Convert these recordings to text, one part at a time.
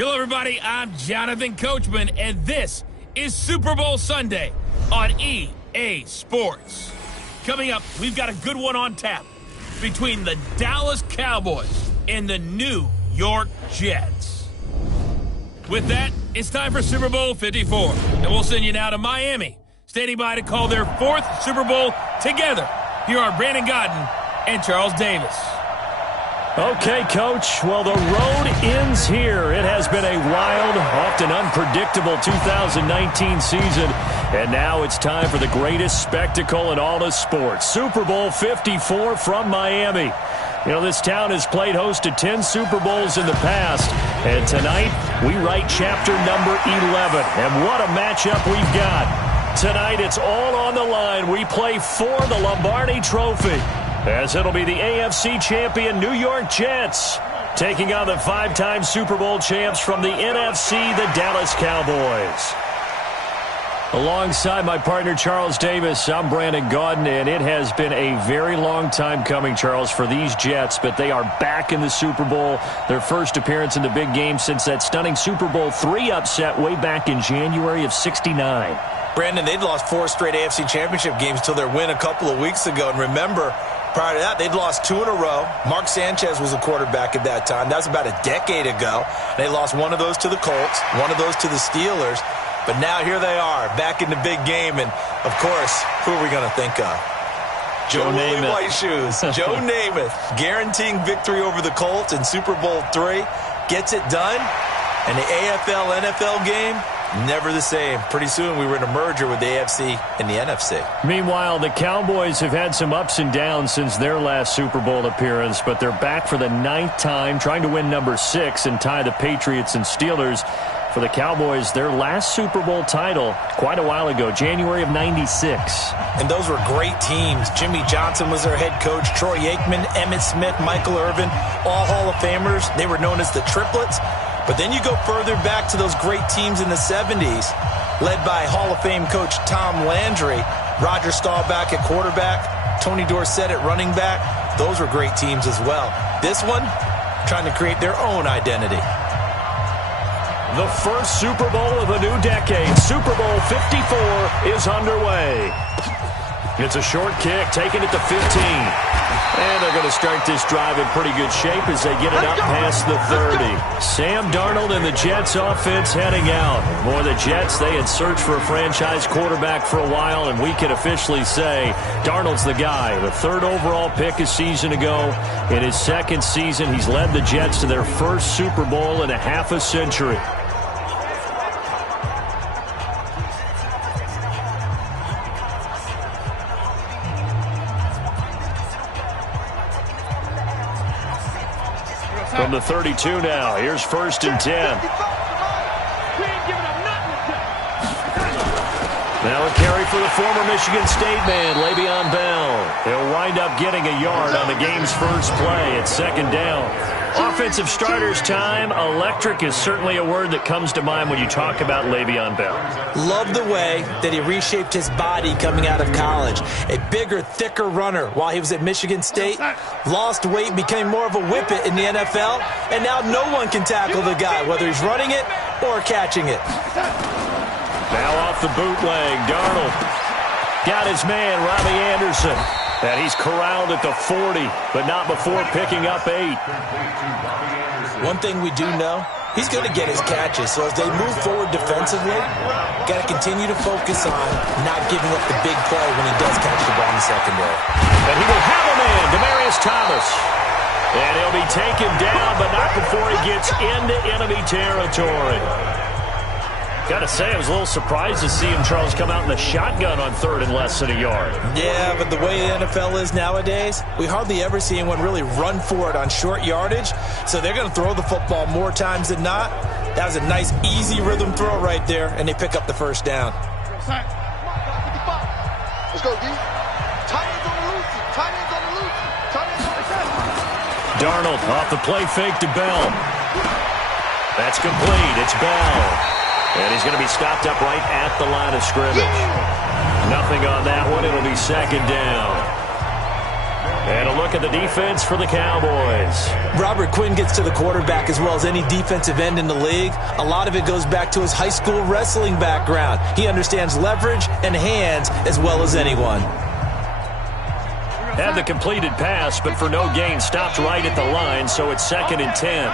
Hello, everybody. I'm Jonathan Coachman, and this is Super Bowl Sunday on EA Sports. Coming up, we've got a good one on tap between the Dallas Cowboys and the New York Jets. With that, it's time for Super Bowl 54, and we'll send you now to Miami, standing by to call their fourth Super Bowl together. Here are Brandon Godden and Charles Davis. Okay, Coach. Well, the road ends here. It has been a wild, often unpredictable 2019 season. And now it's time for the greatest spectacle in all of sports. Super Bowl 54 from Miami. You know, this town has played host to 10 Super Bowls in the past. And tonight, we write chapter number 11. And what a matchup we've got. Tonight, it's all on the line. We play for the Lombardi Trophy, as it'll be the AFC champion New York Jets taking on the five-time Super Bowl champs from the NFC, the Dallas Cowboys. Alongside my partner Charles Davis, I'm Brandon Gaudin, and it has been a very long time coming, Charles, for these Jets, but they are back in the Super Bowl, their first appearance in the big game since that stunning Super Bowl III upset way back in January of '69. Brandon, they'd lost 4 straight AFC championship games till their win a couple of weeks ago, and remember, prior to that, they'd lost 2 in a row. Mark Sanchez was a quarterback at that time. That was about a decade ago. They lost one of those to the Colts, one of those to the Steelers. But now here they are, back in the big game. And, of course, who are we going to think of? Joe Namath. White Shoes. Joe Namath guaranteeing victory over the Colts in Super Bowl III. Gets it done. And the AFL-NFL game, never the same. Pretty soon we were in a merger with the AFC and the NFC. Meanwhile, the Cowboys have had some ups and downs since their last Super Bowl appearance, but they're back for the 9th time, trying to win number 6 and tie the Patriots and Steelers. For the Cowboys, their last Super Bowl title quite a while ago, January of '96. And those were great teams. Jimmy Johnson was their head coach, Troy Aikman, Emmitt Smith, Michael Irvin, all Hall of Famers. They were known as the Triplets. But then you go further back to those great teams in the 70s, led by Hall of Fame coach Tom Landry, Roger Staubach at quarterback, Tony Dorsett at running back. Those were great teams as well. This one, trying to create their own identity. The first Super Bowl of a new decade, Super Bowl 54, is underway. It's a short kick, taking it to 15. And they're going to start this drive in pretty good shape as they get it up past the 30. Sam Darnold and the Jets offense heading out. Boy, the Jets, they had searched for a franchise quarterback for a while, and we can officially say Darnold's the guy. The 3rd overall pick a season ago. In his 2nd season, he's led the Jets to their first Super Bowl in a half a century. From the 32 now, here's 1st and 10. Now a carry for the former Michigan State man, Le'Veon Bell. He'll wind up getting a yard on the game's first play at 2nd down. Offensive starters time. Electric is certainly a word that comes to mind when you talk about Le'Veon Bell. Love the way that he reshaped his body coming out of college. A bigger, thicker runner while he was at Michigan State. Lost weight, became more of a whippet in the NFL. And now no one can tackle the guy, whether he's running it or catching it. Now off the bootleg, Darnold got his man, Robbie Anderson. And he's corralled at the 40, but not before picking up 8. One thing we do know, he's going to get his catches. So as they move forward defensively, got to continue to focus on not giving up the big play when he does catch the ball in the secondary. And he will have a man, Demaryius Thomas. And he'll be taken down, but not before he gets into enemy territory. Got to say, I was a little surprised to see him, Charles, come out in the shotgun on 3rd and less than a yard. Yeah, but the way the NFL is nowadays, we hardly ever see anyone really run for it on short yardage. So they're going to throw the football more times than not. That was a nice, easy rhythm throw right there, and they pick up the 1st down. Let's go, D. Tight ends on the loose. Tight ends on the loose. Tight ends on the catch. Darnold off the play fake to Bell. That's complete. It's Bell. And he's going to be stopped up right at the line of scrimmage. Nothing on that one. It'll be 2nd down. And a look at the defense for the Cowboys. Robert Quinn gets to the quarterback as well as any defensive end in the league. A lot of it goes back to his high school wrestling background. He understands leverage and hands as well as anyone. Had the completed pass, but for no gain, stopped right at the line, so it's 2nd and 10.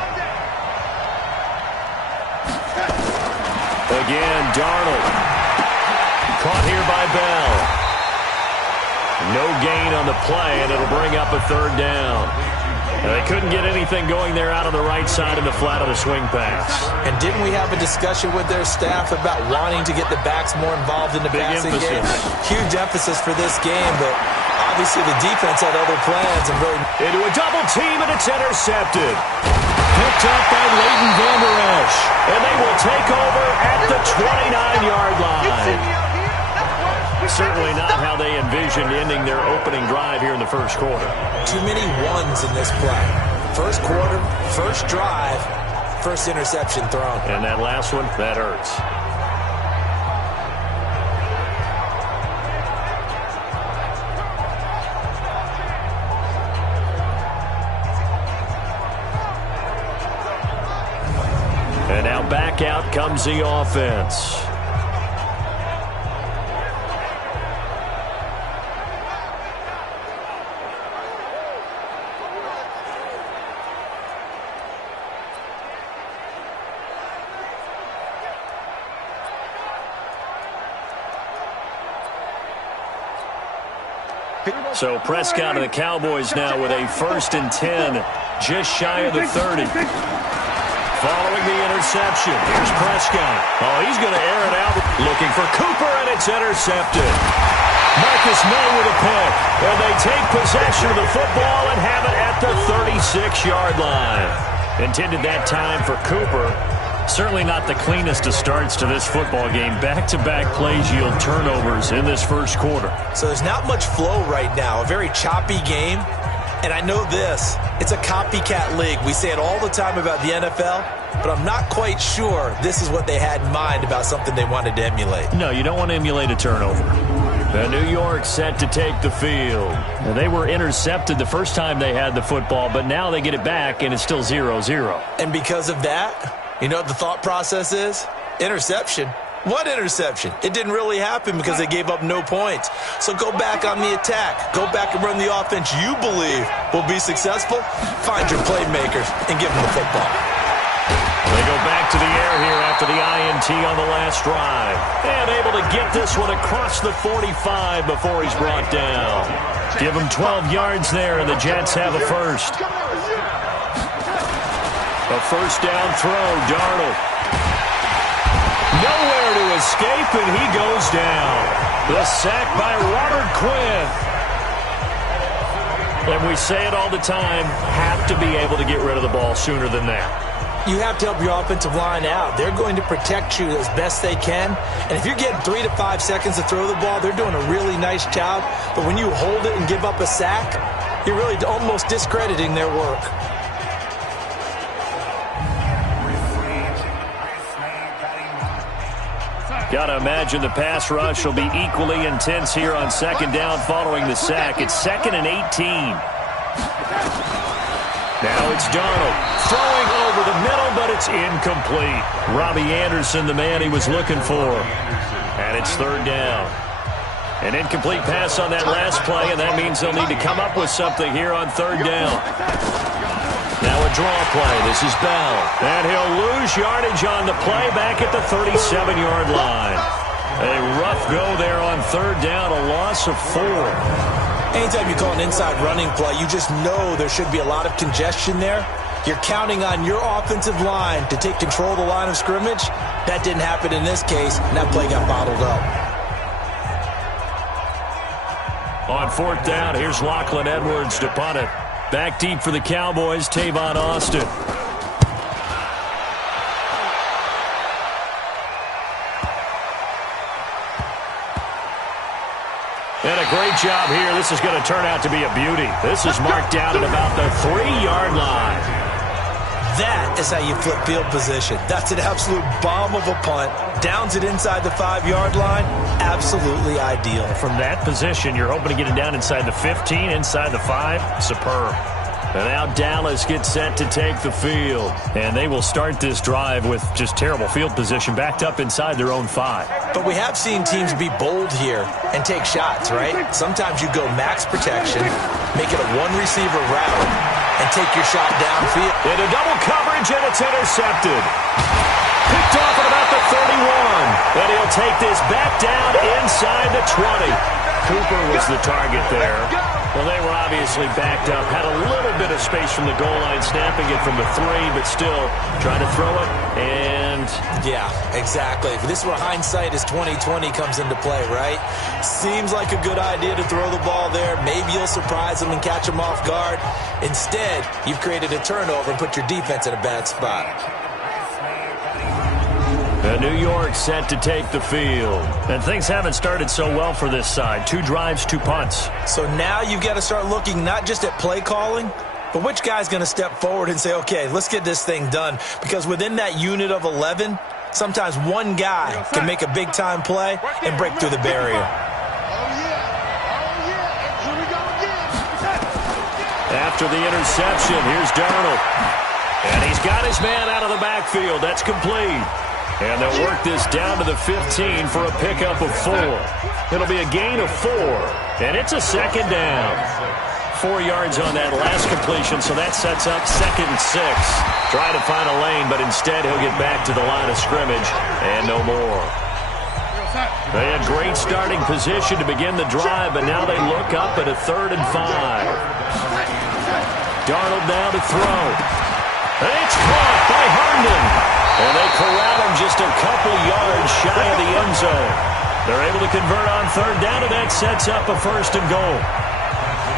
Again, Darnold. Caught here by Bell. No gain on the play, and it'll bring up a 3rd down. They couldn't get anything going there out on the right side of the flat of the swing pass. And didn't we have a discussion with their staff about wanting to get the backs more involved in the passing game? Huge emphasis for this game, but obviously the defense had other plans. And really into a double team, and it's intercepted. Picked up by Leighton Vander Esch, and they will take over at the 29-yard line. Certainly not how they envisioned ending their opening drive here in the first quarter. Too many ones in this play. First quarter, first drive, first interception thrown. And that last one, that hurts. And now back out comes the offense. So Prescott and the Cowboys now with a 1st and 10, just shy of the 30. Following the interception, here's Prescott. Oh, he's going to air it out. Looking for Cooper, and it's intercepted. Marcus May with a pick. And they take possession of the football and have it at the 36-yard line. Intended that time for Cooper. Certainly not the cleanest of starts to this football game. Back-to-back plays yield turnovers in this first quarter. So there's not much flow right now. A very choppy game. And I know this. It's a copycat league. We say it all the time about the NFL, but I'm not quite sure this is what they had in mind about something they wanted to emulate. No, you don't want to emulate a turnover. The New York set to take the field. Now, they were intercepted the first time they had the football, but now they get it back, and it's still 0-0. And because of that, you know what the thought process is? Interception. What interception? It didn't really happen because they gave up no points. So go back on the attack. Go back and run the offense you believe will be successful. Find your playmakers and give them the football. They go back to the air here after the INT on the last drive. And able to get this one across the 45 before he's brought down. Give him 12 yards there, and the Jets have a first. A first down throw, Darnold. Nowhere to escape, and he goes down. The sack by Robert Quinn. And we say it all the time, have to be able to get rid of the ball sooner than that. You have to help your offensive line out. They're going to protect you as best they can. And if you're getting 3 to 5 seconds to throw the ball, they're doing a really nice job. But when you hold it and give up a sack, you're really almost discrediting their work. Got to imagine the pass rush will be equally intense here on second down following the sack. It's 2nd and 18. Now it's Darnold throwing over the middle, but it's incomplete. Robbie Anderson, the man he was looking for. And it's 3rd down. An incomplete pass on that last play, and that means they'll need to come up with something here on 3rd down. Now a draw play. This is Bell. And he'll lose yardage on the play back at the 37-yard line. A rough go there on 3rd down, a loss of 4. Anytime you call an inside running play, you just know there should be a lot of congestion there. You're counting on your offensive line to take control of the line of scrimmage. That didn't happen in this case, and that play got bottled up. On 4th down, here's Lachlan Edwards to punt it. Back deep for the Cowboys, Tavon Austin. And a great job here. This is going to turn out to be a beauty. This is marked down at about the 3-yard line. That is how you flip field position. That's an absolute bomb of a punt. Downs it inside the 5-yard line. Absolutely ideal. From that position, you're hoping to get it down inside the 15, inside the 5. Superb. And now Dallas gets set to take the field. And they will start this drive with just terrible field position, backed up inside their own 5. But we have seen teams be bold here and take shots, right? Sometimes you go max protection, make it a one-receiver route, and take your shot downfield. Into double coverage, and it's intercepted. Picked off at about the 31. And he'll take this back down inside the 20. Cooper was the target there. Well, they were obviously backed up, had a little bit of space from the goal line, snapping it from the 3, but still trying to throw it, and... Yeah, exactly. This is where hindsight is 20/20 comes into play, right? Seems like a good idea to throw the ball there. Maybe you'll surprise them and catch them off guard. Instead, you've created a turnover and put your defense in a bad spot. And New York set to take the field. And things haven't started so well for this side. 2 drives, 2 punts. So now you've got to start looking not just at play calling, but which guy's going to step forward and say, okay, let's get this thing done. Because within that unit of 11, sometimes one guy can make a big-time play and break through the barrier. After the interception, here's Darnold. And he's got his man out of the backfield. That's complete. And they'll work this down to the 15 for a pickup of 4. It'll be a gain of 4. And it's a second down. 4 yards on that last completion, so that sets up 2nd and 6. Try to find a lane, but instead he'll get back to the line of scrimmage and no more. They had great starting position to begin the drive, but now they look up at a 3rd and 5. Darnold now to throw. And it's caught by Herndon. And they corral him just a couple yards shy of the end zone. They're able to convert on 3rd down, and that sets up a 1st and goal.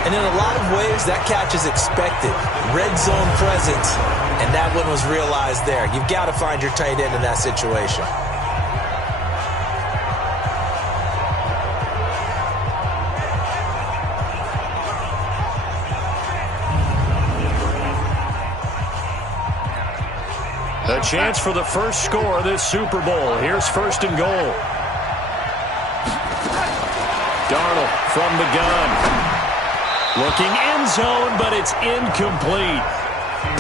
And in a lot of ways, that catch is expected. Red zone presence, and that one was realized there. You've got to find your tight end in that situation. A chance for the first score of this Super Bowl. Here's 1st and goal. Darnold from the gun. Looking end zone, but it's incomplete.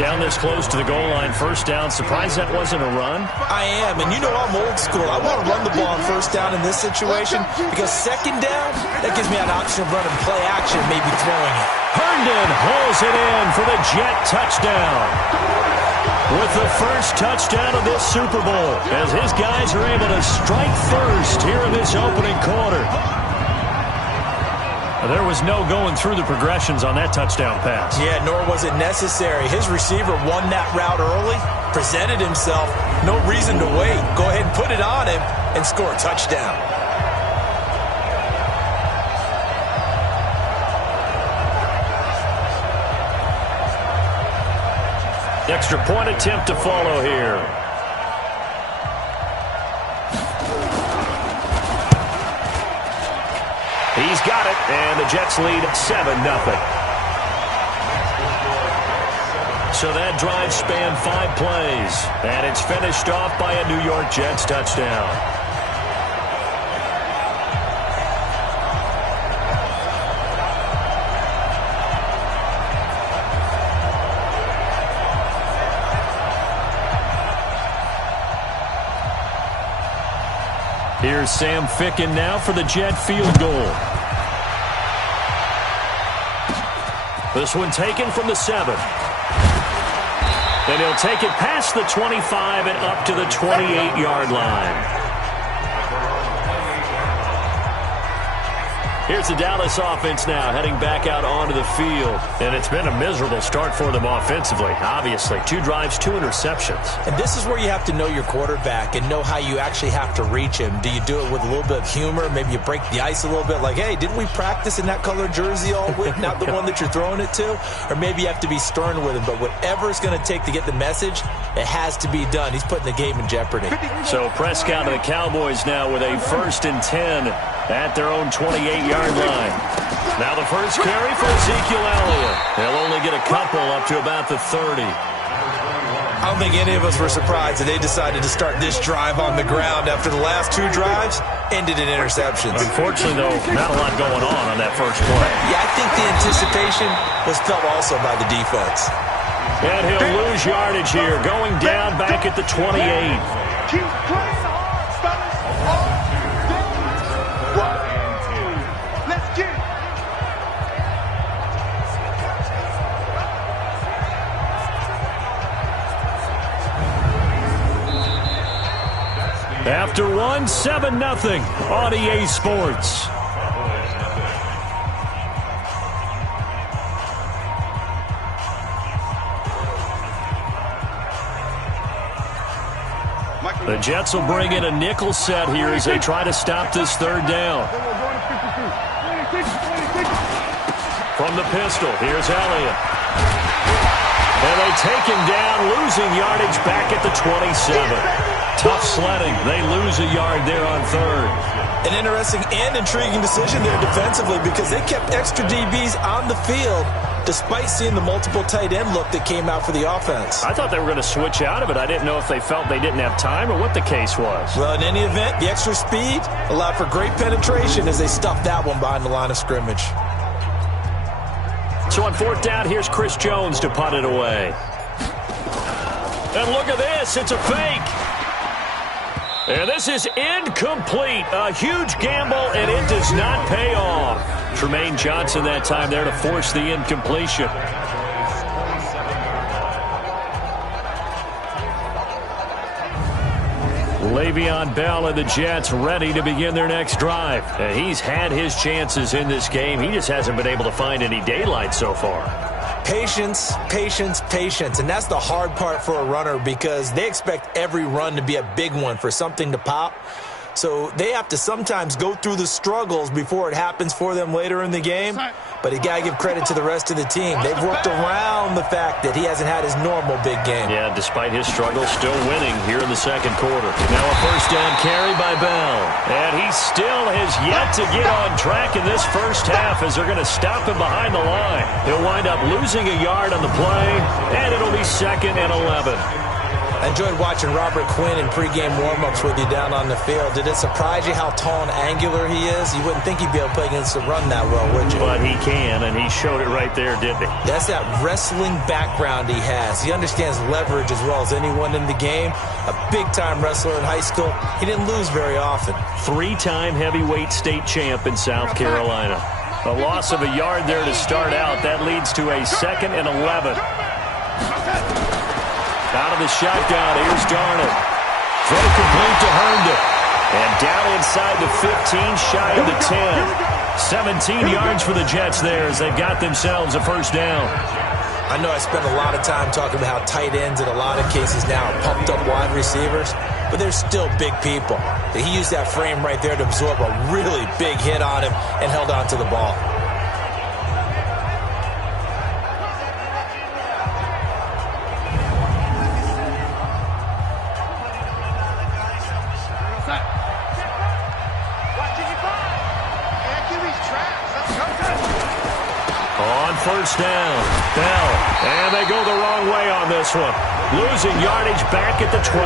Down this close to the goal line, 1st down. Surprised that wasn't a run? I am, and you know I'm old school. I want to run the ball on 1st down in this situation because 2nd down, that gives me an option of running play action, maybe throwing it. Herndon hauls it in for the Jet touchdown. With the first touchdown of this Super Bowl, as his guys are able to strike first here in this opening quarter. There was no going through the progressions on that touchdown pass. Yeah, nor was it necessary. His receiver won that route early, presented himself, no reason to wait. Go ahead and put it on him and score a touchdown. Extra point attempt to follow here. He's got it, and the Jets lead 7-0. So that drive spanned 5 plays, and it's finished off by a New York Jets touchdown. Here's Sam Ficken now for the Jet field goal. This one taken from the 7. And he'll take it past the 25 and up to the 28-yard line. Here's the Dallas offense now heading back out onto the field. And it's been a miserable start for them offensively, obviously. 2 drives, 2 interceptions. And this is where you have to know your quarterback and know how you actually have to reach him. Do you do it with a little bit of humor? Maybe you break the ice a little bit like, hey, didn't we practice in that color jersey all week? Not the one that you're throwing it to? Or maybe you have to be stern with him. But whatever it's going to take to get the message, it has to be done. He's putting the game in jeopardy. So Prescott and the Cowboys now with a 1st and 10 at their own 28-yard line. Now the first carry for Ezekiel Elliott. They'll only get a couple up to about the 30. I don't think any of us were surprised that they decided to start this drive on the ground after the last 2 drives ended in interceptions. Unfortunately, though, not a lot going on that first play. Yeah, I think the anticipation was felt also by the defense. And he'll lose yardage here, going down back at the 28. Keep playing hard, fellas. All day. 1, 2. Let's get it. After 7-0 on EA Sports. The Jets will bring in a nickel set here as they try to stop this third down. From the pistol, here's Elliott. And they take him down, losing yardage back at the 27. Tough sledding. They lose a yard there on third. An interesting and intriguing decision there defensively because they kept extra DBs on the field despite seeing the multiple tight end look that came out for the offense. I thought they were going to switch out of it. I didn't know if they felt they didn't have time or what the case was. Well, in any event, the extra speed allowed for great penetration as they stuffed that one behind the line of scrimmage. So on fourth down, here's Chris Jones to punt it away. And look at this. It's a fake. And this is incomplete. A huge gamble, and it does not pay off. Tremaine Johnson that time there to force the incompletion. Le'Veon Bell and the Jets ready to begin their next drive. And he's had his chances in this game. He just hasn't been able to find any daylight so far. Patience, patience, patience. And that's the hard part for a runner because they expect every run to be a big one for something to pop. So they have to sometimes go through the struggles before it happens for them later in the game. But you got to give credit to the rest of the team. They've worked around the fact that he hasn't had his normal big game. Yeah, despite his struggles, still winning here in the second quarter. Now a first down carry by Bell. And he still has yet to get on track in this first half as they're going to stop him behind the line. He'll wind up losing a yard on the play, and it'll be 2nd and 11. I enjoyed watching Robert Quinn in pregame warm-ups with you down on the field. Did it surprise you how tall and angular he is? You wouldn't think he'd be able to play against the run that well, would you? But he can, and he showed it right there, didn't he? That's that wrestling background he has. He understands leverage as well as anyone in the game. A big-time wrestler in high school. He didn't lose very often. 3-time heavyweight state champ in South Carolina. A loss of a yard there to start out. That leads to a 2nd and 11. Out of the shotgun, here's Darnold. Throw complete to Herndon. And down inside the 15, shy of the 10. 17 yards for the Jets there as they've got themselves a first down. I know I spent a lot of time talking about how tight ends in a lot of cases now are pumped up wide receivers, but they're still big people. He used that frame right there to absorb a really big hit on him and held on to the ball. First down, Bell, and they go the wrong way on this one. Losing yardage back at the 12.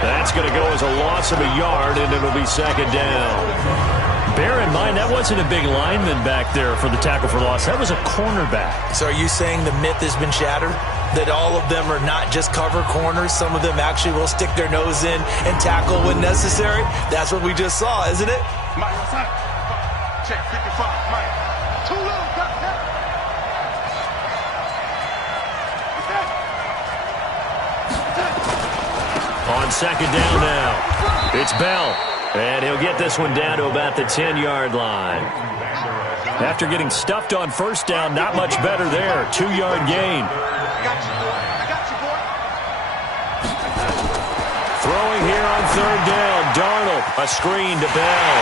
That's going to go as a loss of a yard, and it'll be 2nd down. Bear in mind, that wasn't a big lineman back there for the tackle for loss. That was a cornerback. So are you saying the myth has been shattered? That all of them are not just cover corners? Some of them actually will stick their nose in and tackle when necessary? That's what we just saw, isn't it? Mike, check 55, Mike. Too low, got that. On 2nd down now, it's Bell, and he'll get this one down to about the 10-yard line. After getting stuffed on first down, not much better there. 2-yard gain. I got you, boy. Throwing here on 3rd down, Darnold, a screen to Bell.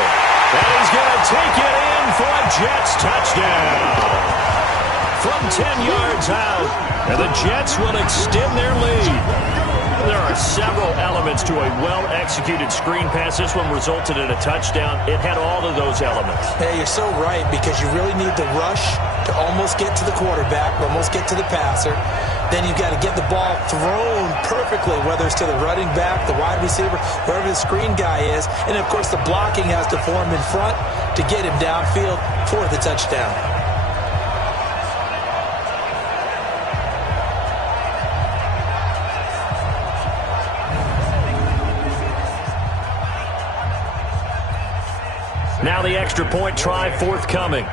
And he's going to take it in for a Jets touchdown. From 10 yards out, and the Jets will extend their lead. There are several elements to a well-executed screen pass. This one resulted in a touchdown. It had all of those elements. Hey, you're so right because you really need the rush to almost get to the quarterback, almost get to the passer. then you've got to get the ball thrown perfectly, whether it's to the running back, the wide receiver, wherever the screen guy is. And, of course, the blocking has to form in front to get him downfield for the touchdown. Now the extra point try forthcoming.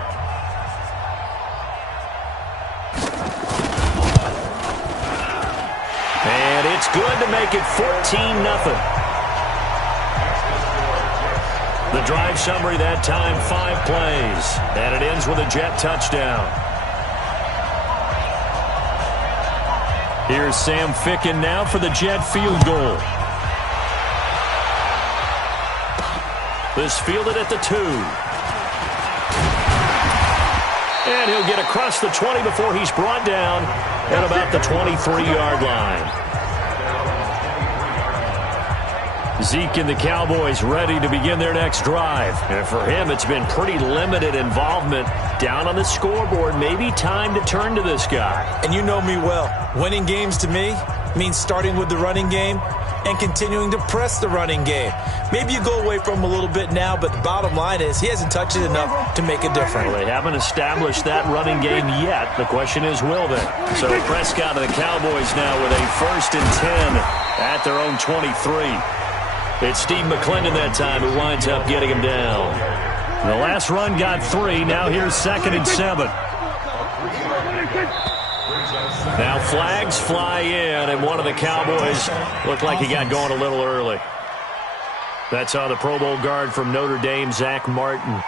And it's good to make it 14-0. The drive summary that time, 5 plays. And it ends with a Jet touchdown. Here's Sam Ficken now for the Jet field goal. This fielded at the 2. And he'll get across the 20 before he's brought down at about the 23-yard line. Zeke and the Cowboys ready to begin their next drive. And for him, it's been pretty limited involvement down on the scoreboard. Maybe time to turn to this guy. And you know me well. Winning games to me means starting with the running game and continuing to press the running game. Maybe you go away from him a little bit now, but the bottom line is he hasn't touched it enough to make a difference. Well, they haven't established that running game yet. The question is, will they? So Prescott and the Cowboys now with a 1st and 10 at their own 23. It's Steve McClendon that time who winds up getting him down. The last run got 3. Now here's 2nd and 7. Now flags fly in, and one of the Cowboys looked like he got going a little early. That's on the Pro Bowl guard from Notre Dame, Zach Martin.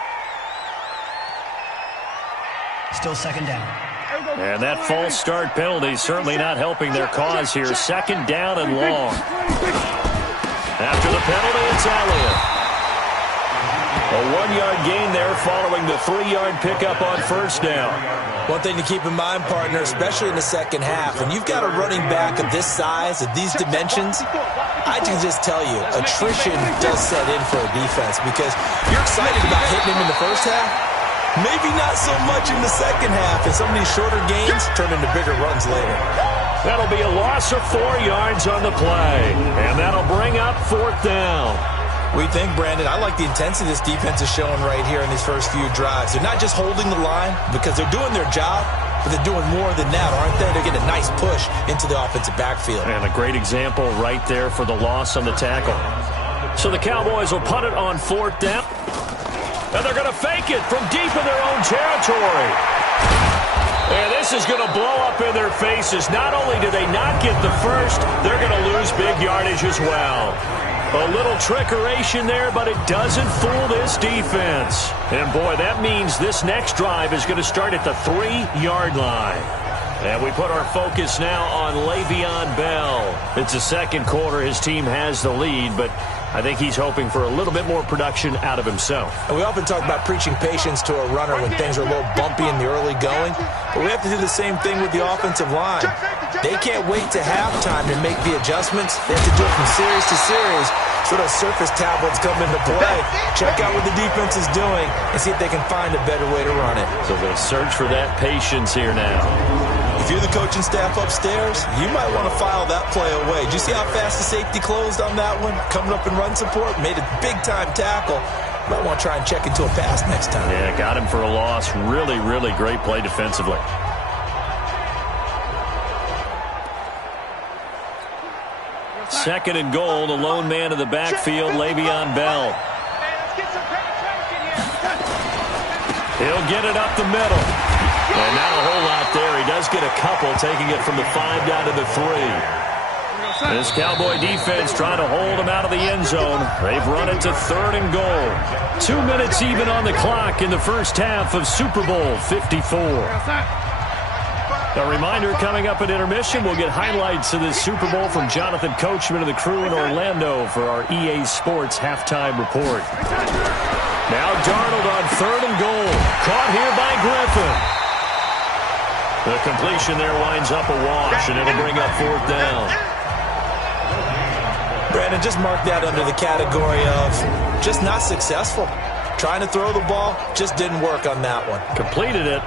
Still 2nd down. And that false start penalty certainly not helping their cause here. 2nd down and long. After the penalty, it's Elliott. A 1-yard gain there following the 3-yard pickup on 1st down. One thing to keep in mind, partner, especially in the second half, when you've got a running back of this size, of these dimensions, I can just tell you, attrition does set in for a defense because you're excited about hitting him in the first half, maybe not so much in the second half, and some of these shorter gains turn into bigger runs later. That'll be a loss of 4 yards on the play, and that'll bring up 4th down. We think, Brandon, I like the intensity this defense is showing right here in these first few drives. They're not just holding the line because they're doing their job, but they're doing more than that, aren't they? They're getting a nice push into the offensive backfield. And a great example right there for the loss on the tackle. So the Cowboys will punt it on 4th down. And they're going to fake it from deep in their own territory. And this is going to blow up in their faces. Not only do they not get the first, they're going to lose big yardage as well. A little trickeration there, but it doesn't fool this defense. And, boy, that means this next drive is going to start at the 3-yard line. And we put our focus now on Le'Veon Bell. It's the second quarter. His team has the lead, but I think he's hoping for a little bit more production out of himself. And we often talk about preaching patience to a runner when things are a little bumpy in the early going, but we have to do the same thing with the offensive line. They can't wait to halftime to make the adjustments. They have to do it from series to series. So those surface tablets come into play. Check out what the defense is doing and see if they can find a better way to run it. So they'll search for that patience here now. If you're the coaching staff upstairs, you might want to file that play away. Did you see how fast the safety closed on that one? Coming up in run support, made a big-time tackle. Might want to try and check into a pass next time. Yeah, got him for a loss. Really, really great play defensively. Second and goal, the lone man in the backfield, Le'Veon Bell. He'll get it up the middle. And not a whole lot there. He does get a couple, taking it from the 5 down to the 3. This Cowboy defense trying to hold him out of the end zone. They've run it to 3rd and goal. 2 minutes even on the clock in the first half of Super Bowl 54. A reminder, coming up at intermission, we'll get highlights of this Super Bowl from Jonathan Coachman and the crew in Orlando for our EA Sports halftime report. Now Darnold on 3rd and goal. Caught here by Griffin. The completion there winds up a wash, and it'll bring up 4th down. Brandon, just mark that under the category of just not successful. Trying to throw the ball, just didn't work on that one. Completed it.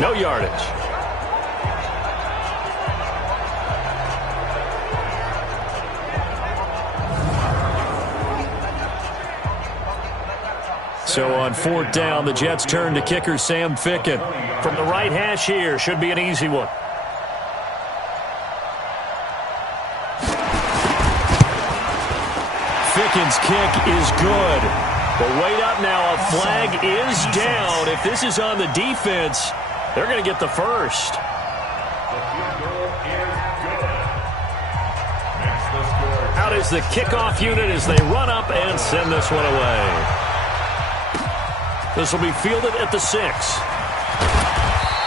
No yardage. So on 4th down, the Jets turn to kicker Sam Ficken. From the right hash here, should be an easy one. Ficken's kick is good. But wait up now, a flag is down. If this is on the defense, they're going to get the first. Out is the kickoff unit as they run up and send this one away. This will be fielded at the 6.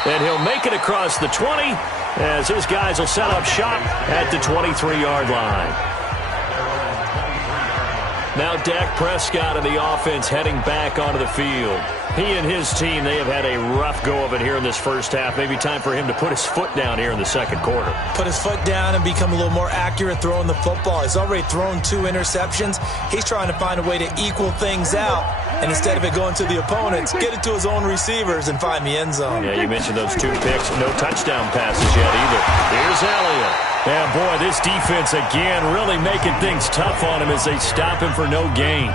And he'll make it across the 20 as his guys will set up shop at the 23-yard line. Now Dak Prescott of the offense heading back onto the field. He and his team, they have had a rough go of it here in this first half. Maybe time for him to put his foot down here in the second quarter. Put his foot down and become a little more accurate throwing the football. He's already thrown 2 interceptions. He's trying to find a way to equal things out. And instead of it going to the opponents, get it to his own receivers and find the end zone. Yeah, you mentioned those 2 picks. No touchdown passes yet either. Here's Elliott. Yeah, boy, this defense again really making things tough on him as they stop him for no gain.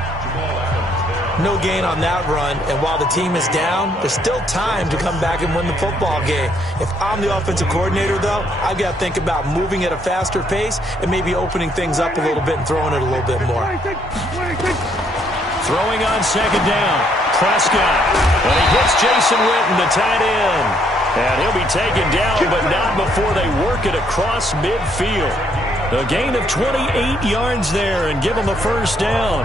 No gain on that run, and while the team is down, there's still time to come back and win the football game. If I'm the offensive coordinator, though, I've got to think about moving at a faster pace and maybe opening things up a little bit and throwing it a little bit more. Throwing on 2nd down, Prescott. And he hits Jason Witten, the tight end. And he'll be taken down, but not before they work it across midfield. A gain of 28 yards there and give him a first down.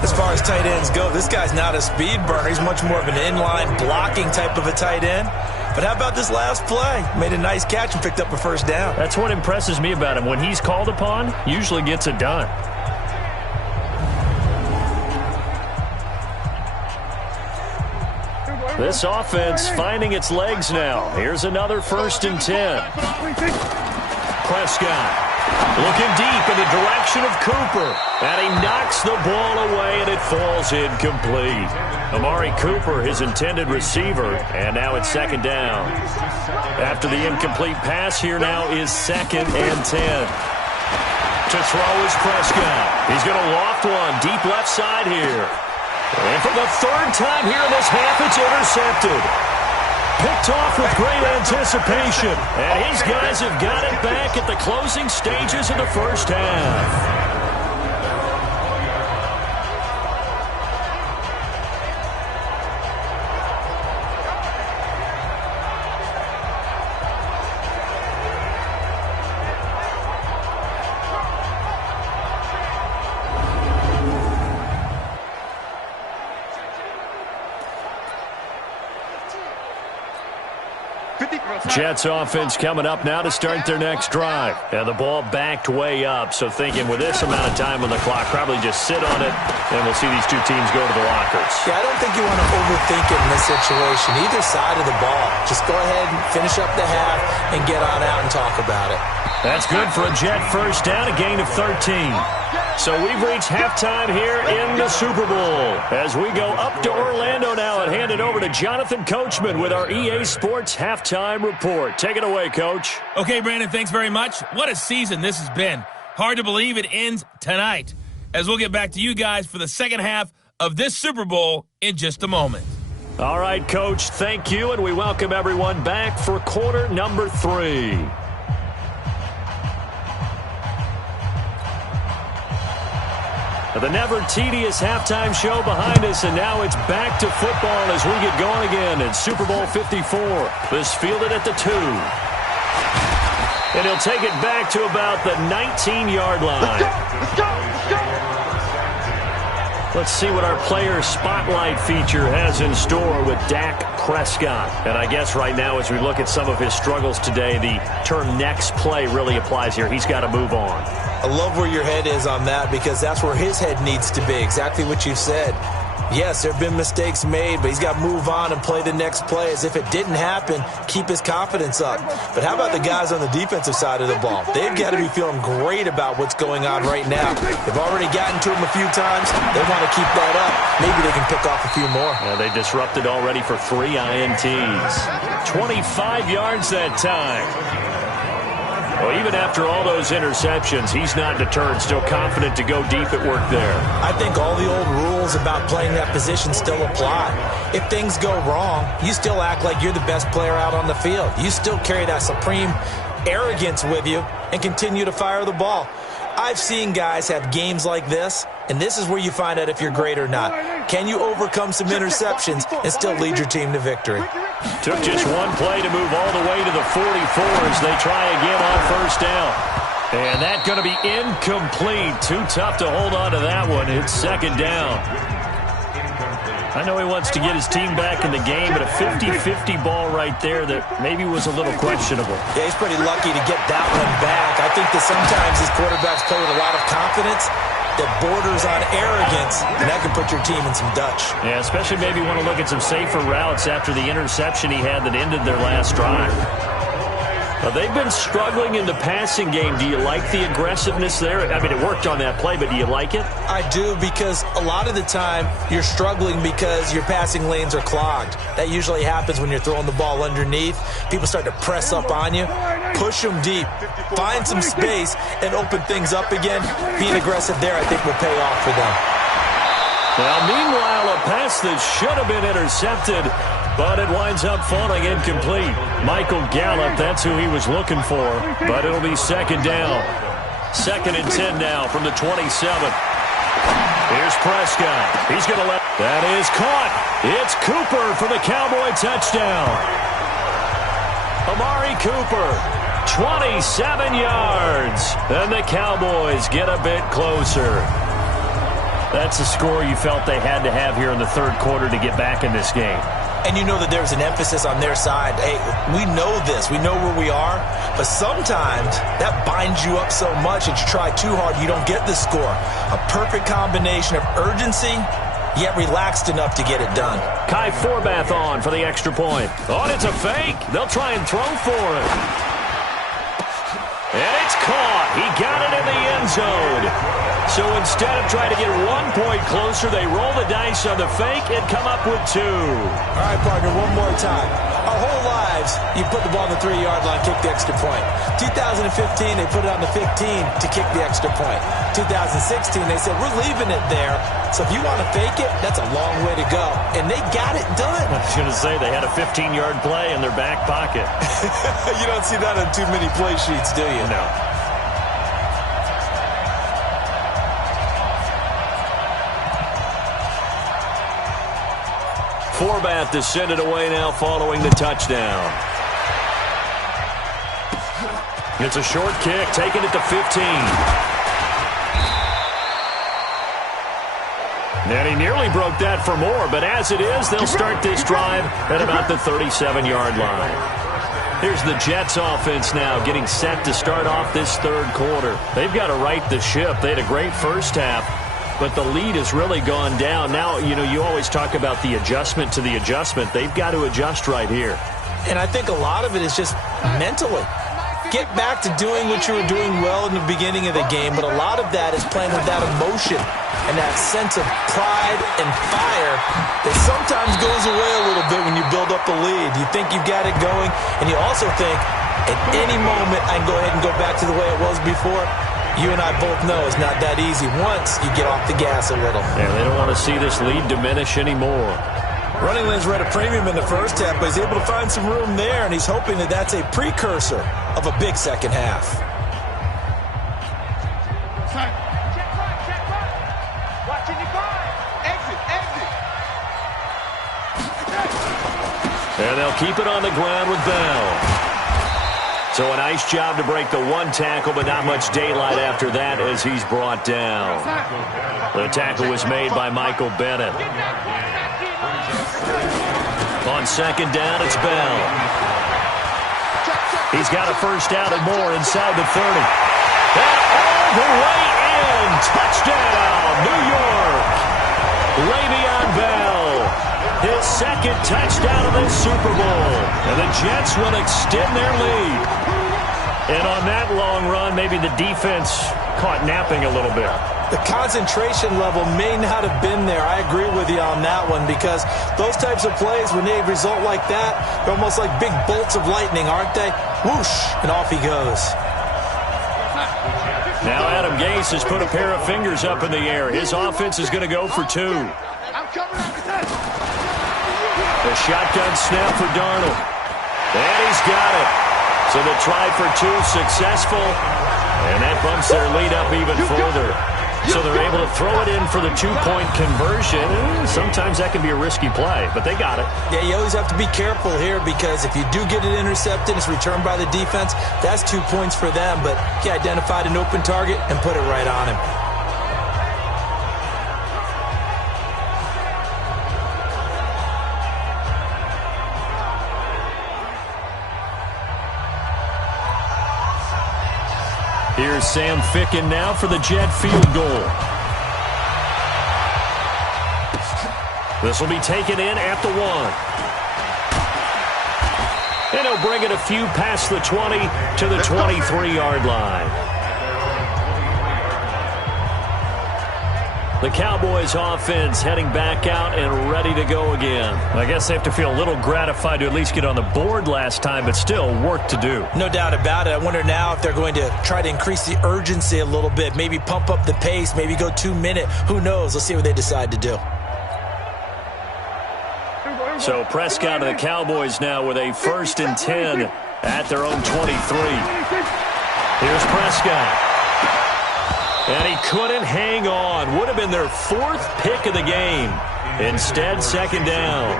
As far as tight ends go, this guy's not a speed burner. He's much more of an inline blocking type of a tight end. But how about this last play? Made a nice catch and picked up a first down. That's what impresses me about him. When he's called upon, usually gets it done. This offense finding its legs now. Here's another 1st and 10. Prescott looking deep in the direction of Cooper. And he knocks the ball away, and it falls incomplete. Amari Cooper, his intended receiver, and now it's 2nd down. After the incomplete pass, here now is 2nd and 10. To throw is Prescott. He's going to loft one deep left side here. And for the 3rd time here in this half, it's intercepted. Picked off with great anticipation. And his guys have got it back at the closing stages of the first half. Jets offense coming up now to start their next drive. And the ball backed way up, so thinking with this amount of time on the clock, probably just sit on it, and we'll see these 2 teams go to the lockers. Yeah, I don't think you want to overthink it in this situation. Either side of the ball. Just go ahead and finish up the half and get on out and talk about it. That's good for a Jet first down, a gain of 13. So we've reached halftime here in the Super Bowl. As we go up to Orlando now and hand it over to Jonathan Coachman with our EA Sports Halftime Report. Take it away, Coach. Okay, Brandon, thanks very much. What a season this has been. Hard to believe it ends tonight. As we'll get back to you guys for the second half of this Super Bowl in just a moment. All right, Coach, thank you, and we welcome everyone back for quarter number 3. The never-tedious halftime show behind us, and now it's back to football as we get going again in Super Bowl 54. This fielded at the 2. And he'll take it back to about the 19-yard line. Let's go! Let's see what our player spotlight feature has in store with Dak Prescott. And I guess right now as we look at some of his struggles today, the term next play really applies here. He's got to move on. I love where your head is on that because that's where his head needs to be, exactly what you said. Yes, there have been mistakes made, but he's got to move on and play the next play as if it didn't happen, keep his confidence up. But how about the guys on the defensive side of the ball? They've got to be feeling great about what's going on right now. They've already gotten to him a few times. They want to keep that up. Maybe they can pick off a few more. Yeah, they disrupted already for 3 INTs. 25 yards that time. Well, even after all those interceptions, he's not deterred, still confident to go deep at work there. I think all the old rules about playing that position still apply. If things go wrong, you still act like you're the best player out on the field. You still carry that supreme arrogance with you and continue to fire the ball. I've seen guys have games like this, and this is where you find out if you're great or not. Can you overcome some interceptions and still lead your team to victory? Took just one play to move all the way to the 44 as they try again on first down. And that's going to be incomplete. Too tough to hold on to that one. It's second down. I know he wants to get his team back in the game, but a 50-50 ball right there that maybe was a little questionable. Yeah, he's pretty lucky to get that one back. I think that sometimes these quarterbacks play with a lot of confidence that borders on arrogance, and that can put your team in some Dutch. Yeah, especially maybe want to look at some safer routes after the interception he had that ended their last drive. Well, they've been struggling in the passing game. Do you like the aggressiveness there? I mean, it worked on that play, but do you like it? I do, because a lot of the time you're struggling because your passing lanes are clogged. That usually happens when you're throwing the ball underneath. People start to press up on you. Push them deep. Find some space and open things up again. Being aggressive there, I think, will pay off for them. Well, meanwhile, a pass that should have been intercepted, but it winds up falling incomplete. Michael Gallup, that's who he was looking for, but it'll be second down. 2nd and 10 now from the 27. Here's Prescott. He's going to let... That is caught. It's Cooper for the Cowboy touchdown. Amari Cooper, 27 yards. And the Cowboys get a bit closer. That's the score you felt they had to have here in the third quarter to get back in this game. And you know that there's an emphasis on their side. Hey, we know this. We know where we are. But sometimes that binds you up so much that you try too hard, you don't get the score. A perfect combination of urgency, yet relaxed enough to get it done. Kai Forbath on for the extra point. Oh, it's a fake. They'll try and throw for it. And it's caught. He got it in the end zone. So instead of trying to get 1 point closer, they roll the dice on the fake and come up with 2. All right, partner, one more time. Our whole lives, you put the ball on the 3-yard line, kick the extra point. 2015, they put it on the 15 to kick the extra point. 2016, they said, we're leaving it there. So if you want to fake it, that's a long way to go. And they got it done. I was going to say, they had a 15-yard play in their back pocket. You don't see that on too many play sheets, do you? No. Forbath to send it away now following the touchdown. It's a short kick, taking it to 15. And he nearly broke that for more, but as it is, they'll start this drive at about the 37-yard line. Here's the Jets offense now getting set to start off this third quarter. They've got to right the ship. They had a great first half, but the lead has really gone down. Now, you know, you always talk about the adjustment to the adjustment. They've got to adjust right here. And I think a lot of it is just mentally. Get back to doing what you were doing well in the beginning of the game, but a lot of that is playing with that emotion and that sense of pride and fire that sometimes goes away a little bit when you build up a lead. You think you've got it going, and you also think, at any moment, I can go ahead and go back to the way it was before. You and I both know it's not that easy once you get off the gas a little. Yeah, they don't want to see this lead diminish anymore. Running lanes were at a premium in the first half, but he's able to find some room there, and he's hoping that that's a precursor of a big second half. And they'll keep it on the ground with Bell. So a nice job to break the one tackle, but not much daylight after that as he's brought down. The tackle was made by Michael Bennett. On second down, it's Bell. He's got a first down and more inside the 30. And all the way in. Touchdown, New York. Le'Veon Bell. His second touchdown of this Super Bowl. And the Jets will extend their lead. And on that long run, maybe the defense caught napping a little bit. The concentration level may not have been there. I agree with you on that one, because those types of plays, when they result like that, they're almost like big bolts of lightning, aren't they? Whoosh, and off he goes. Now Adam Gase has put a pair of fingers up in the air. His offense is going to go for 2. I'm coming out of that. The shotgun snap for Darnold. And he's got it. So the try for 2 successful. And that bumps their lead up even further. So they're able to throw it in for the 2-point conversion. Sometimes that can be a risky play, but they got it. Yeah, you always have to be careful here because if you do get it intercepted, it's returned by the defense, that's 2 points for them. But he identified an open target and put it right on him. Here's Sam Ficken now for the Jet field goal. This will be taken in at the 1. And he'll bring it a few past the 20 to the 23-yard line. The Cowboys offense heading back out and ready to go again. I guess they have to feel a little gratified to at least get on the board last time, but still work to do. No doubt about it. I wonder now if they're going to try to increase the urgency a little bit, maybe pump up the pace, maybe go 2-minute. Who knows? Let's see what they decide to do. So Prescott and the Cowboys now with a 1st and 10 at their own 23. Here's Prescott. And he couldn't hang on. Would have been their 4th pick of the game. Instead, 2nd down.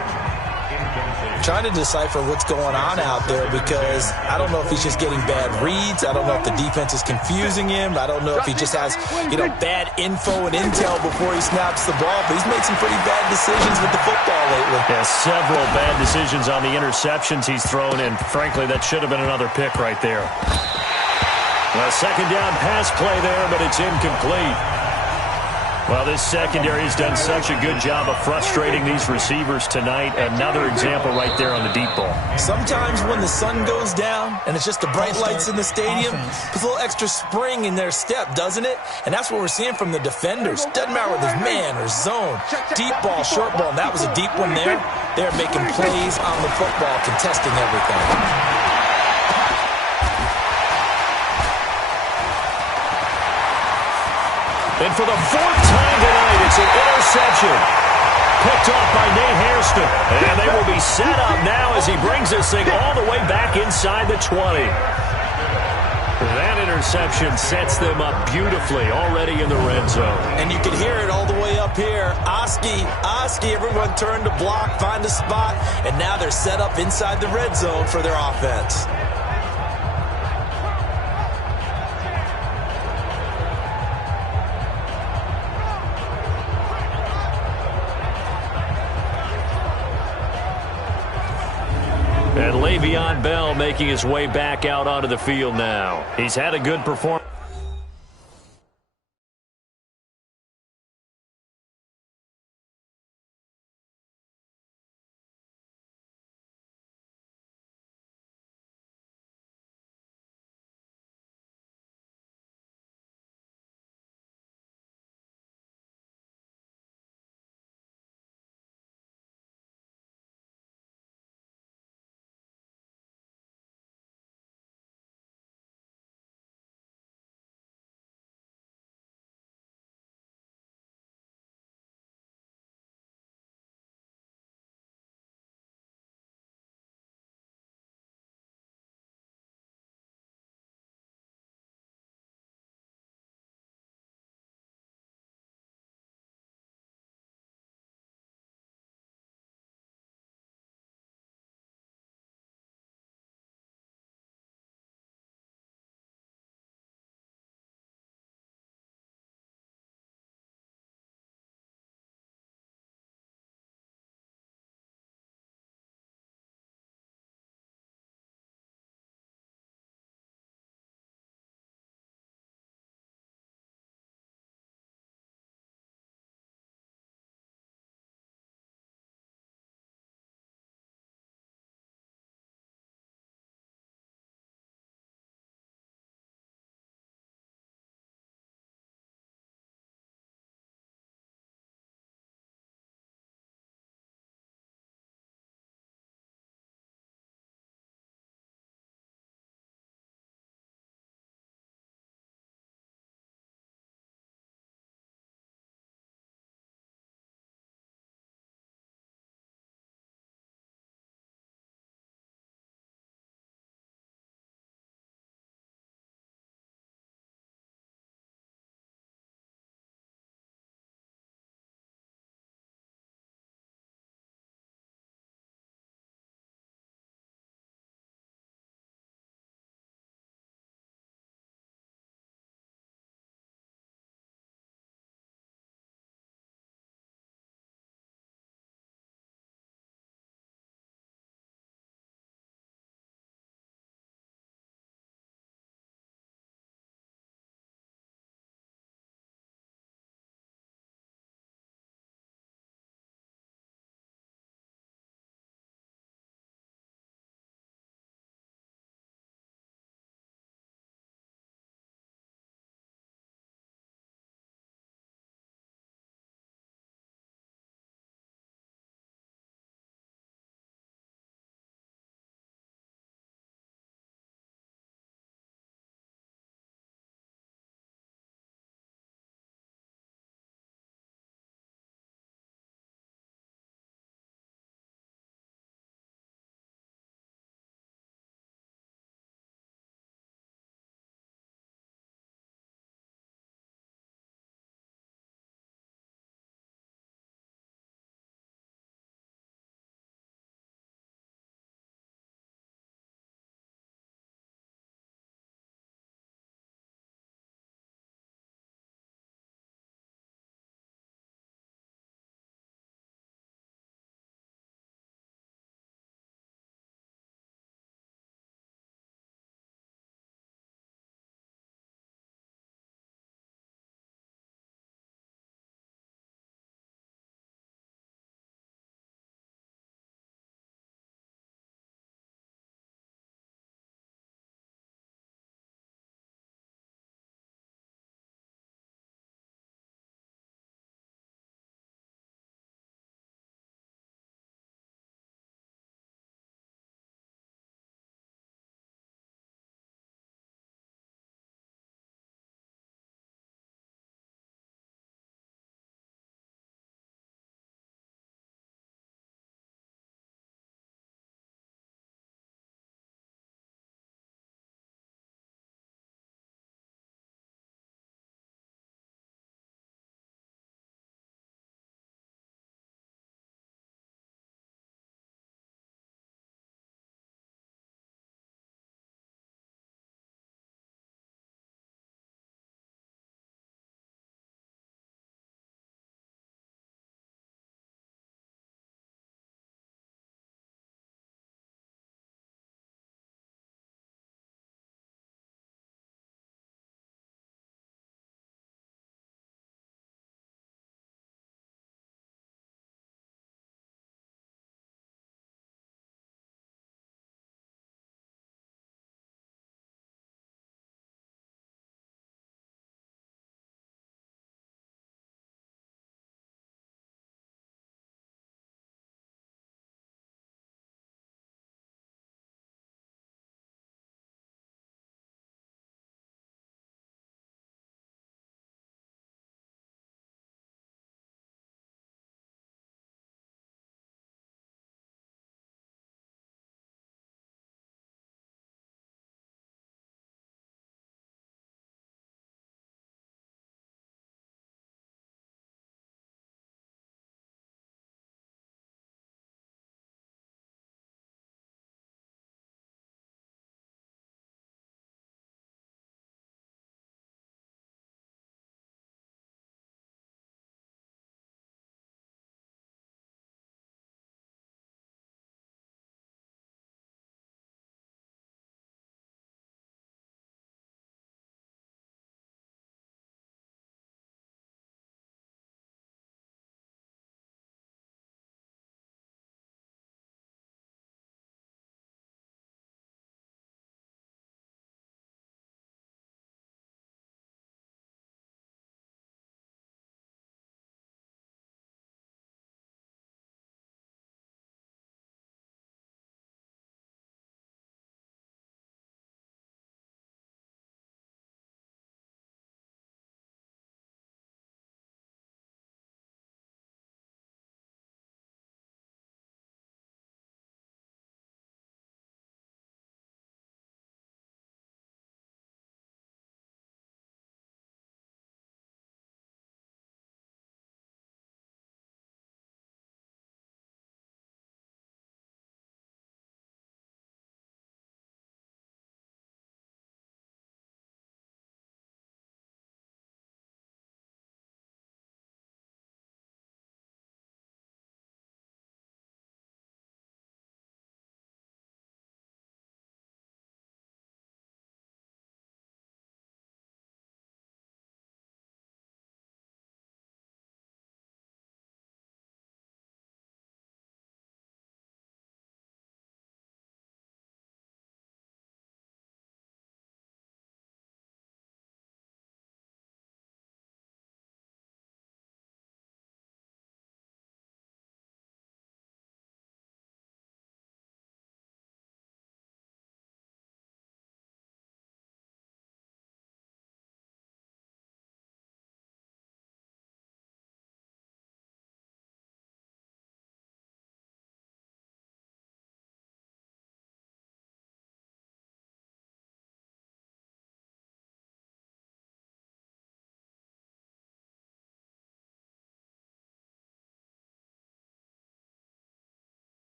Trying to decipher what's going on out there because I don't know if he's just getting bad reads. I don't know if the defense is confusing him. I don't know if he just has, bad info and intel before he snaps the ball. But he's made some pretty bad decisions with the football lately. Yeah, several bad decisions on the interceptions he's thrown, and frankly, that should have been another pick right there. A 2nd down pass play there, but it's incomplete. Well, this secondary has done such a good job of frustrating these receivers tonight. Another example right there on the deep ball. Sometimes when the sun goes down and it's just the bright lights in the stadium, puts a little extra spring in their step, doesn't it? And that's what we're seeing from the defenders. Doesn't matter whether it's man or zone, deep ball, short ball, and that was a deep one there. They're making plays on the football, contesting everything. And for the 4th time tonight, it's an interception. Picked off by Nate Hairston. And they will be set up now as he brings this thing all the way back inside the 20. That interception sets them up beautifully already in the red zone. And you can hear it all the way up here. Oski, everyone turned to block, find a spot, and now they're set up inside the red zone for their offense. And Le'Veon Bell making his way back out onto the field now. He's had a good performance.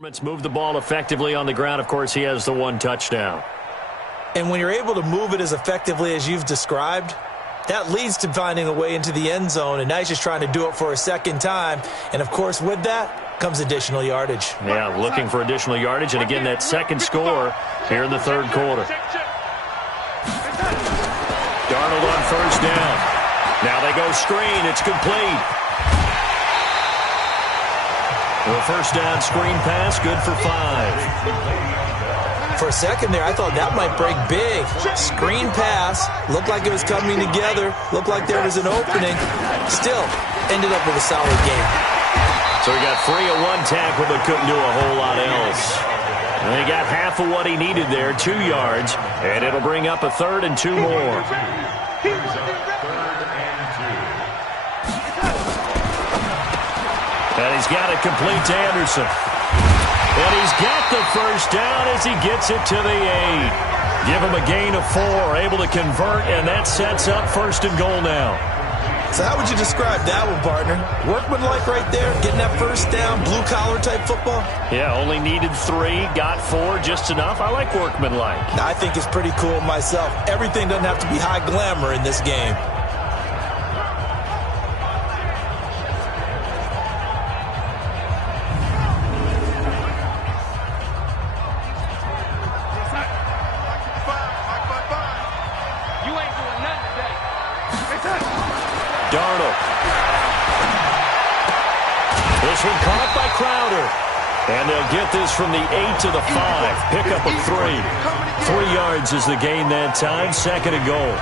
Move the ball effectively on the ground. Of course, he has the one touchdown. And when you're able to move it as effectively as you've described, that leads to finding a way into the end zone, and now he's just trying to do it for a second time. And, of course, with that comes additional yardage. Yeah, looking for additional yardage. And, again, that second score here in the third quarter. Darnold on first down. Now they go screen. It's complete. The first down screen pass, good for 5. For a second there, I thought that might break big. Screen pass, looked like it was coming together, looked like there was an opening. Still, ended up with a solid game. So he got 3 of 1 tackle, but couldn't do a whole lot else. And he got half of what he needed there, 2 yards, and it'll bring up a 3rd and 2 more. And he's got it complete to Anderson. And he's got the first down as he gets it to the 8. Give him a gain of 4, able to convert, and that sets up 1st and goal now. So how would you describe that one, partner? Workmanlike right there, getting that first down, blue-collar type football? Yeah, only needed 3, got 4, just enough. I like workmanlike. I think it's pretty cool myself. Everything doesn't have to be high glamour in this game. Darnold. This one caught by Crowder. And they'll get this from the 8 to the 5. Pickup of 3. 3 yards is the gain that time. 2nd and goal.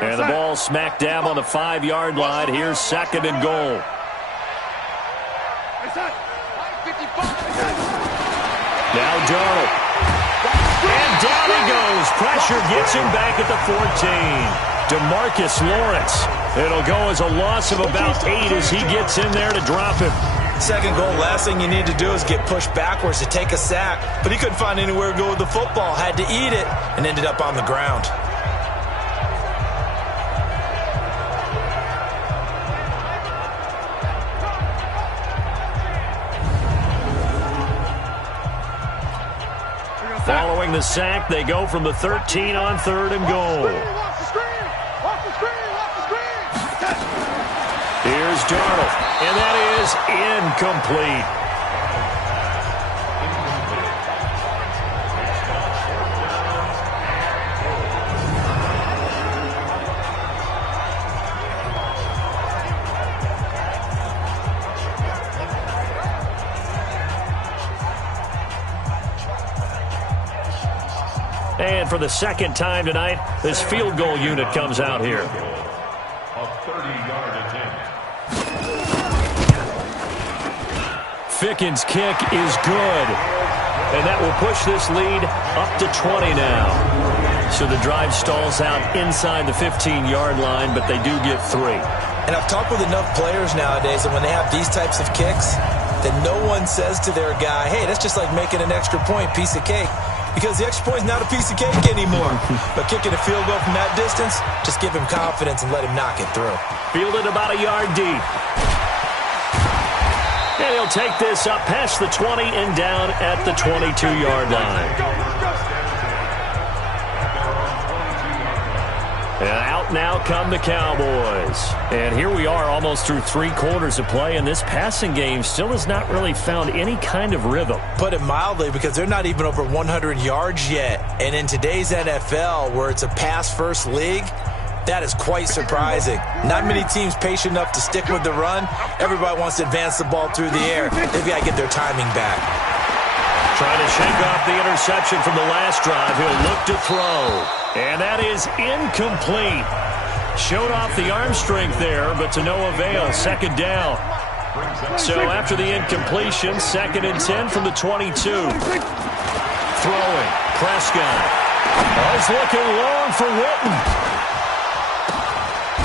And the ball smack dab on the 5-yard line. Here's 2nd and goal. Now Darnold. And down he goes. Pressure gets him back at the 14. DeMarcus Lawrence. It'll go as a loss of about 8 as he gets in there to drop him. 2nd goal, last thing you need to do is get pushed backwards to take a sack. But he couldn't find anywhere to go with the football. Had to eat it and ended up on the ground. Following the sack, they go from the 13 on 3rd and goal. Here's Darnold, and that is incomplete. And for the second time tonight, this field goal unit comes out here. A 30-yard attempt. Fickens' kick is good. And that will push this lead up to 20 now. So the drive stalls out inside the 15-yard line, but they do get 3. And I've talked with enough players nowadays that when they have these types of kicks, that no one says to their guy, hey, that's just like making an extra point, piece of cake. Because the extra point is not a piece of cake anymore. But kicking a field goal from that distance, just give him confidence and let him knock it through. Fielded about a yard deep. And he'll take this up past the 20 and down at the 22-yard line. And out now come the Cowboys. And here we are almost through 3 quarters of play, and this passing game still has not really found any kind of rhythm. Put it mildly, because they're not even over 100 yards yet. And in today's NFL, where it's a pass-first league, that is quite surprising. Not many teams patient enough to stick with the run. Everybody wants to advance the ball through the air. They've got to get their timing back. Trying to shake off the interception from the last drive. He'll look to throw. And that is incomplete. Showed off the arm strength there, but to no avail. Second down. So after the incompletion, 2nd and 10 from the 22. Throwing. Prescott. Oh, he's looking long for Witten.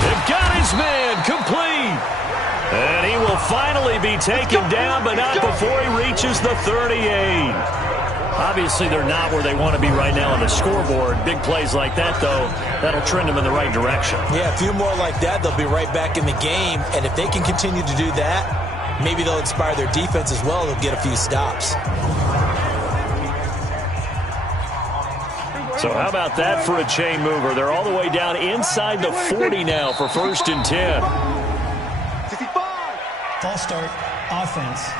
They've got his man complete. And he will finally be taken down, but not before he reaches the 38. Obviously, they're not where they want to be right now on the scoreboard. Big plays like that, though, that'll trend them in the right direction. Yeah, a few more like that, they'll be right back in the game. And if they can continue to do that, maybe they'll inspire their defense as well. They'll get a few stops. So how about that for a chain mover? They're all the way down inside the 40 now for 1st and 10. 65. False start, offense.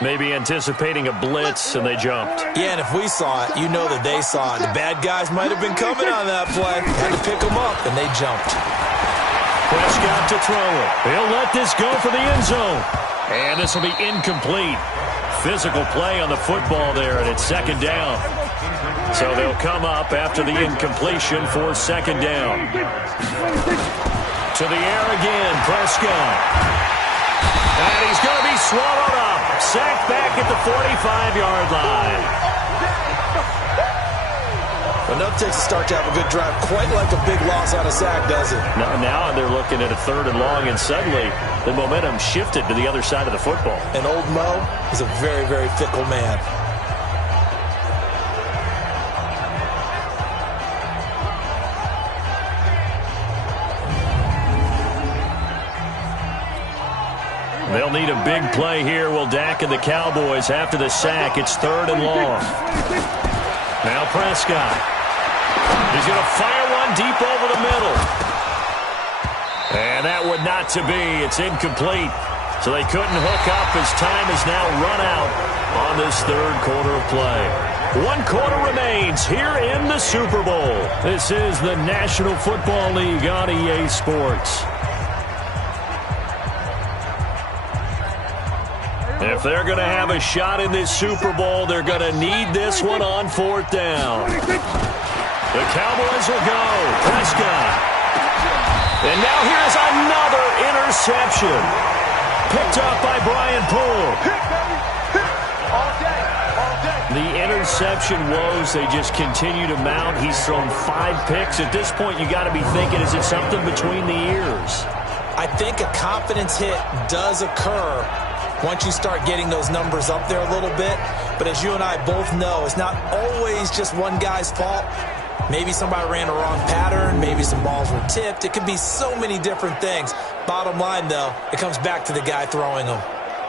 Maybe anticipating a blitz, and they jumped. Yeah, and if we saw it, you know that they saw it. The bad guys might have been coming on that play. Had to pick them up, and they jumped. Prescott to throw it. He'll let this go for the end zone. And this will be incomplete. Physical play on the football there, and it's 2nd down. So they'll come up after the incompletion for 2nd down. To the air again, Prescott. And he's going to be swallowed up. Sacked back at the 45-yard line. Enough takes to start to have a good drive. Quite like a big loss on a sack, does it? Now they're looking at a 3rd and long, and suddenly the momentum shifted to the other side of the football. And old Mo is a very, very fickle man. They'll need a big play here. Will Dak and the Cowboys after the sack. It's 3rd and long. Now Prescott. He's going to fire one deep over the middle. And that would not to be. It's incomplete. So they couldn't hook up as time is now run out on this 3rd quarter of play. 1 quarter remains here in the Super Bowl. This is the National Football League on EA Sports. If they're going to have a shot in this Super Bowl, they're going to need this one on 4th down. The Cowboys will go. Prescott. And now here's another interception. Picked up by Brian Poole. The interception woes, they just continue to mount. He's thrown 5 picks. At this point, you got to be thinking, is it something between the ears? I think a confidence hit does occur once you start getting those numbers up there a little bit. But as you and I both know, it's not always just one guy's fault. Maybe somebody ran a wrong pattern. Maybe some balls were tipped. It could be so many different things. Bottom line, though, it comes back to the guy throwing them.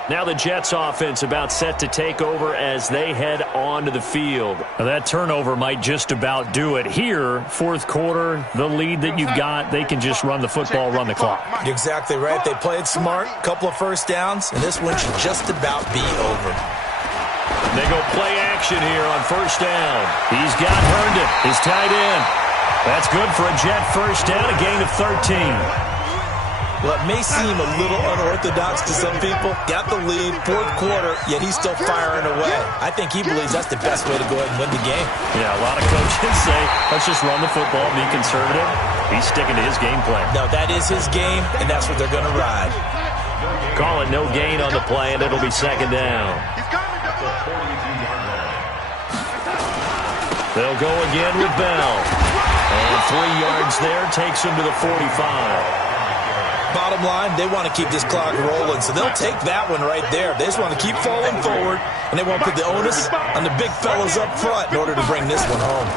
Now the Jets offense about set to take over as they head onto the field. Now that turnover might just about do it. Here, 4th quarter, the lead that you've got, they can just run the football, run the clock. You're exactly right. They played smart, couple of 1st downs, and this one should just about be over. They go play action here on 1st down. He's got Herndon, his tight end. That's good for a Jet 1st down, a gain of 13. Well, it may seem a little unorthodox to some people. Got the lead, fourth quarter, yet he's still firing away. I think he believes that's the best way to go ahead and win the game. Yeah, a lot of coaches say, let's just run the football, be conservative. He's sticking to his game plan. No, that is his game, and that's what they're going to ride. Call it no gain on the play, and it'll be second down. They'll go again with Bell. And 3 yards there takes him to the 45. Bottom line, they want to keep this clock rolling, so they'll take that one right there. They just want to keep falling forward, and they want to put the onus on the big fellas up front in order to bring this one home.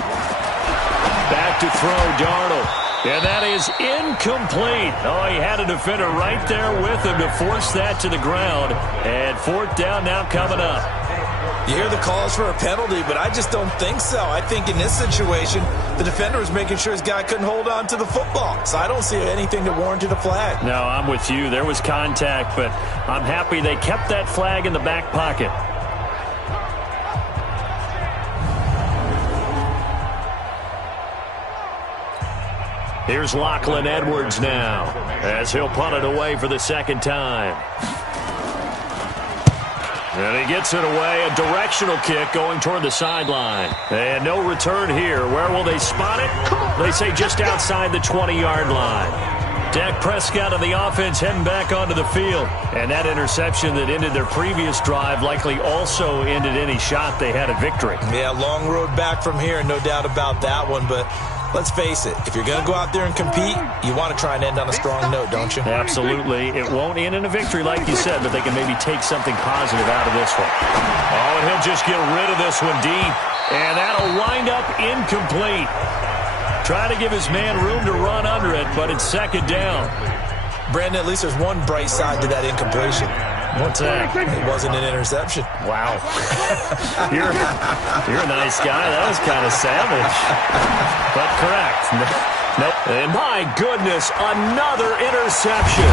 Back to throw, Darnold. And that is incomplete. Oh, he had a defender right there with him to force that to the ground. And fourth down now coming up. You hear the calls for a penalty, but I just don't think so. I think in this situation, the defender was making sure his guy couldn't hold on to the football. So I don't see anything that warranted a flag. No, I'm with you. There was contact, but I'm happy they kept that flag in the back pocket. Here's Lachlan Edwards now as he'll punt it away for the second time. And he gets it away, a directional kick going toward the sideline. And no return here. Where will they spot it? They say just outside the 20-yard line. Dak Prescott of the offense heading back onto the field. And that interception that ended their previous drive likely also ended any shot they had at victory. Yeah, long road back from here, no doubt about that one. But let's face it, if you're going to go out there and compete, you want to try and end on a strong note, don't you? Absolutely. It won't end in a victory like you said, but they can maybe take something positive out of this one. Oh, and he'll just get rid of this one deep. And that'll wind up incomplete. Try to give his man room to run under it, but it's second down. Brandon, at least there's one bright side to that incompletion. What's that? It wasn't an interception. Wow. You're a nice guy. That was kind of savage. But correct. Nope. And my goodness, another interception.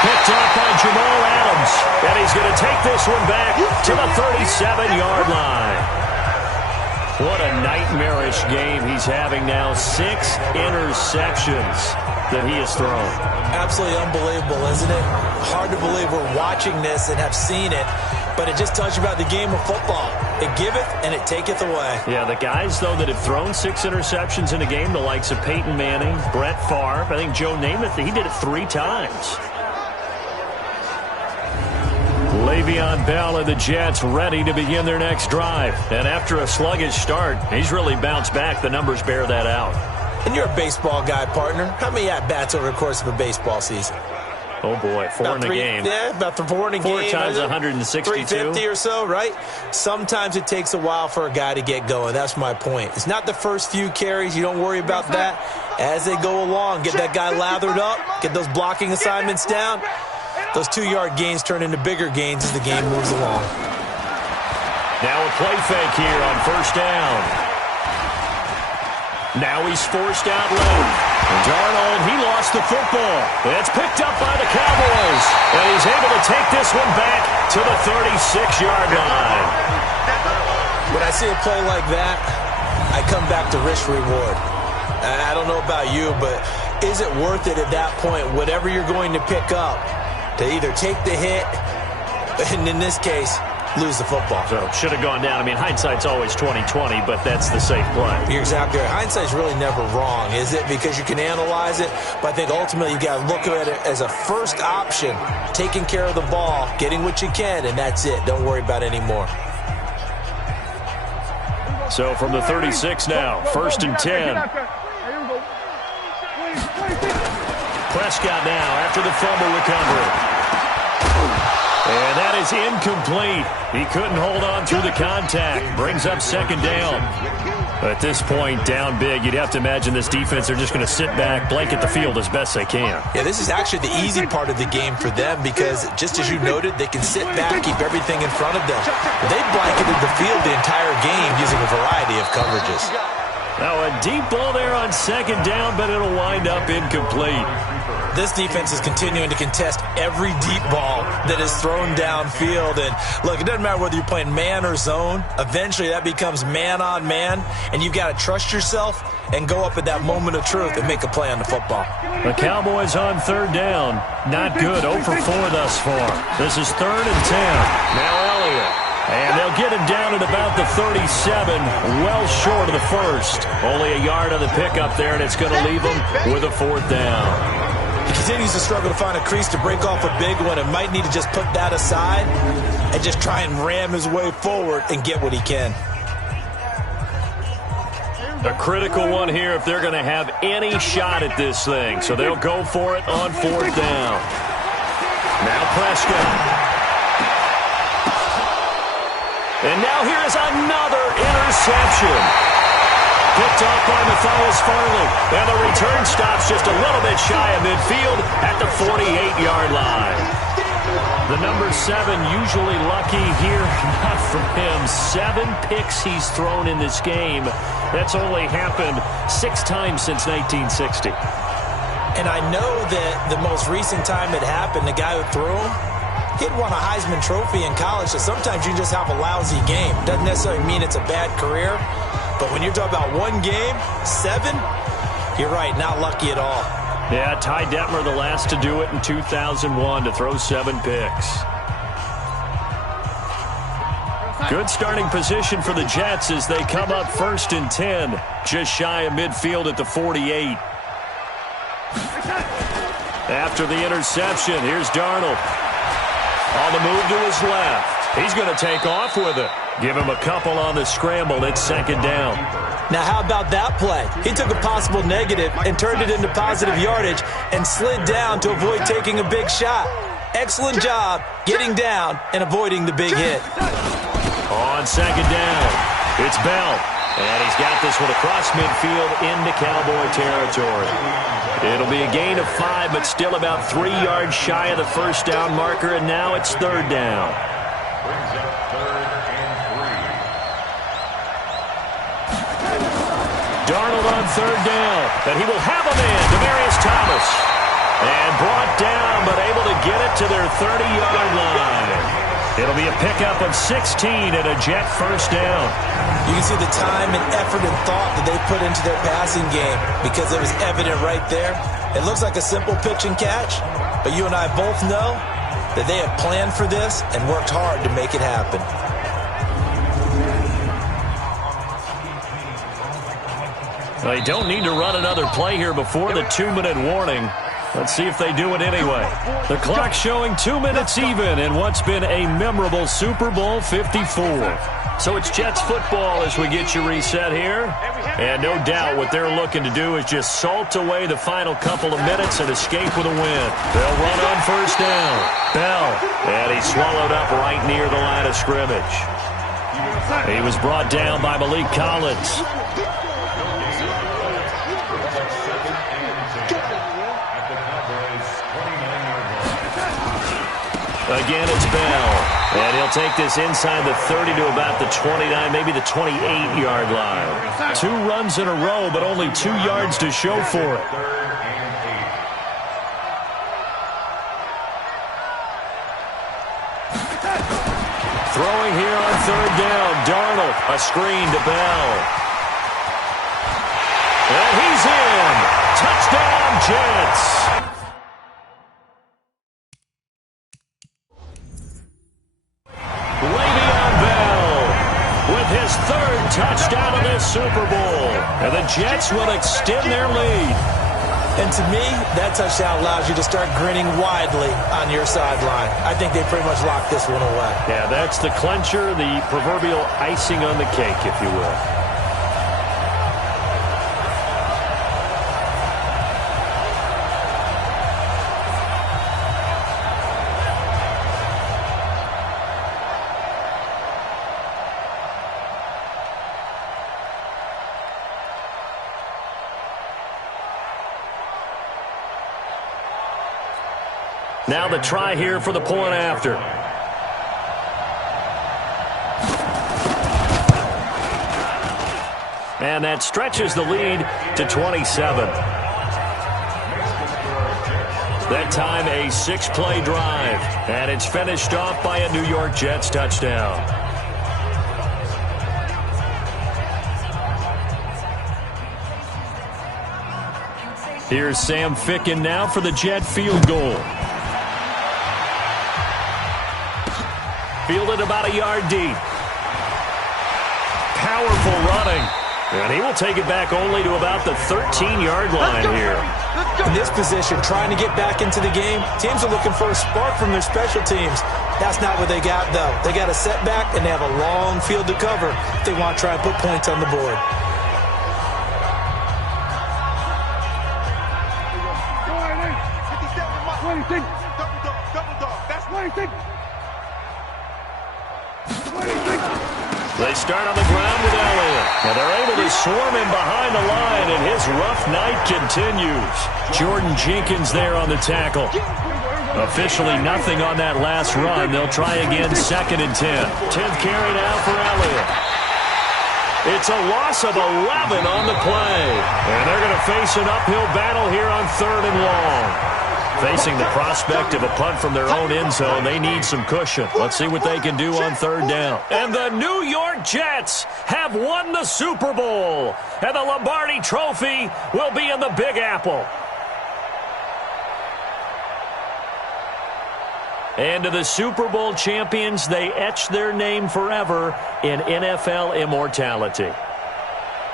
Picked up by Jamal Adams. And he's going to take this one back to the 37-yard line. What a nightmarish game he's having now. 6 interceptions that he has thrown. Absolutely unbelievable, isn't it? Hard to believe we're watching this and have seen it, but it just tells you about the game of football. It giveth and it taketh away. Yeah, the guys, though, that have thrown 6 interceptions in a game, the likes of Peyton Manning, Brett Favre, I think Joe Namath, he did it 3 times. Le'Veon Bell and the Jets ready to begin their next drive. And after a sluggish start, he's really bounced back. The numbers bear that out. And you're a baseball guy, partner. How many at-bats over the course of a baseball season? Oh, boy, 4 in a game. Yeah, about 4 in a game. 4 times 162. 350 or so, right? Sometimes it takes a while for a guy to get going. That's my point. It's not the first few carries. You don't worry about that. As they go along, get that guy lathered up, get those blocking assignments down. Those 2-yard gains turn into bigger gains as the game moves along. Now a play fake here on first down. Now he's forced out low. Darnold, he lost the football. It's picked up by the Cowboys. And he's able to take this one back to the 36-yard line. When I see a play like that, I come back to risk-reward. I don't know about you, but is it worth it at that point, whatever you're going to pick up, to either take the hit, and in this case, lose the football? So should have gone down. I mean, hindsight's always 20/20, but that's the safe play. You're exactly right. Hindsight's really never wrong, is it? Because you can analyze it, but I think ultimately you got to look at it as a first option, taking care of the ball, getting what you can, and that's it. Don't worry about any more. So from the 36 now, 1st and 10. Prescott now after the fumble recovery. And that is incomplete. He couldn't hold on through the contact. Brings up second down. At this point, down big, you'd have to imagine this defense, they're just going to sit back, blanket the field as best they can. Yeah, this is actually the easy part of the game for them because, just as you noted, they can sit back, keep everything in front of them. They blanketed the field the entire game using a variety of coverages. Now a deep ball there on second down, but it'll wind up incomplete. This defense is continuing to contest every deep ball that is thrown downfield. And look, it doesn't matter whether you're playing man or zone. Eventually that becomes man on man, and you've got to trust yourself and go up at that moment of truth and make a play on the football. The Cowboys on third down. Not good. 0 for 4 thus far. This is 3rd and 10. Now Elliott. And they'll get him down at about the 37, well short of the first. Only a yard on the pickup there, and it's going to leave him with a 4th down. He continues to struggle to find a crease to break off a big one and might need to just put that aside and just try and ram his way forward and get what he can. A critical one here if they're going to have any shot at this thing. So they'll go for it on 4th down. Now Prescott. And now here is another interception. Picked off by Matthias Farley. And the return stops just a little bit shy of midfield at the 48-yard line. The number 7 usually lucky here. Not for him. 7 picks he's thrown in this game. That's only happened 6 times since 1960. And I know that the most recent time it happened, the guy who threw him, he'd won a Heisman Trophy in college, so sometimes you just have a lousy game. Doesn't necessarily mean it's a bad career, but when you're talking about one game, 7, you're right, not lucky at all. Yeah, Ty Detmer the last to do it in 2001 to throw 7 picks. Good starting position for the Jets as they come up 1st and 10, just shy of midfield at the 48. After the interception, here's Darnold. On the move to his left. He's going to take off with it. Give him a couple on the scramble. It's 2nd down. Now, how about that play? He took a possible negative and turned it into positive yardage and slid down to avoid taking a big shot. Excellent job getting down and avoiding the big hit. On 2nd down, it's Bell. And he's got this one across midfield into Cowboy territory. It'll be a gain of 5, but still about 3 yards shy of the 1st down marker, and now it's 3rd down. Brings up 3rd and 3. Darnold on 3rd down, and he will have a man, Demaryius Thomas. And brought down, but able to get it to their 30-yard line. It'll be a pickup of 16 and a Jet 1st down. You can see the time and effort and thought that they put into their passing game because it was evident right there. It looks like a simple pitch and catch, but you and I both know that they have planned for this and worked hard to make it happen. They don't need to run another play here before the 2-minute warning. Let's see if they do it anyway. The clock showing 2 minutes even in what's been a memorable Super Bowl 54. So it's Jets football as we get you reset here. And no doubt what they're looking to do is just salt away the final couple of minutes and escape with a win. They'll run on 1st down. Bell. And he's swallowed up right near the line of scrimmage. He was brought down by Malik Collins. Again, it's Bell. And he'll take this inside the 30 to about the 29, maybe the 28-yard line. 2 runs in a row, but only 2 yards to show for it. Throwing here on 3rd down, Darnold. A screen to Bell. And he's in. Touchdown, Jets. His 3rd touchdown of this Super Bowl. And the Jets will extend their lead. And to me, that touchdown allows you to start grinning widely on your sideline. I think they pretty much locked this one away. Yeah, that's the clincher, the proverbial icing on the cake, if you will. Now the try here for the point after. And that stretches the lead to 27. That time a 6-play drive. And it's finished off by a New York Jets touchdown. Here's Sam Ficken now for the Jet field goal. Fielded about a yard deep. Powerful running. And he will take it back only to about the 13-yard line here. In this position, trying to get back into the game, teams are looking for a spark from their special teams. That's not what they got, though. They got a setback, and they have a long field to cover if they want to try and put points on the board. They start on the ground with Elliott. And they're able to swarm him behind the line, and his rough night continues. Jordan Jenkins there on the tackle. Officially nothing on that last run. They'll try again 2nd and 10. 10th carry now for Elliott. It's a loss of 11 on the play. And they're going to face an uphill battle here on 3rd and long. Facing the prospect of a punt from their own end zone, they need some cushion. Let's see what they can do on 3rd down. And the New York Jets have won the Super Bowl. And the Lombardi Trophy will be in the Big Apple. And to the Super Bowl champions, they etch their name forever in NFL immortality.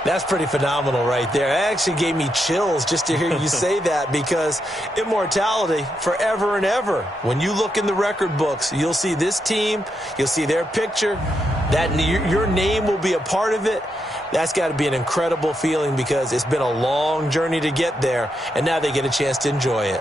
That's pretty phenomenal right there. It actually gave me chills just to hear you say that, because immortality forever and ever. When you look in the record books, you'll see this team, you'll see their picture, that your name will be a part of it. That's got to be an incredible feeling, because it's been a long journey to get there, and now they get a chance to enjoy it.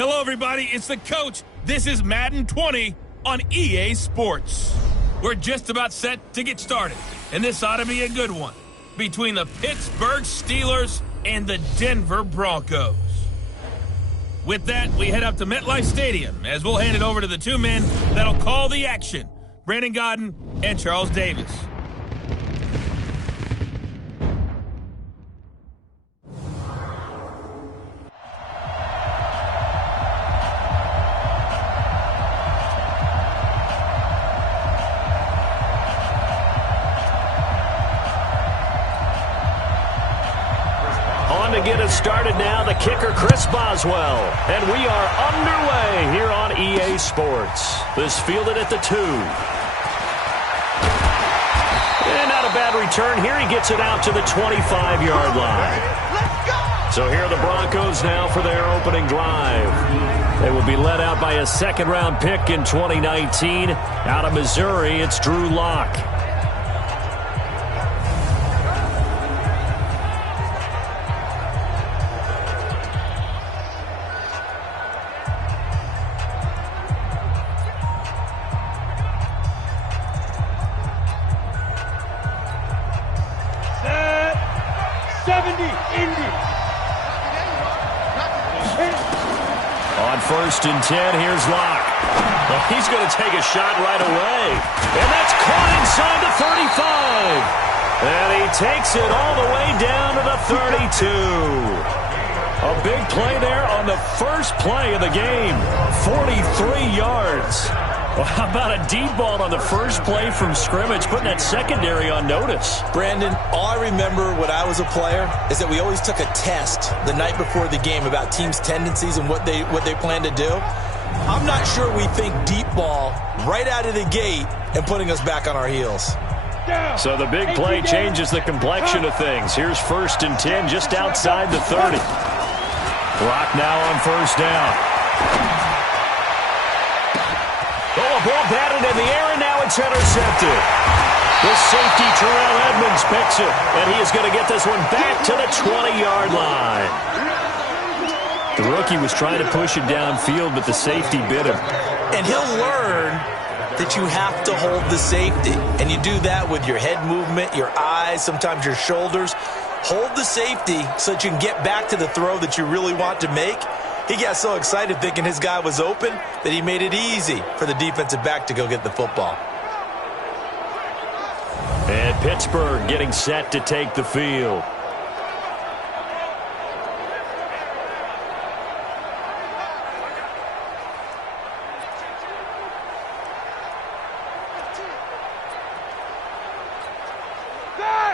Hello, everybody. It's the coach. This is Madden 20 on EA Sports. We're just about set to get started, and this ought to be a good one between the Pittsburgh Steelers and the Denver Broncos. With that, we head up to MetLife Stadium as we'll hand it over to the two men that'll call the action, Brandon Godden and Charles Davis. To get us started now, the kicker, Chris Boswell. And we are underway here on EA Sports. This fielded at the 2. And not a bad return here. He gets it out to the 25-yard line. So here are the Broncos now for their opening drive. They will be led out by a second-round pick in 2019. Out of Missouri, it's Drew Lock. On 1st and 10, here's Locke. Well, he's going to take a shot right away. And that's caught inside the 35. And he takes it all the way down to the 32. A big play there on the first play of the game. 43 yards. Well, how about a deep ball on the first play from scrimmage, putting that secondary on notice? Brandon, all I remember when I was a player is that we always took a test the night before the game about teams' tendencies and what they plan to do. I'm not sure we think deep ball right out of the gate and putting us back on our heels. So the big play changes the complexion of things. Here's 1st and 10 just outside the 30. Rock now on 1st down. Oh, a ball batted in the air, and now it's intercepted. The safety, Terrell Edmonds, picks it, and he is going to get this one back to the 20-yard line. The rookie was trying to push it downfield, but the safety bit him. And he'll learn that you have to hold the safety, and you do that with your head movement, your eyes, sometimes your shoulders. Hold the safety so that you can get back to the throw that you really want to make. He got so excited thinking his guy was open that he made it easy for the defensive back to go get the football. And Pittsburgh getting set to take the field.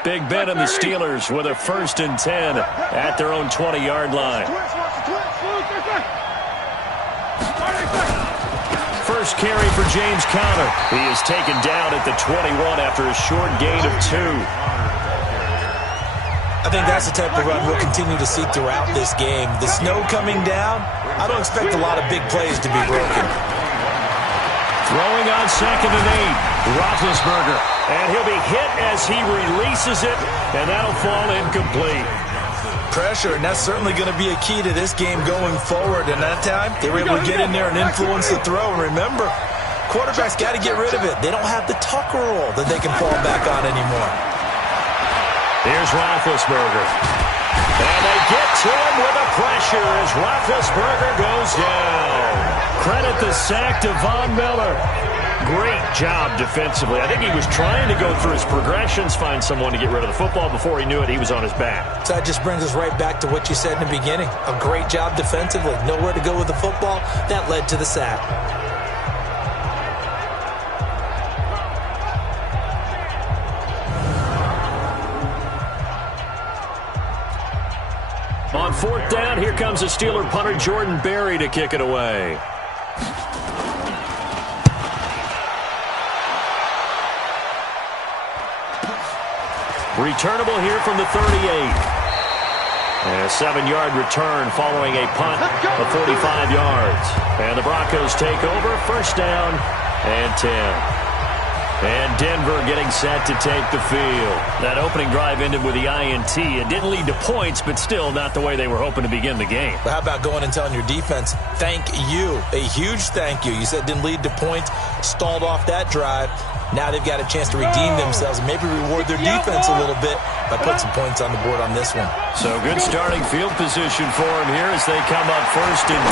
Big Ben and the Steelers with a 1st and 10 at their own 20-yard line. First carry for James Conner. He is taken down at the 21 after a short gain of 2. I think that's the type of run we'll continue to see throughout this game. The snow coming down, I don't expect a lot of big plays to be broken. Throwing on 2nd and 8, Roethlisberger. And he'll be hit as he releases it, and that'll fall incomplete. Pressure, and that's certainly going to be a key to this game going forward. And that time, they were able to get in there and influence the throw. And remember, quarterbacks got to get rid of it. They don't have the tucker roll that they can fall back on anymore. Here's Roethlisberger. And they get to him with a pressure as Roethlisberger goes down. Credit the sack to Von Miller. Great job defensively. I think he was trying to go through his progressions, find someone to get rid of the football. Before he knew it, he was on his back. So that just brings us right back to what you said in the beginning. A great job defensively. Nowhere to go with the football. That led to the sack. On 4th down, here comes the Steeler punter Jordan Berry to kick it away. Returnable here from the 38. And a 7-yard return following a punt of 45 yards. And the Broncos take over, 1st down and 10. And Denver getting set to take the field. That opening drive ended with the INT. It didn't lead to points, but still not the way they were hoping to begin the game. But how about going and telling your defense, thank you, a huge thank you. You said it didn't lead to points, stalled off that drive. Now they've got a chance to redeem themselves and maybe reward their defense a little bit by putting some points on the board on this one. So good starting field position for them here as they come up 1st and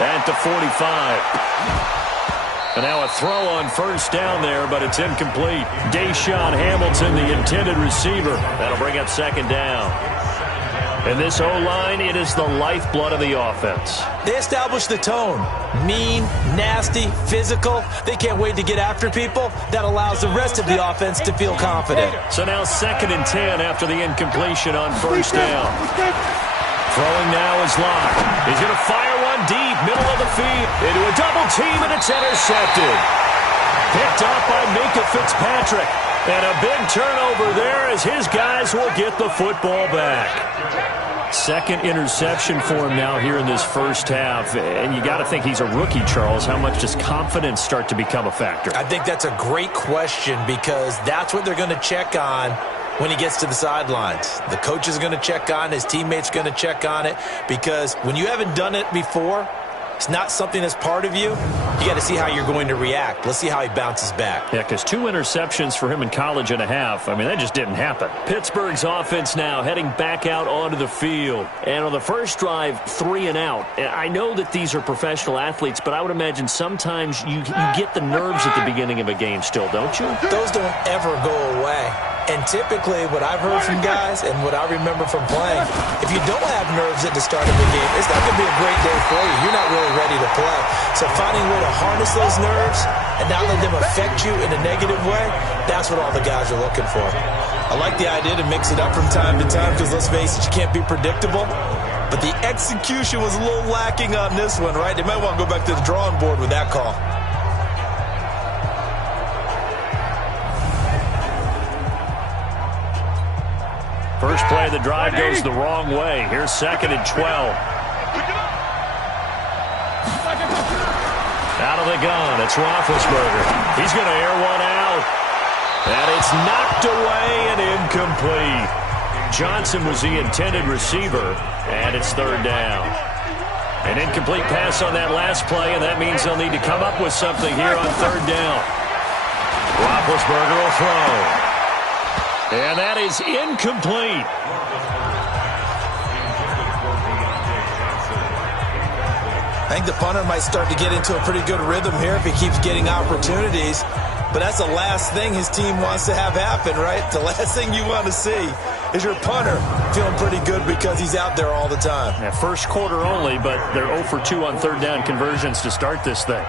10 at the 45. And now a throw on 1st down there, but it's incomplete. Deshaun Hamilton, the intended receiver. That'll bring up 2nd down. And this O-line, it is the lifeblood of the offense. They established the tone. Mean, nasty, physical. They can't wait to get after people. That allows the rest of the offense to feel confident. So now 2nd and 10 after the incompletion on 1st down. Throwing now is Locke. He's going to fire one deep, middle of the field, into a double team, and it's intercepted. Picked up by Minkah Fitzpatrick. And a big turnover there as his guys will get the football back. 2nd interception for him now here in this first half. And you got to think he's a rookie, Charles. How much does confidence start to become a factor? I think that's a great question because that's what they're going to check on when he gets to the sidelines. The coach is going to check on it. His teammates are going to check on it because when you haven't done it before, it's not something that's part of you. You got to see how you're going to react. Let's see how he bounces back. Yeah, because 2 interceptions for him in college and a half. I mean, that just didn't happen. Pittsburgh's offense now heading back out onto the field. And on the first drive, 3 and out. And I know that these are professional athletes, but I would imagine sometimes you get the nerves at the beginning of a game still, don't you? Those don't ever go away. And typically, what I've heard from guys and what I remember from playing, if you don't have nerves at the start of the game, it's not going to be a great day for you. You're not really ready to play. So finding a way to harness those nerves and not let them affect you in a negative way, that's what all the guys are looking for. I like the idea to mix it up from time to time because, let's face it, you can't be predictable. But the execution was a little lacking on this one, right? They might want to go back to the drawing board with that call. First play of the drive goes the wrong way. Here's 2nd and 12. Out of the gun, it's Roethlisberger. He's going to air one out. And it's knocked away and incomplete. Johnson was the intended receiver, and it's 3rd down. An incomplete pass on that last play, and that means they'll need to come up with something here on 3rd down. Roethlisberger will throw. And that is incomplete. I think the punter might start to get into a pretty good rhythm here if he keeps getting opportunities. But that's the last thing his team wants to have happen, right? The last thing you want to see is your punter feeling pretty good because he's out there all the time. Yeah, first quarter only, but they're 0 for 2 on 3rd down conversions to start this thing.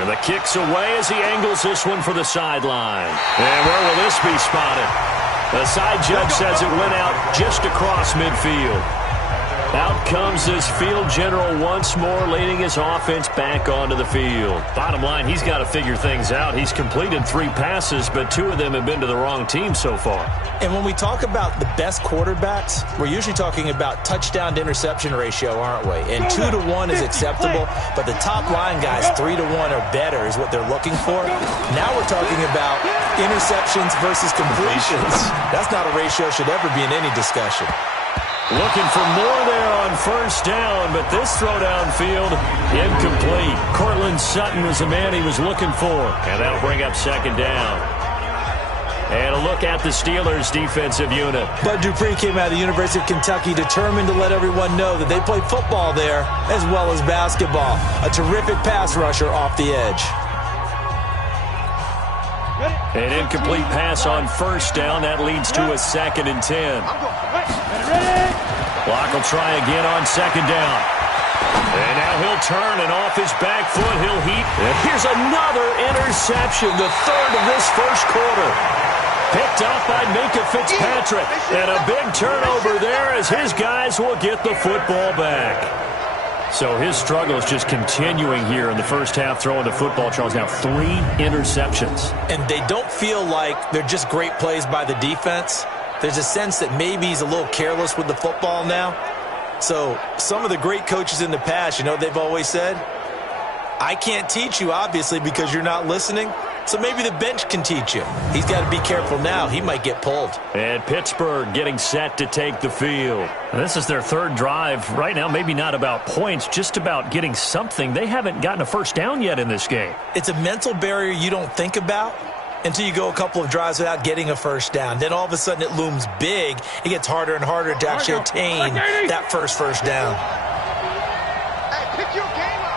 And the kick's away as he angles this one for the sideline. And where will this be spotted? The side judge says it went out just across midfield. Out comes this field general once more, leading his offense back onto the field. Bottom line, he's got to figure things out. He's completed 3 passes, but 2 of them have been to the wrong team so far. And when we talk about the best quarterbacks, we're usually talking about touchdown to interception ratio, aren't we? And 2 to 1 is acceptable, but the top line guys, 3 to 1 or better is what they're looking for. Now we're talking about interceptions versus completions. That's not a ratio should ever be in any discussion. Looking for more there on 1st down, but this throw downfield, incomplete. Cortland Sutton was the man he was looking for, and that'll bring up 2nd down. And a look at the Steelers' defensive unit. Bud Dupree came out of the University of Kentucky determined to let everyone know that they play football there as well as basketball. A terrific pass rusher off the edge. An incomplete pass on 1st down. That leads to a 2nd and 10. Block will try again on 2nd down. And now he'll turn, and off his back foot, he'll heat. And here's another interception, the 3rd of this first quarter. Picked up by Minkah Fitzpatrick. And a big turnover there as his guys will get the football back. So his struggle is just continuing here in the first half, throwing the football. Charles, now 3 interceptions. And they don't feel like they're just great plays by the defense. There's a sense that maybe he's a little careless with the football now. So some of the great coaches in the past, you know what they've always said? I can't teach you, obviously, because you're not listening. So maybe the bench can teach you. He's got to be careful now. He might get pulled. And Pittsburgh getting set to take the field. This is their third drive. Right now, maybe not about points, just about getting something. They haven't gotten a first down yet in this game. It's a mental barrier you don't think about until you go a couple of drives without getting a first down. Then all of a sudden it looms big. It gets harder and harder to actually attain that first down. Hey, pick your game up.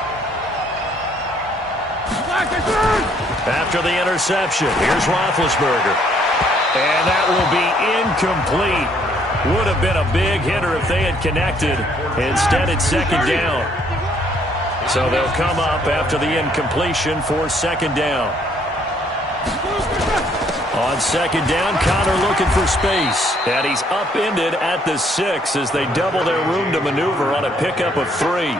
After the interception, here's Roethlisberger. And that will be incomplete. Would have been a big hitter if they had connected. Instead, it's second down. So they'll come up after the incompletion for second down. On second down, Connor looking for space. And he's upended at the 6 as they double their room to maneuver on a pickup of 3.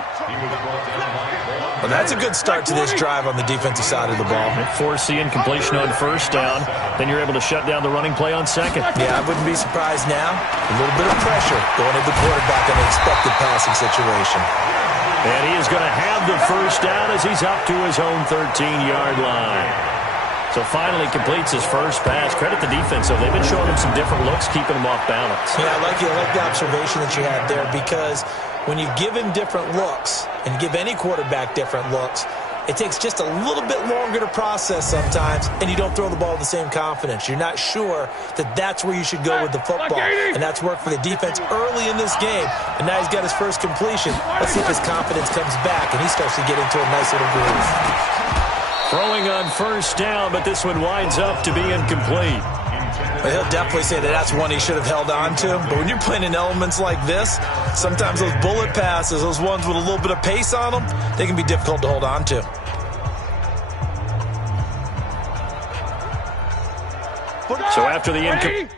Well, that's a good start to this drive on the defensive side of the ball. Force the incompletion on first down. Then you're able to shut down the running play on second. Yeah, I wouldn't be surprised now. A little bit of pressure going at the quarterback in an expected passing situation. And he is going to have the first down as he's up to his own 13-yard line. So finally completes his first pass. Credit the defense, though. They've been showing him some different looks, keeping him off balance. Yeah, I like the observation that you had there, because when you give him different looks and give any quarterback different looks, it takes just a little bit longer to process sometimes, and you don't throw the ball with the same confidence. You're not sure that that's where you should go with the football, and that's worked for the defense early in this game, and now he's got his first completion. Let's see if his confidence comes back, and he starts to get into a nice little groove. Throwing on first down, but this one winds up to be incomplete. Well, he'll definitely say that that's one he should have held on to. But when you're playing in elements like this, sometimes those bullet passes, those ones with a little bit of pace on them, they can be difficult to hold on to. So after the incomplete...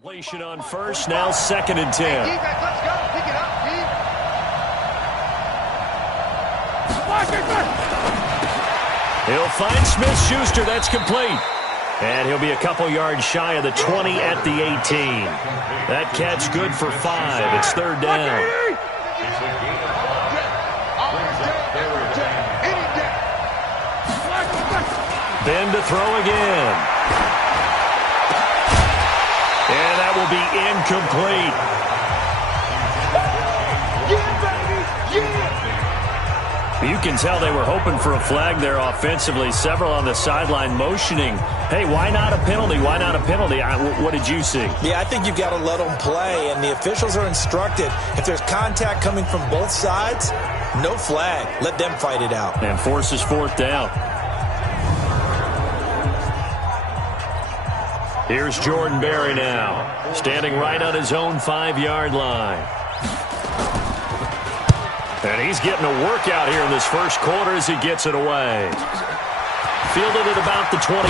Completion on first, now 2nd and 10. Defense, let's go. Pick it up, Steve. He'll find Smith-Schuster. That's complete. And he'll be a couple yards shy of the 20 at the 18. That catch good for 5. It's 3rd down. Ben to throw again. And that will be incomplete. You can tell they were hoping for a flag there offensively. Several on the sideline motioning, hey, why not a penalty? Why not a penalty? What did you see? Yeah, I think you've got to let them play, and the officials are instructed. If there's contact coming from both sides, no flag. Let them fight it out. And forces 4th down. Here's Jordan Berry now, standing right on his own 5-yard line. And he's getting a workout here in this first quarter as he gets it away. Fielded at about the 28.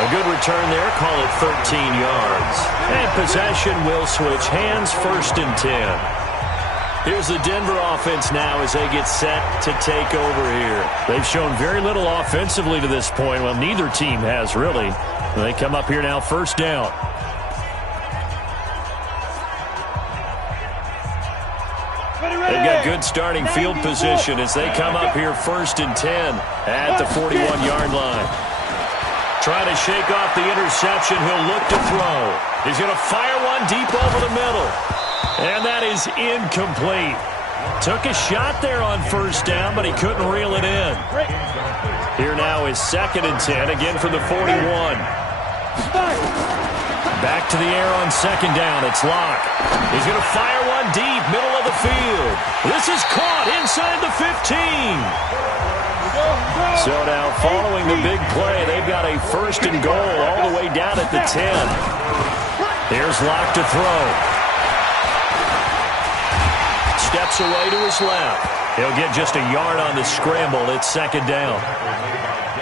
A good return there, call it 13 yards. And possession will switch hands, 1st and 10. Here's the Denver offense now as they get set to take over here. They've shown very little offensively to this point. Well, neither team has really. They come up here now, 1st down. They've got good starting field position as they come up here 1st and 10 at the 41-yard line. Trying to shake off the interception. He'll look to throw. He's going to fire one deep over the middle. And that is incomplete. Took a shot there on 1st down, but he couldn't reel it in. Here now is 2nd and 10, again from the 41. Back to the air on 2nd down. It's Locke. He's going to fire one deep, middle of the field. This is caught inside the 15. So now following the big play, they've got a 1st and goal all the way down at the 10. Here's Locke to throw. Steps away to his left. He'll get just a yard on the scramble. It's 2nd down.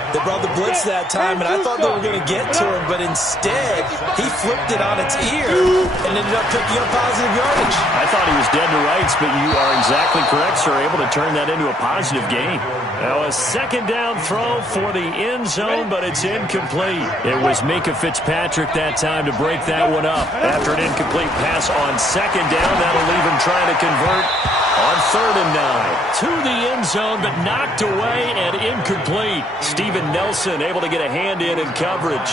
They brought the blitz that time, and I thought they were going to get to him, but instead, he flipped it on its ear and ended up picking up positive yardage. I thought he was dead to rights, but you are exactly correct, sir, able to turn that into a positive gain. Now a 2nd down throw for the end zone, but it's incomplete. It was Minkah Fitzpatrick that time to break that one up. After an incomplete pass on 2nd down, that'll leave him trying to convert on 3rd and 9. To the end zone, but knocked away and incomplete. Steven Nelson able to get a hand in coverage.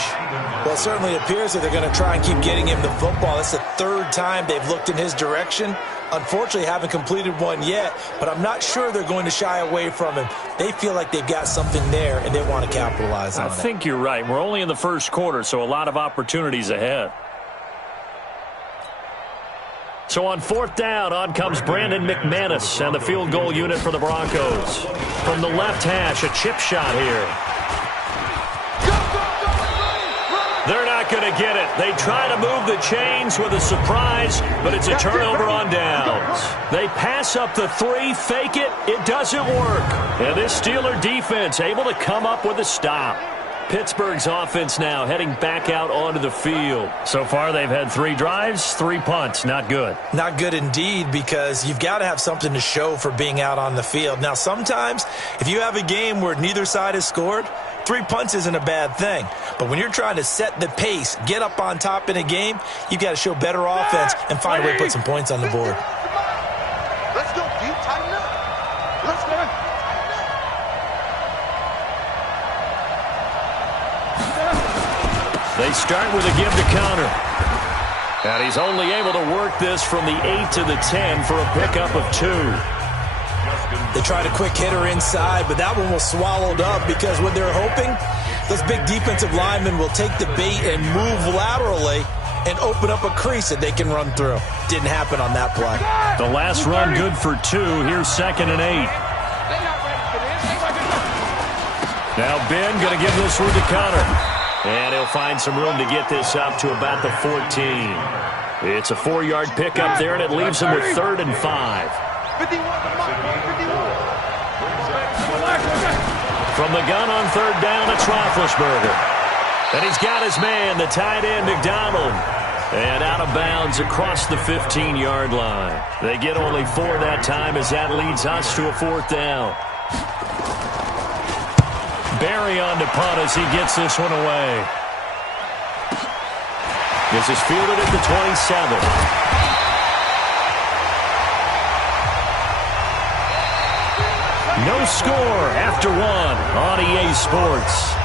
Well, it certainly appears that they're going to try and keep getting him the football. That's the 3rd time they've looked in his direction. Unfortunately, haven't completed one yet, but I'm not sure they're going to shy away from him. They feel like they've got something there, and they want to capitalize on it. I think you're right. We're only in the first quarter, so a lot of opportunities ahead. So on 4th down, on comes Brandon McManus and the field goal unit for the Broncos. From the left hash, a chip shot here. They're not going to get it. They try to move the chains with a surprise, but it's a turnover on downs. They pass up the 3, fake it. It doesn't work. And this Steeler defense able to come up with a stop. Pittsburgh's offense now heading back out onto the field. So far, they've had 3 drives, 3 punts. Not good. Not good indeed, because you've got to have something to show for being out on the field. Now, sometimes, if you have a game where neither side has scored, 3 punts isn't a bad thing. But when you're trying to set the pace, get up on top in a game, you've got to show better offense and find a way to put some points on the board. Let's go, D. Tighten up. Let's go. They start with a give to counter. And he's only able to work this from the 8 to the 10 for a pickup of 2. They tried a quick hitter inside, but that one was swallowed up because what they're hoping, those big defensive linemen will take the bait and move laterally and open up a crease that they can run through. Didn't happen on that play. The last run good for 2. Here's 2nd and 8. Now Ben going to give this one to Connor. And he'll find some room to get this up to about the 14. It's a 4-yard pickup there, and it leaves him with 3rd and 5. From the gun on 3rd down, it's Roethlisberger. And he's got his man, the tight end, McDonald. And out of bounds across the 15-yard line. They get only 4 that time as that leads us to a 4th down. Barry on to punt as he gets this one away. This is fielded at the 27. No score after 1 on EA Sports.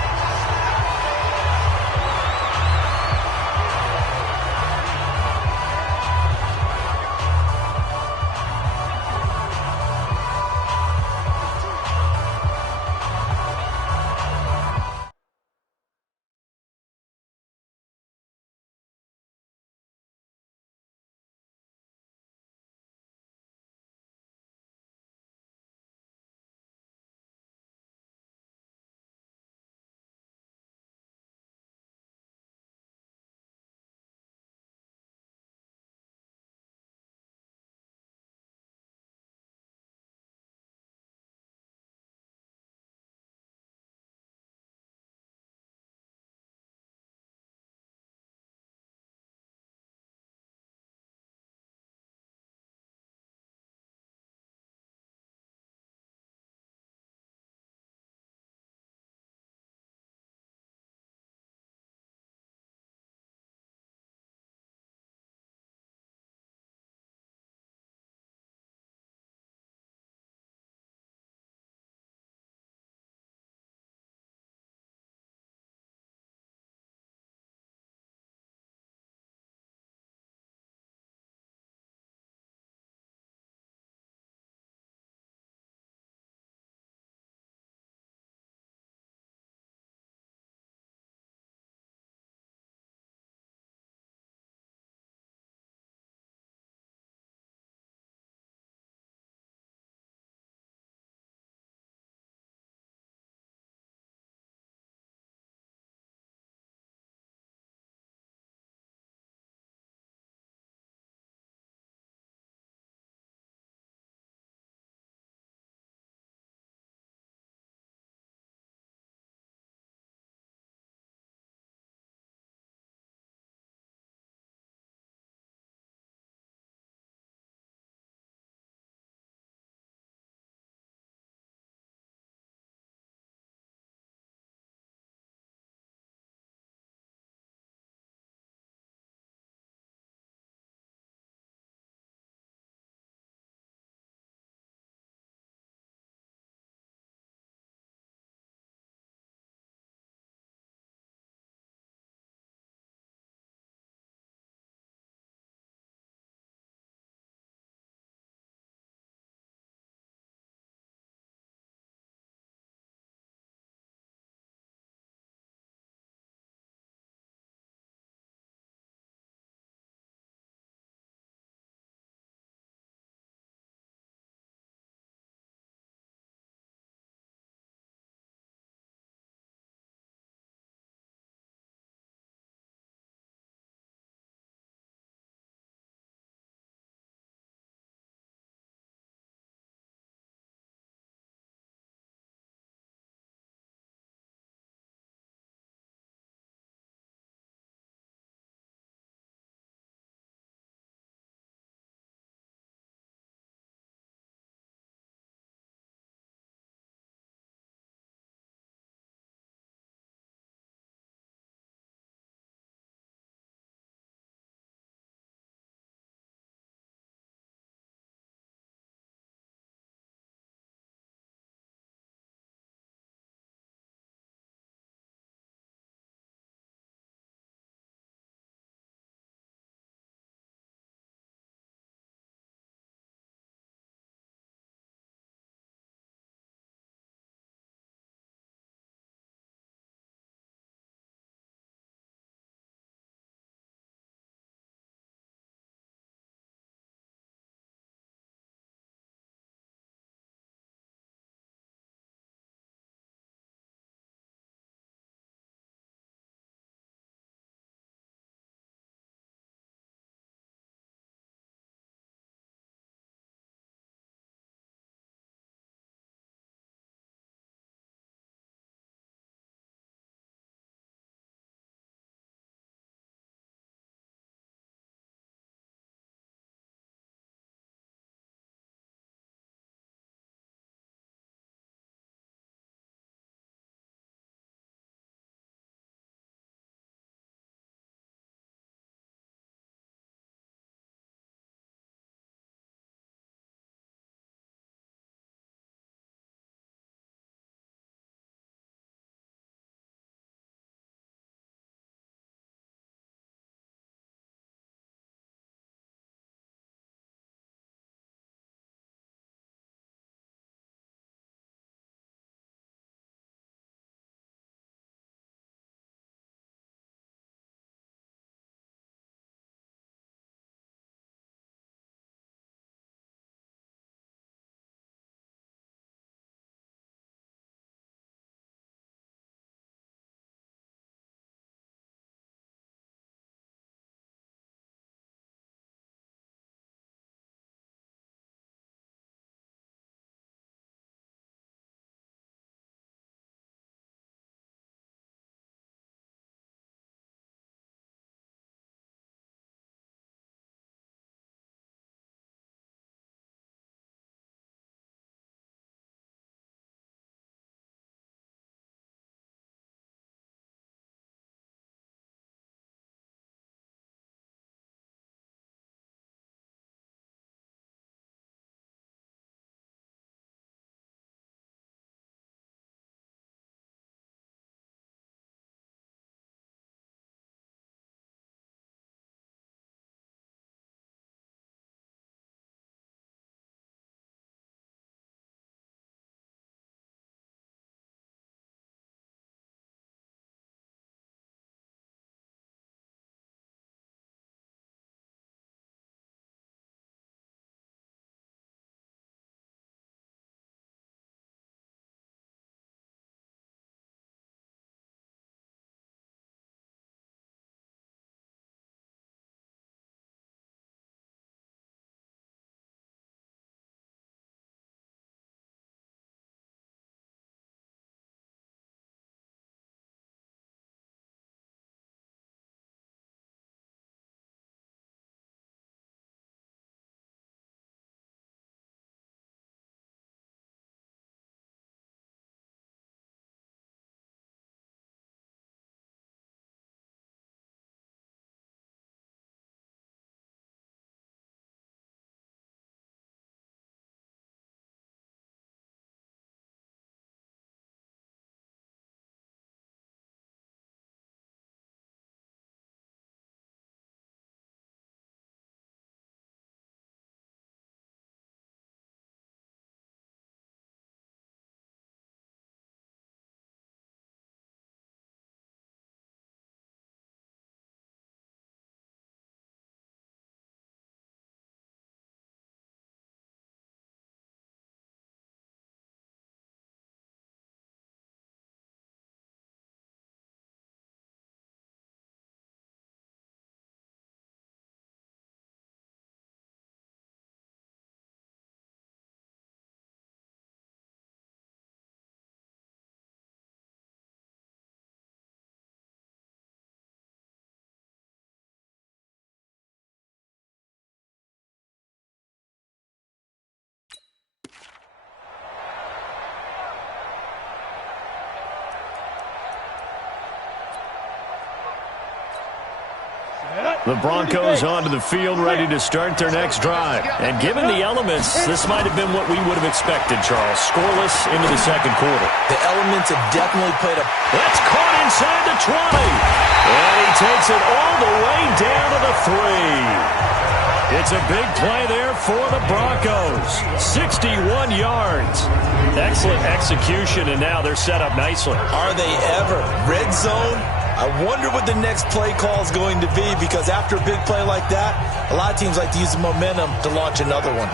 The Broncos onto the field, ready to start their next drive. And given the elements, this might have been what we would have expected, Charles. Scoreless into the second quarter. The elements have definitely played a... That's caught inside the 20. And he takes it all the way down to the 3. It's a big play there for the Broncos. 61 yards. Excellent execution, and now they're set up nicely. Are they ever? Red zone? I wonder what the next play call is going to be, because after a big play like that, a lot of teams like to use the momentum to launch another one.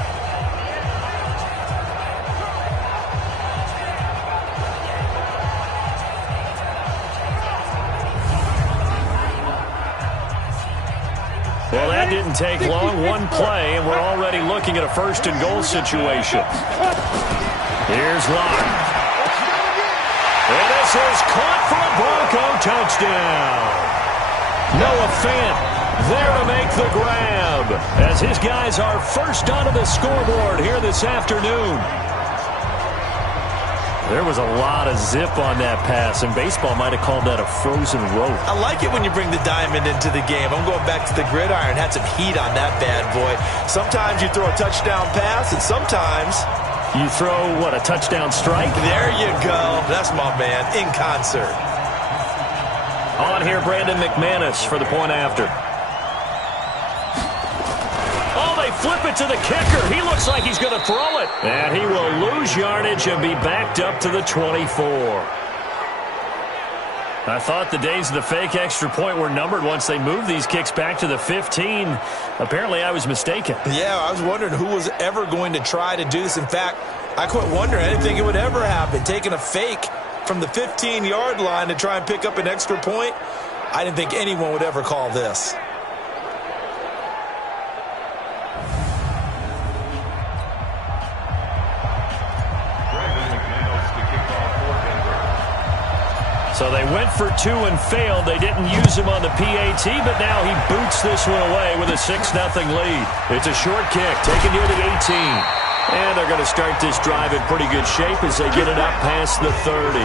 Well, that didn't take long. One play, and we're already looking at a first-and-goal situation. Here's Locke. And this is caught for a Bronco touchdown. Noah Fant there to make the grab as his guys are first onto the scoreboard here this afternoon. There was a lot of zip on that pass, and baseball might have called that a frozen rope. I like it when you bring the diamond into the game. I'm going back to the gridiron. Had some heat on that bad boy. Sometimes you throw a touchdown pass, and sometimes... you throw, what, a touchdown strike? There you go. That's my man, in concert. On here, Brandon McManus for the point after. Oh, they flip it to the kicker. He looks like he's going to throw it. And he will lose yardage and be backed up to the 24. I thought the days of the fake extra point were numbered once they moved these kicks back to the 15. Apparently, I was mistaken. Yeah, I was wondering who was ever going to try to do this. In fact, I quit wondering. I didn't think it would ever happen. Taking a fake from the 15-yard line to try and pick up an extra point, I didn't think anyone would ever call this. So they went for two and failed. They didn't use him on the PAT, but now he boots this one away with a 6-0 lead. It's a short kick, taken near the 18. And they're going to start this drive in pretty good shape as they get it up past the 30.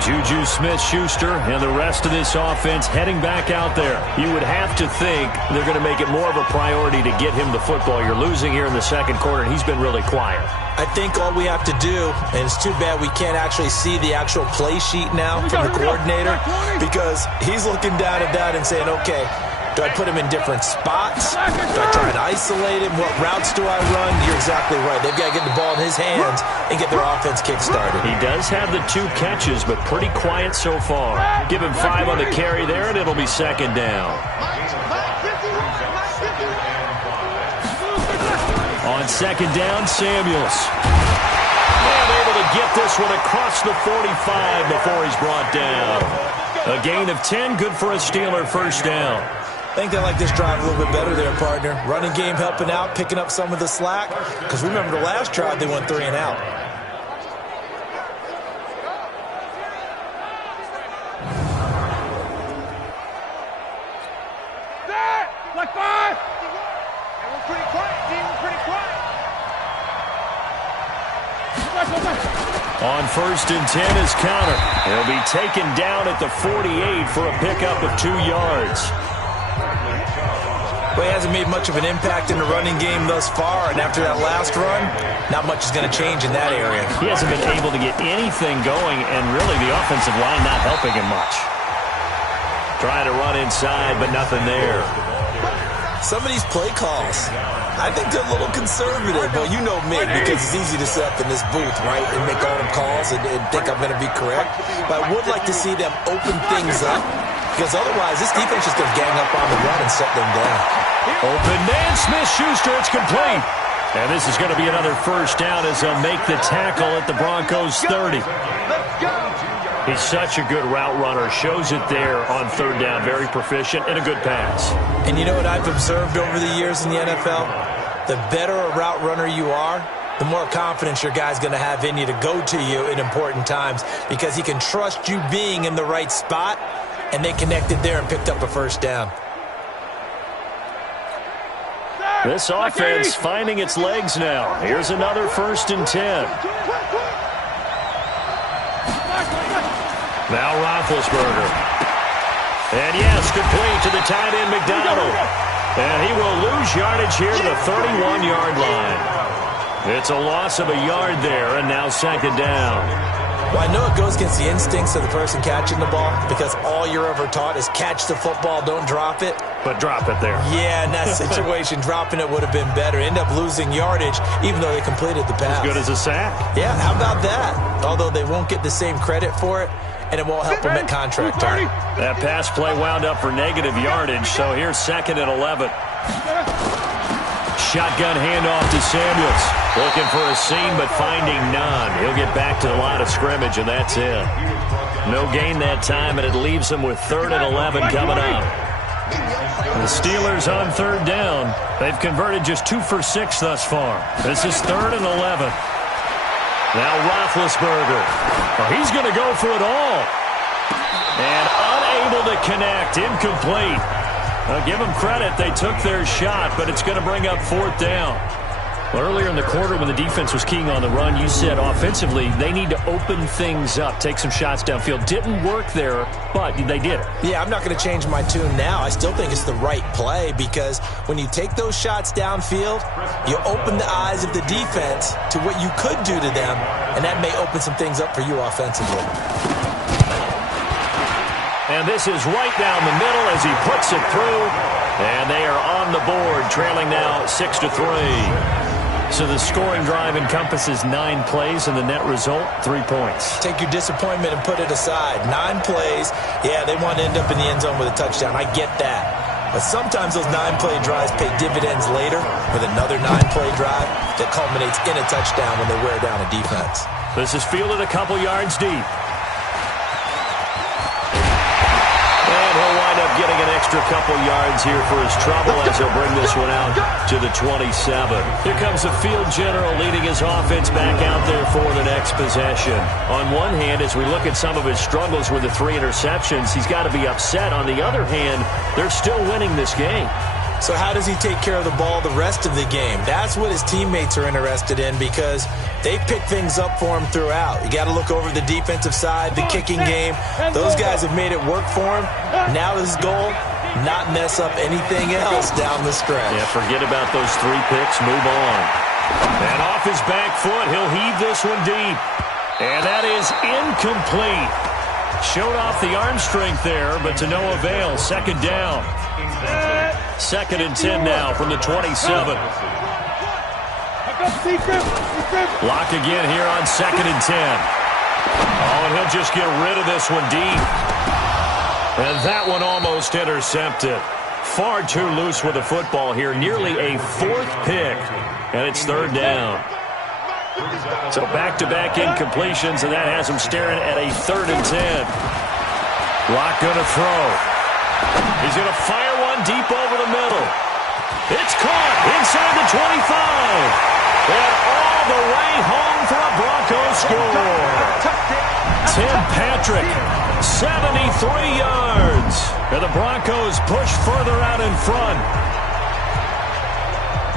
Juju Smith-Schuster and the rest of this offense heading back out there. You would have to think they're going to make it more of a priority to get him the football. You're losing here in the second quarter, and he's been really quiet. I think all we have to do, and it's too bad we can't actually see the actual play sheet now from the coordinator, because he's looking down at that and saying, okay, do I put him in different spots? Do I try and isolate him? What routes do I run? You're exactly right. They've got to get the ball in his hands and get their offense kick-started. He does have the 2 catches, but pretty quiet so far. Give him 5 on the carry there, and it'll be second down. On second down, Samuels. And able to get this one across the 45 before he's brought down. A gain of 10, good for a Steeler first down. I think they like this drive a little bit better there, partner. Running game helping out, picking up some of the slack. Because remember the last drive, they went 3 and out. Like 5! They were pretty quiet, team. We're pretty quiet. On first and 10 is Counter. He'll be taken down at the 48 for a pickup of 2 yards. Well, he hasn't made much of an impact in the running game thus far, and after that last run, not much is going to change in that area. He hasn't been able to get anything going, and really the offensive line not helping him much. Trying to run inside, but nothing there. Some of these play calls, I think they're a little conservative. Well, you know me, because it's easy to sit up in this booth, right, and make all them calls and think I'm going to be correct. But I would like to see them open things up, because otherwise this defense is going to gang up on the run and shut them down. Open man, Smith-Schuster, it's complete. And this is going to be another first down as they'll make the tackle at the Broncos 30. He's such a good route runner. Shows it there on third down. Very proficient and a good pass. And you know what I've observed over the years in the NFL? The better a route runner you are, the more confidence your guy's going to have in you to go to you in important times, because he can trust you being in the right spot, and they connected there and picked up a first down. This offense finding its legs now. Here's another first and 10. Now Roethlisberger. And yes, complete to the tight end, McDonald. And he will lose yardage here to the 31-yard line. It's a loss of a yard there, and now second down. Well, I know it goes against the instincts of the person catching the ball because all you're ever taught is catch the football, don't drop it. But drop it there. Yeah, in that situation, dropping it would have been better. End up losing yardage, even though they completed the pass. As good as a sack. Yeah, how about that? Although they won't get the same credit for it, and it won't help them at contract time. That pass play wound up for negative yardage, so here's second and 11. Shotgun handoff to Samuels. Looking for a seam, but finding none. He'll get back to the line of scrimmage, and that's it. No gain that time, and it leaves him with third and 11 coming up. The Steelers on third down. They've converted just 2 for 6 thus far. This is third and 11. Now Roethlisberger. Oh, he's going to go for it all. And unable to connect. Incomplete. Give them credit. They took their shot, but it's going to bring up fourth down. Well, earlier in the quarter when the defense was keying on the run, you said offensively they need to open things up, take some shots downfield. Didn't work there, but they did it. Yeah, I'm not going to change my tune now. I still think it's the right play because when you take those shots downfield, you open the eyes of the defense to what you could do to them, and that may open some things up for you offensively. And this is right down the middle as he puts it through. And they are on the board, trailing now 6-3. So the scoring drive encompasses 9 plays, and the net result, 3 points. Take your disappointment and put it aside. 9 plays. Yeah, they want to end up in the end zone with a touchdown. I get that. But sometimes those 9-play drives pay dividends later with another 9-play drive that culminates in a touchdown when they wear down a defense. This is fielded a couple yards deep. And he'll wind up getting an extra couple yards here for his trouble as he'll bring this one out to the 27. Here comes the field general leading his offense back out there for the next possession. On one hand, as we look at some of his struggles with the 3 interceptions, he's got to be upset. On the other hand, they're still winning this game. So how does he take care of the ball the rest of the game? That's what his teammates are interested in because they pick things up for him throughout. You got to look over the defensive side, the kicking game. Those guys have made it work for him. Now his goal, not mess up anything else down the stretch. Yeah, forget about those 3 picks. Move on. And off his back foot, he'll heave this one deep. And that is incomplete. Showed off the arm strength there, but to no avail. Second down. Second and 10 now from the 27. Lock again here on second and 10. Oh, and he'll just get rid of this one deep. And that one almost intercepted. Far too loose with the football here. Nearly a 4th pick. And it's third down. So back-to-back incompletions, and that has him staring at a third and 10. Lock going to throw. He's going to fire one deep over the middle. It's caught inside the 25. And all the way home for a Broncos score. Tim Patrick, 73 yards. And the Broncos push further out in front.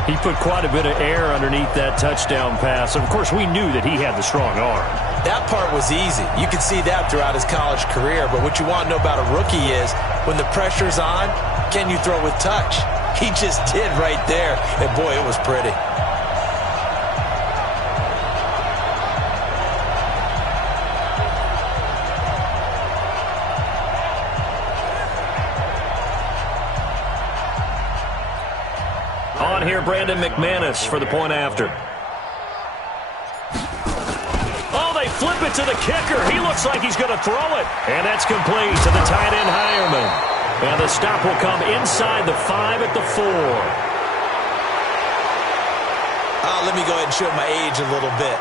He put quite a bit of air underneath that touchdown pass. Of course, we knew that he had the strong arm. That part was easy. You could see that throughout his college career. But what you want to know about a rookie is when the pressure's on, can you throw with touch? He just did right there. And, boy, it was pretty. On here, Brandon McManus for the point after. Oh, they flip it to the kicker. He looks like he's going to throw it. And that's complete to the tight end, Hireman. And the stop will come inside the 5 at the 4. Let me go ahead and show my age a little bit.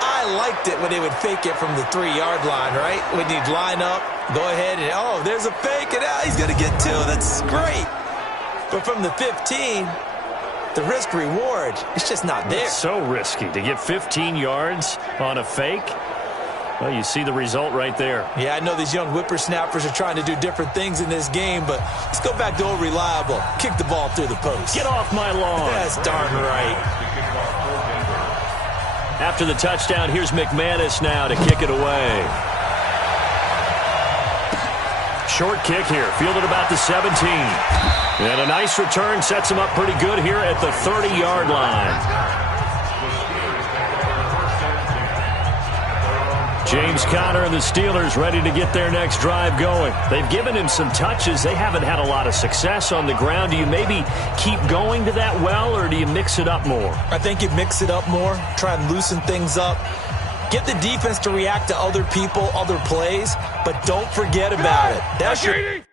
I liked it when they would fake it from the 3-yard line, right? When you'd line up, go ahead and, oh, there's a fake, and he's going to get 2. That's great. But from the 15, the risk-reward, it's just not there. It's so risky to get 15 yards on a fake. Well, you see the result right there. Yeah, I know these young whippersnappers are trying to do different things in this game, but let's go back to old reliable. Kick the ball through the post. Get off my lawn. That's darn right. After the touchdown, here's McManus now to kick it away. short kick here, fielded about the 17. And a nice return sets him up pretty good here at the 30-yard line. James Conner and the Steelers ready to get their next drive going. They've given him some touches. They haven't had a lot of success on the ground. Do you maybe keep going to that well, or do you mix it up more? I think you mix it up more, try and loosen things up. Get the defense to react to other people, other plays, but don't forget about it. That's your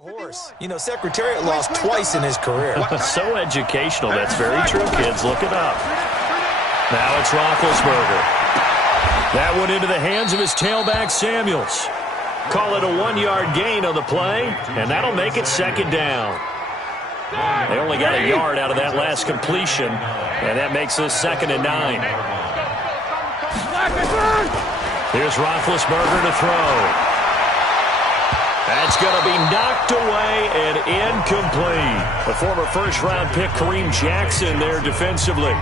Horse. You know, Secretariat lost twice in his career. So educational. That's very true, kids. Look it up. Now it's Roethlisberger. That one into the hands of his tailback, Samuels. Call it a 1-yard gain on the play, and that'll make it second down. They only got a yard out of that last completion, and that makes this 2nd and 9. Here's Roethlisberger to throw. That's going to be knocked away and incomplete. The former first-round pick, Kareem Jackson, there defensively.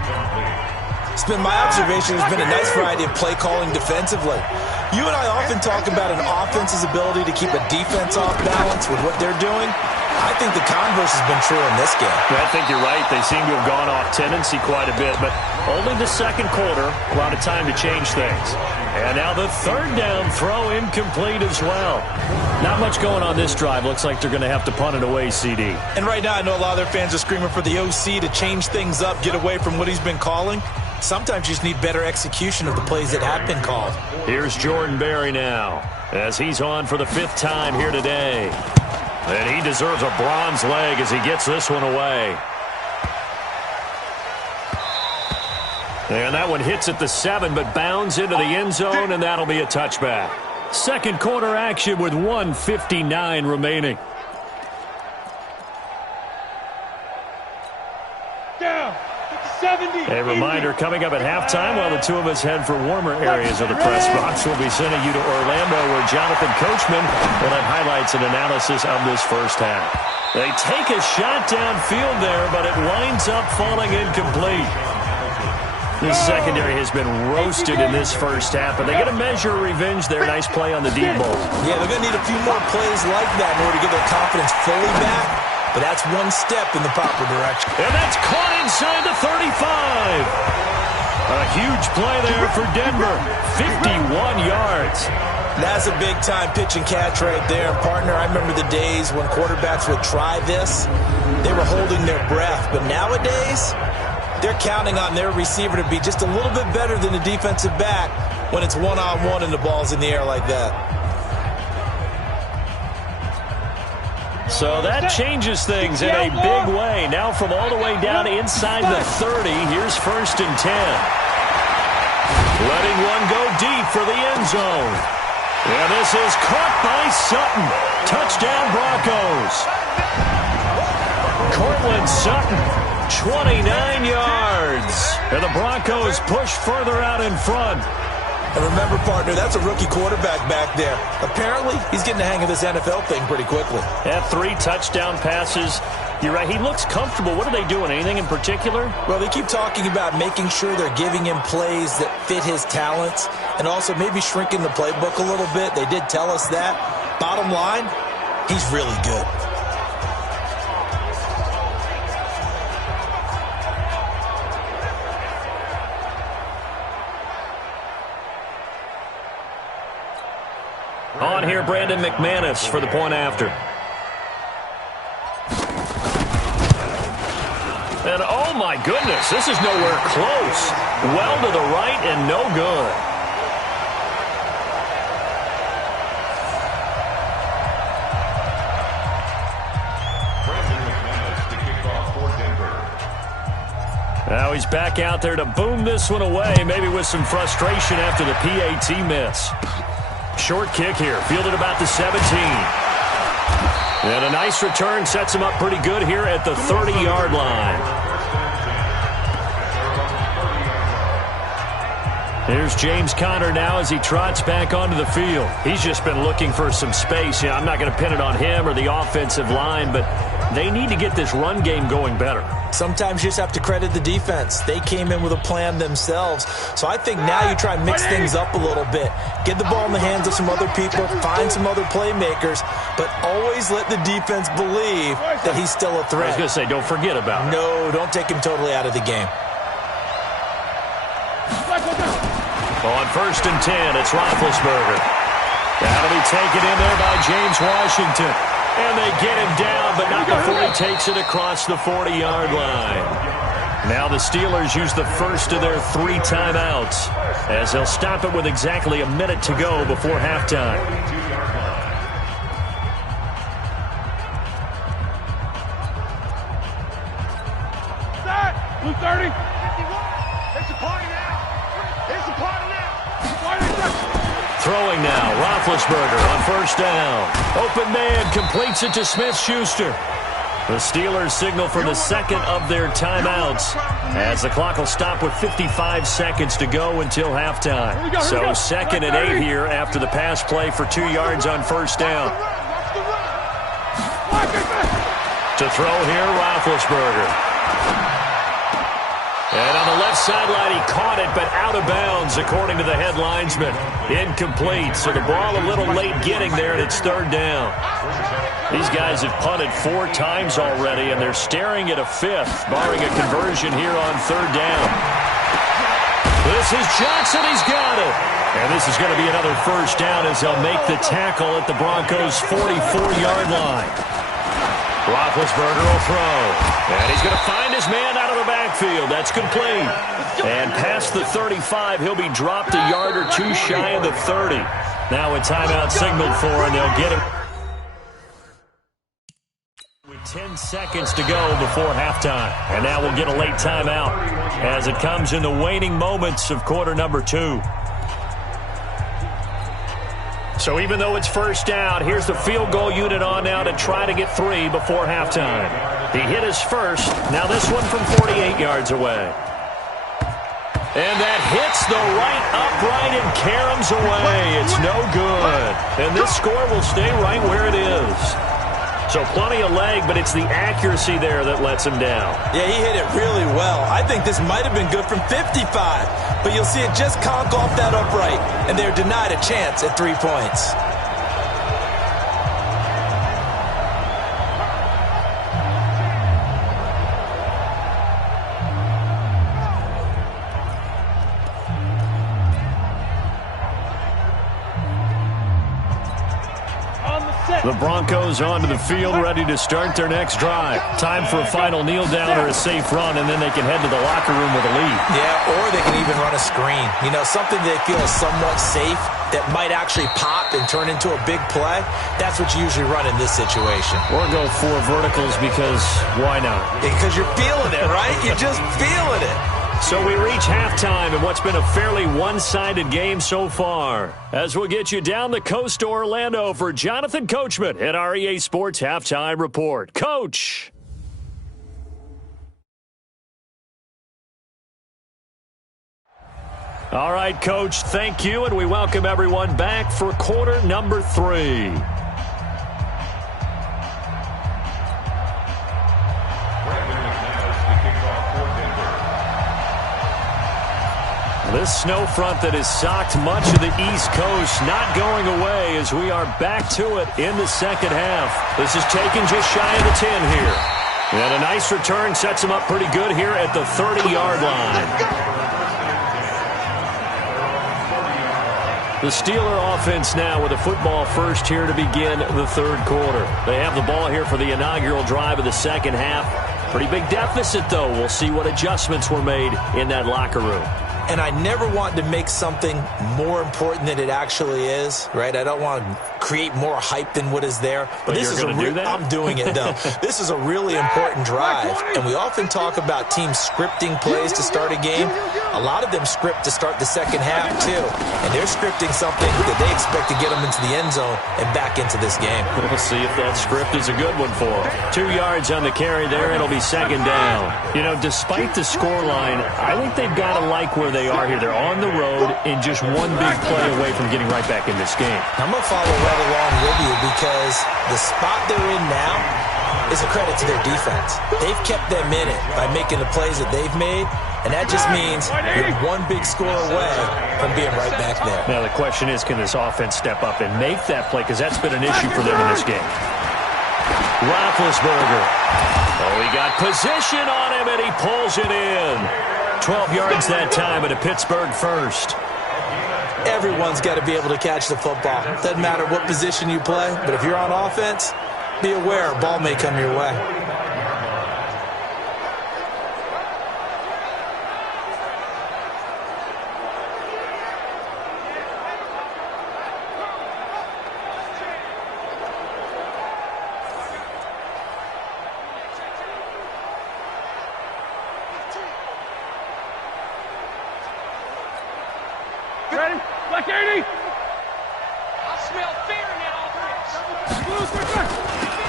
It's been my observation. There's been a nice variety of play calling defensively. You and I often talk about an offense's ability to keep a defense off balance with what they're doing. I think the converse has been true in this game. I think you're right. They seem to have gone off tendency quite a bit, but only the second quarter, a lot of time to change things. And now the 3rd down throw incomplete as well. Not much going on this drive. Looks like they're going to have to punt it away, CD. And right now I know a lot of their fans are screaming for the OC to change things up, get away from what he's been calling. Sometimes you just need better execution of the plays that have been called. Here's Jordan Berry now, as he's on for the 5th time here today. And he deserves a bronze leg as he gets this one away. And that one hits at the 7, but bounds into the end zone, and that'll be a touchback. Second quarter action with 1:59 remaining. A reminder coming up at halftime while the two of us head for warmer areas of the press box. We'll be sending you to Orlando where Jonathan Coachman will have highlights and analysis of this first half. They take a shot downfield there, but it winds up falling incomplete. This secondary has been roasted in this first half, but they get a measure of revenge there. Nice play on the deep ball. Yeah, they're going to need a few more plays like that in order to get their confidence fully back. But that's one step in the proper direction. And that's caught inside the 35. A huge play there for Denver. 51 yards. That's a big-time pitch and catch right there. And, partner, I remember the days when quarterbacks would try this. They were holding their breath. But nowadays, they're counting on their receiver to be just a little bit better than the defensive back when it's one-on-one and the ball's in the air like that. So that changes things in a big way. Now from all the way down inside the 30, here's 1st and 10. Letting one go deep for the end zone. And this is caught by Sutton. Touchdown Broncos. Cortland Sutton, 29 yards. And the Broncos push further out in front. And remember, partner, that's a rookie quarterback back there. Apparently, he's getting the hang of this NFL thing pretty quickly. Had 3 touchdown passes. You're right, he looks comfortable. What are they doing? Anything in particular? Well, they keep talking about making sure they're giving him plays that fit his talents and also maybe shrinking the playbook a little bit. They did tell us that. Bottom line, he's really good. On here, Brandon McManus for the point after. And oh my goodness, this is nowhere close. Well to the right and no good. Now he's back out there to boom this one away, maybe with some frustration after the PAT miss. Short kick here, fielded about the 17. And a nice return sets him up pretty good here at the 30-yard line. Here's James Conner now as he trots back onto the field. He's just been looking for some space. You know, I'm not going to pin it on him or the offensive line, but they need to get this run game going better. Sometimes you just have to credit the defense. They came in with a plan themselves. So I think now you try and mix things up a little bit. Get the ball in the hands of some other people, find some other playmakers, but always let the defense believe that he's still a threat. I was going to say, don't forget about it. No, don't take him totally out of the game. On 1st and 10, it's Roethlisberger. That'll be taken in there by James Washington. And they get him down, but not before he takes it across the 40-yard line. Now the Steelers use the first of their 3 timeouts as they'll stop it with exactly a minute to go before halftime. Throwing now, Roethlisberger on first down. Open man completes it to Smith-Schuster. The Steelers signal for the second of their timeouts as the clock will stop with 55 seconds to go until halftime. So 2nd and 8 here after the pass play for 2 yards on first down. To throw here, Roethlisberger. And on the left sideline, he caught it, but out of bounds, according to the head linesman. Incomplete, so the ball a little late getting there, and it's 3rd down. These guys have punted 4 times already, and they're staring at a 5th, barring a conversion here on 3rd down. This is Johnson. He's got it. And this is going to be another first down as they'll make the tackle at the Broncos' 44-yard line. Roethlisberger will throw. And he's going to find his man out of the backfield. That's complete. And past the 35, he'll be dropped a yard or 2 shy of the 30. Now a timeout signaled for, and they'll get him. With 10 seconds to go before halftime. And now we'll get a late timeout as it comes in the waning moments of quarter number 2. So even though it's first down, here's the field goal unit on now to try to get 3 before halftime. He hit his first. Now this one from 48 yards away. And that hits the right upright and caroms away. It's no good. And this score will stay right where it is. So plenty of leg, but it's the accuracy there that lets him down. Yeah, he hit it really well. I think this might have been good from 55. But you'll see it just conk off that upright. And they're denied a chance at 3 points. The Broncos onto the field, ready to start their next drive. Time for a final kneel down or a safe run, and then they can head to the locker room with a lead. Yeah, or they can even run a screen. You know, something they feel is somewhat safe that might actually pop and turn into a big play. That's what you usually run in this situation. Or go 4 verticals because why not? Because you're feeling it, right? You're just feeling it. So we reach halftime in what's been a fairly one-sided game so far. As we'll get you down the coast to Orlando for Jonathan Coachman at our EA Sports Halftime Report. Coach! All right, Coach, thank you, and we welcome everyone back for quarter number 3. This snow front that has socked much of the East Coast not going away as we are back to it in the second half. This is taken just shy of the 10 here. And a nice return sets him up pretty good here at the 30-yard line. The Steeler offense now with a football first here to begin the third quarter. They have the ball here for the inaugural drive of the second half. Pretty big deficit, though. We'll see what adjustments were made in that locker room. And I never want to make something more important than it actually is, right? I don't want to create more hype than what is there. But this is I'm doing it, though. This is a really important drive. And we often talk about teams scripting plays to start a game. A lot of them script to start the second half, too. And they're scripting something that they expect to get them into the end zone and back into this game. We'll see if that script is a good one for them. 2 yards on the carry there. It'll be second down. You know, despite the scoreline, I think they've got to like where they are here. They're on the road and just one big play away from getting right back in this game. I'm going to follow right along with you because the spot they're in now is a credit to their defense. They've kept them in it by making the plays that they've made, and that just means you're one big score away from being right back there. Now the question is, can this offense step up and make that play? Because that's been an issue for them in this game. Roethlisberger. Oh, he got position on him, and he pulls it in. 12 yards that time at a Pittsburgh first. Everyone's got to be able to catch the football. Doesn't matter what position you play, but if you're on offense, be aware a ball may come your way. Ready? Black 80!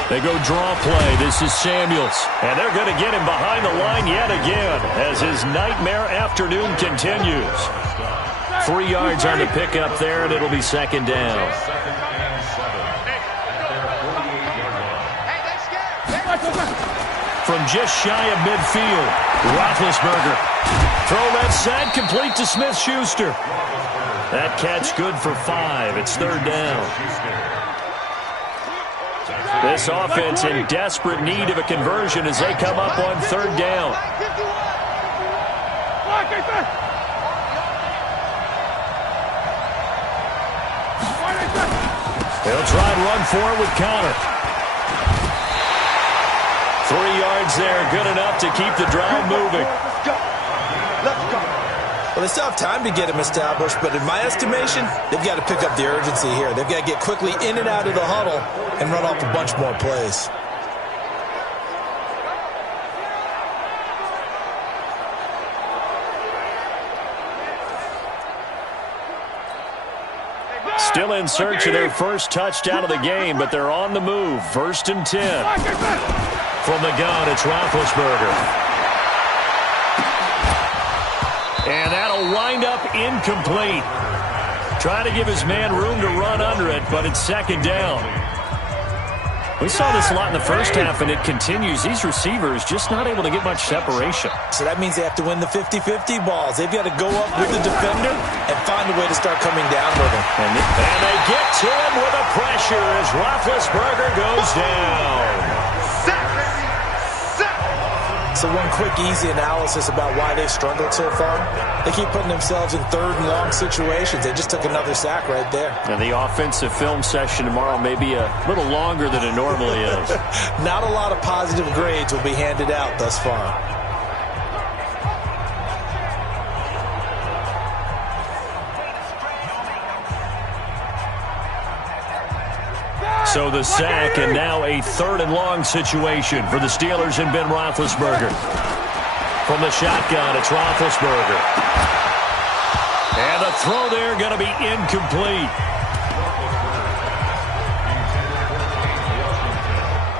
They go draw play. This is Samuels. And they're going to get him behind the line yet again as his nightmare afternoon continues. 3 yards on the pickup there, and it'll be second down. From just shy of midfield, Roethlisberger. Throw that side, complete to Smith-Schuster. That catch good for 5. It's third down. This offense in desperate need of a conversion as they come up on third down. They'll try and run for it with Connor. 3 yards there, good enough to keep the drive moving. Let's go. Well, they still have time to get him established, but in my estimation, they've got to pick up the urgency here. They've got to get quickly in and out of the huddle and run off a bunch more plays. Still in search of their first touchdown of the game, but they're on the move. 1st and 10. From the gun, it's Roethlisberger. And that'll wind up incomplete. Trying to give his man room to run under it, but it's second down. We saw this a lot in the first half, and it continues. These receivers just not able to get much separation. So that means they have to win the 50-50 balls. They've got to go up with the defender and find a way to start coming down with him. And they get to him with a pressure as Roethlisberger goes down. So one quick, easy analysis about why they've struggled so far. They keep putting themselves in third and long situations. They just took another sack right there. And the offensive film session tomorrow may be a little longer than it normally is. Not a lot of positive grades will be handed out thus far. So the sack, and now a third and long situation for the Steelers and Ben Roethlisberger. From the shotgun, it's Roethlisberger. And the throw there going to be incomplete.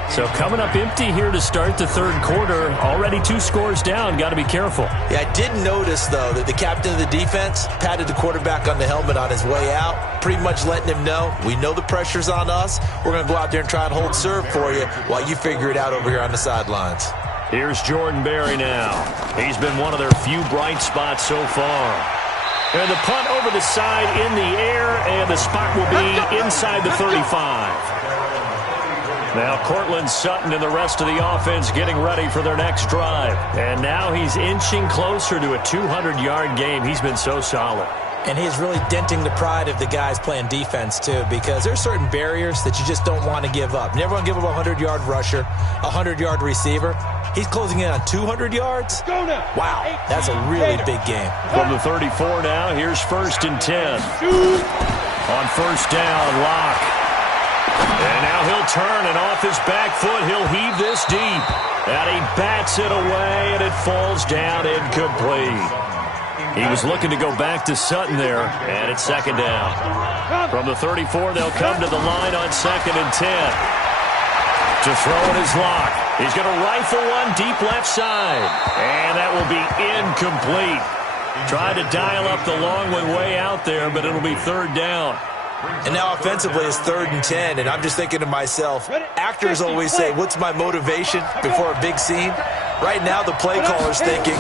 So coming up empty here to start the third quarter. Already 2 scores down. Got to be careful. Yeah, I did notice, though, that the captain of the defense patted the quarterback on the helmet on his way out, pretty much letting him know, we know the pressure's on us. We're going to go out there and try and hold serve for you while you figure it out over here on the sidelines. Here's Jordan Berry now. He's been one of their few bright spots so far. And the punt over the side in the air, and the spot will be inside the 35. Now Cortland Sutton and the rest of the offense getting ready for their next drive. And now he's inching closer to a 200-yard game. He's been so solid. And he's really denting the pride of the guys playing defense, too, because there's certain barriers that you just don't want to give up. Never want to give up a 100-yard rusher, a 100-yard receiver. He's closing in on 200 yards. Wow, that's a really big game. From the 34 now, here's 1st and 10. On first down, Locke. And now he'll turn, and off his back foot, he'll heave this deep. And he bats it away, and it falls down incomplete. He was looking to go back to Sutton there, and it's second down. From the 34, they'll come to the line on 2nd and 10. To throw it is Locke. He's going to rifle one deep left side, and that will be incomplete. Tried to dial up the long one way out there, but it'll be third down. And now offensively it's 3rd and 10, and I'm just thinking to myself, actors always say, what's my motivation before a big scene? Right now the play caller's thinking,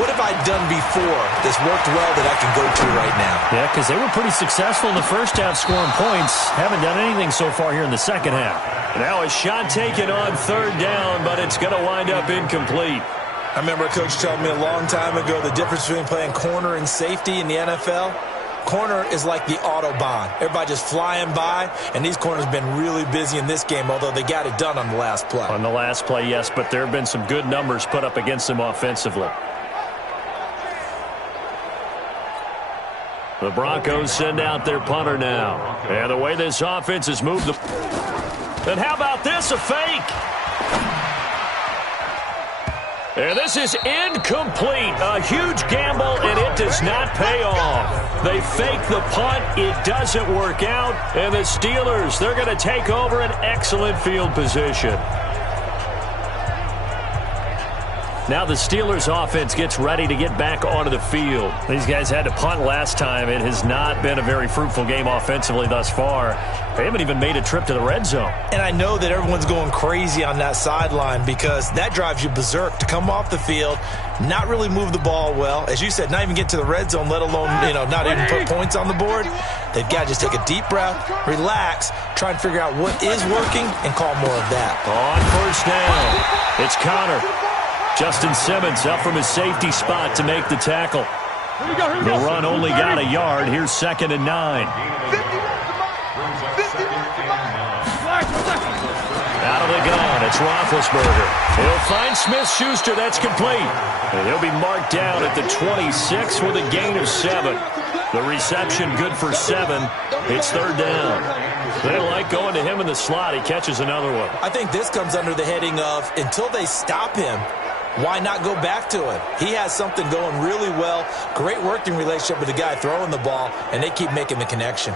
what have I done before that's worked well that I can go to right now? Yeah, because they were pretty successful in the first half scoring points. Haven't done anything so far here in the second half. Now a shot taken on 3rd down, but it's going to wind up incomplete. I remember a coach telling me a long time ago the difference between playing corner and safety in the NFL. Corner is like the Autobahn. Everybody just flying by, and these corners have been really busy in this game, although they got it done on the last play. On the last play, yes, but there have been some good numbers put up against them offensively. The Broncos send out their punter now. And the way this offense has moved the... And how about this, a fake? And this is incomplete. A huge gamble, and it does not pay off. They fake the punt. It doesn't work out. And the Steelers, they're going to take over an excellent field position. Now the Steelers offense gets ready to get back onto the field. These guys had to punt last time. It has not been a very fruitful game offensively thus far. They haven't even made a trip to the red zone. And I know that everyone's going crazy on that sideline because that drives you berserk to come off the field, not really move the ball well. As you said, not even get to the red zone, let alone, not even put points on the board. They've got to just take a deep breath, relax, try and figure out what is working, and call more of that. On first down, it's Connor. Justin Simmons up from his safety spot to make the tackle. The run only got a yard. Here's 2nd and 9. Out of the gun, it's Roethlisberger. He'll find Smith-Schuster. That's complete. And he'll be marked down at the 26 with a gain of 7. The reception good for 7. It's 3rd down. They like going to him in the slot. He catches another one. I think this comes under the heading of until they stop him, why not go back to it? He has something going really well. Great working relationship with the guy throwing the ball, and they keep making the connection.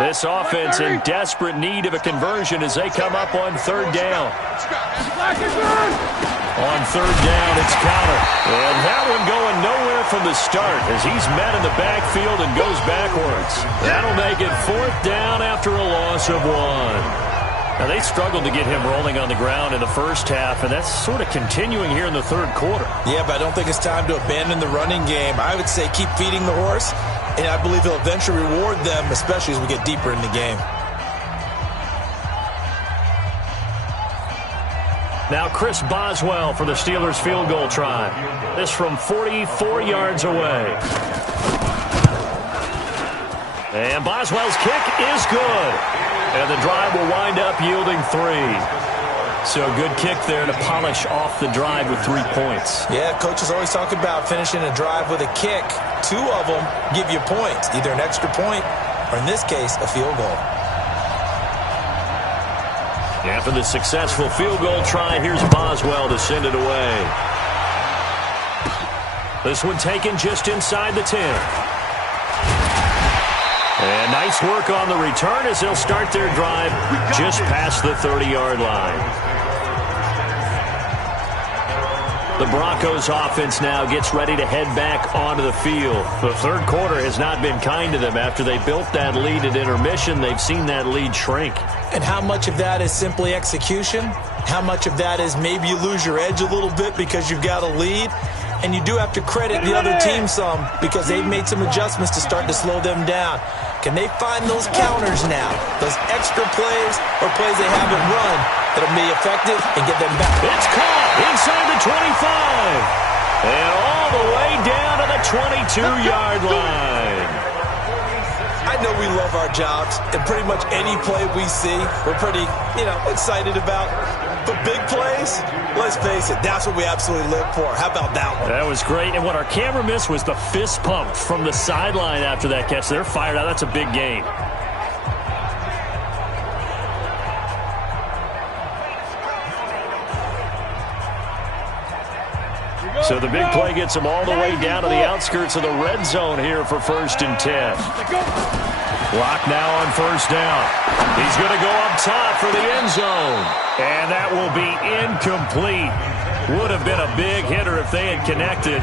This offense in desperate need of a conversion as they come up on 3rd down. On 3rd down, it's Connor. And that one going nowhere from the start as he's met in the backfield and goes backwards. That'll make it 4th down after a loss of 1. Now, they struggled to get him rolling on the ground in the first half, and that's sort of continuing here in the 3rd quarter. Yeah, but I don't think it's time to abandon the running game. I would say keep feeding the horse, and I believe he'll eventually reward them, especially as we get deeper in the game. Now Chris Boswell for the Steelers field goal try. This from 44 yards away. And Boswell's kick is good. And the drive will wind up yielding 3. So good kick there to polish off the drive with 3 points. Yeah, coaches always talk about finishing a drive with a kick. 2 of them give you points, either an extra point or, in this case, a field goal. After the successful field goal try, here's Boswell to send it away. This one taken just inside the 10. And nice work on the return as they'll start their drive just past the 30-yard line. The Broncos offense now gets ready to head back onto the field. The 3rd quarter has not been kind to them. After they built that lead at intermission, they've seen that lead shrink. And how much of that is simply execution? How much of that is maybe you lose your edge a little bit because you've got a lead? And you do have to credit the other team some because they've made some adjustments to start to slow them down. Can they find those counters now, those extra plays or plays they haven't run that'll be effective and get them back? It's caught inside the 25 and all the way down to the 22-yard line. I know we love our jobs, and pretty much any play we see, we're pretty, excited about. But big plays, let's face it, that's what we absolutely live for. How about that one? That was great, and what our camera missed was the fist pump from the sideline after that catch. They're fired out. That's a big gain. So the big play gets them all the way down to the outskirts of the red zone here for 1st and 10. Clock now on 1st down. He's going to go up top for the end zone. And that will be incomplete. Would have been a big hitter if they had connected.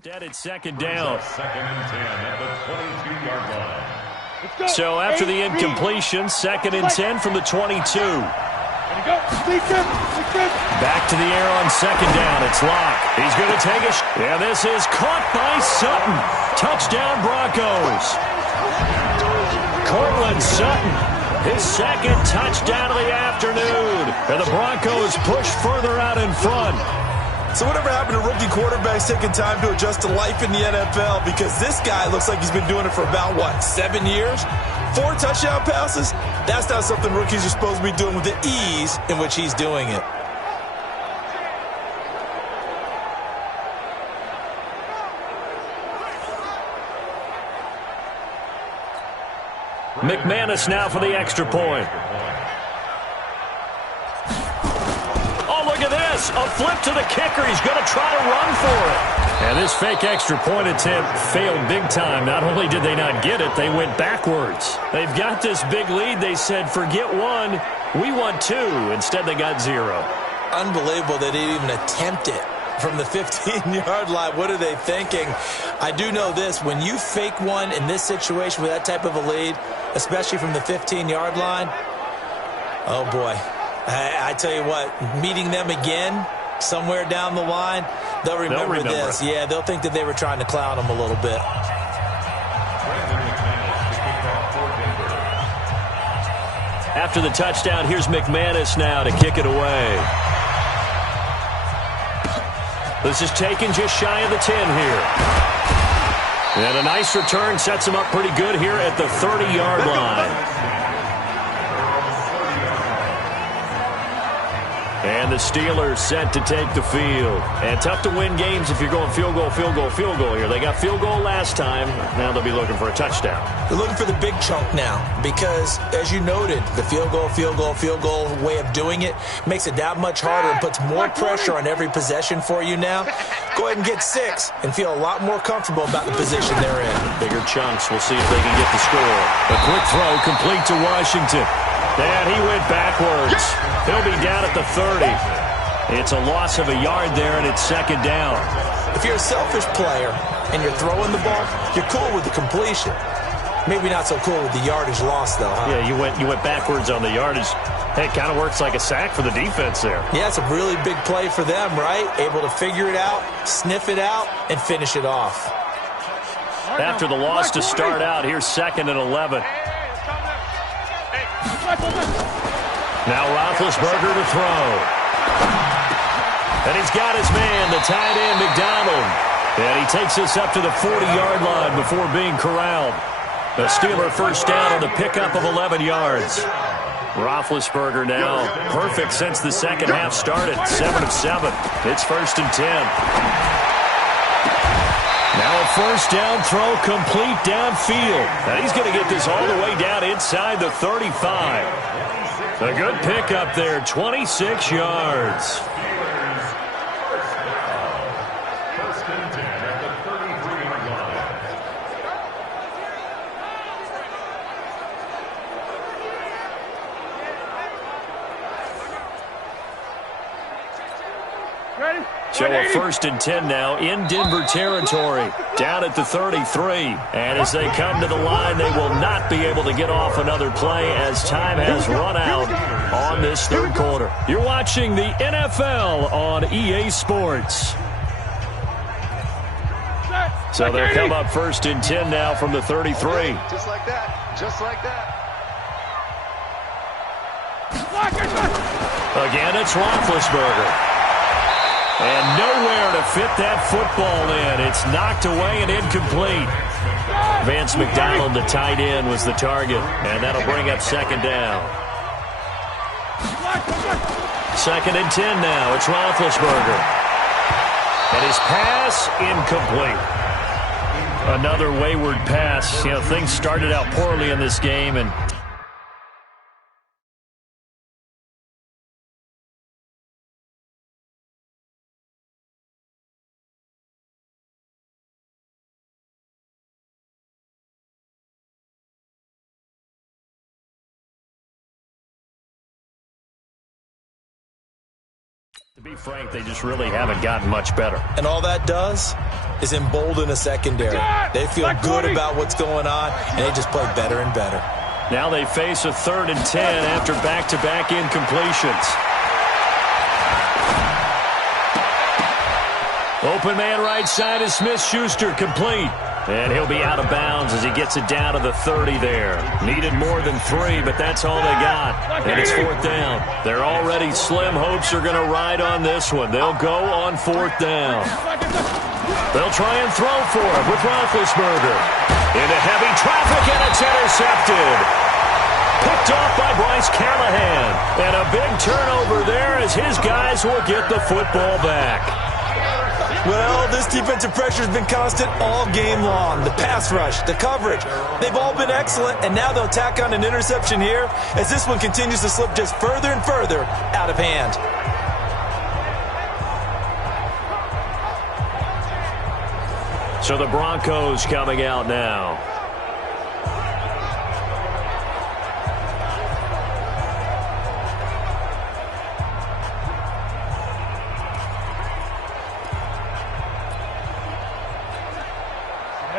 Instead, it's second down. Second and 10 at the 22-yard line. So after the incompletion, second and 10 from the 22. Back to the air on second down. It's Locke. He's going to take a and this is caught by Sutton. Touchdown, Broncos. Cortland Sutton, his second touchdown of the afternoon. And the Broncos push further out in front. So whatever happened to rookie quarterbacks taking time to adjust to life in the NFL? Because this guy looks like he's been doing it for about, 7 years? 4 touchdown passes? That's not something rookies are supposed to be doing with the ease in which he's doing it. McManus now for the extra point. Oh, look at this. A flip to the kicker. He's going to try to run for it. And this fake extra point attempt failed big time. Not only did they not get it, they went backwards. They've got this big lead. They said, forget one. We want 2. Instead, they got 0. Unbelievable they didn't even attempt it from the 15-yard line. What are they thinking? I do know this. When you fake one in this situation with that type of a lead, especially from the 15-yard line, oh, boy. I tell you what, meeting them again somewhere down the line, they'll remember this. Yeah, they'll think that they were trying to clown them a little bit. After the touchdown, here's McManus now to kick it away. This is taken just shy of the 10 here. And a nice return sets him up pretty good here at the 30-yard line. And the Steelers set to take the field. And tough to win games if you're going field goal, field goal, field goal here. They got field goal last time. Now they'll be looking for a touchdown. They're looking for the big chunk now because, as you noted, the field goal, field goal, field goal way of doing it makes it that much harder and puts more pressure on every possession for you now. Go ahead and get 6 and feel a lot more comfortable about the position they're in. Bigger chunks. We'll see if they can get the score. A quick throw complete to Washington. And he went backwards. He'll be down at the 30. It's a loss of a yard there, and it's second down. If you're a selfish player and you're throwing the ball, you're cool with the completion. Maybe not so cool with the yardage loss, though, huh? Yeah, you went backwards on the yardage. Hey, it kind of works like a sack for the defense there. Yeah, it's a really big play for them, right? Able to figure it out, sniff it out, and finish it off. After the loss to start out, here's second and 11. Now Roethlisberger to throw. And he's got his man, the tight end, McDonald. And he takes us up to the 40-yard line before being corralled. The Steeler first down on the pickup of 11 yards. Roethlisberger now perfect since the second half started. 7 of 7. It's first and 10. Now a first down throw complete downfield. And he's going to get this all the way down inside the 35. A good pickup there, 26 yards. First and 10 at the 33-yard line. So a first and 10 now in Denver territory, down at the 33. And as they come to the line, they will not be able to get off another play as time has run out on this third quarter. You're watching the NFL on EA Sports. So they'll come up first and 10 now from the 33. Just like that. Just like that. Again, it's Roethlisberger. And nowhere to fit that football in. It's knocked away and incomplete. Vance McDonald, the tight end, was the target. And that'll bring up second down. Second and 10 now. It's Roethlisberger. And his pass incomplete. Another wayward pass. You know, things started out poorly in this game, and To be frank, they just really haven't gotten much better. And all that does is embolden a secondary. They feel good about what's going on, and they just play better and better. Now they face a 3rd and 10 after back-to-back incompletions. Open man right side is Smith-Schuster, complete. And he'll be out of bounds as he gets it down to the 30 there. Needed more than 3, but that's all they got. And it's 4th down. They're already slim hopes are going to ride on this one. They'll go on 4th down. They'll try and throw for it with Roethlisberger. Into heavy traffic, and it's intercepted. Picked off by Bryce Callahan. And a big turnover there as his guys will get the football back. Well, this defensive pressure has been constant all game long. The pass rush, the coverage, they've all been excellent, and now they'll tack on an interception here as this one continues to slip just further and further out of hand. So the Broncos coming out now.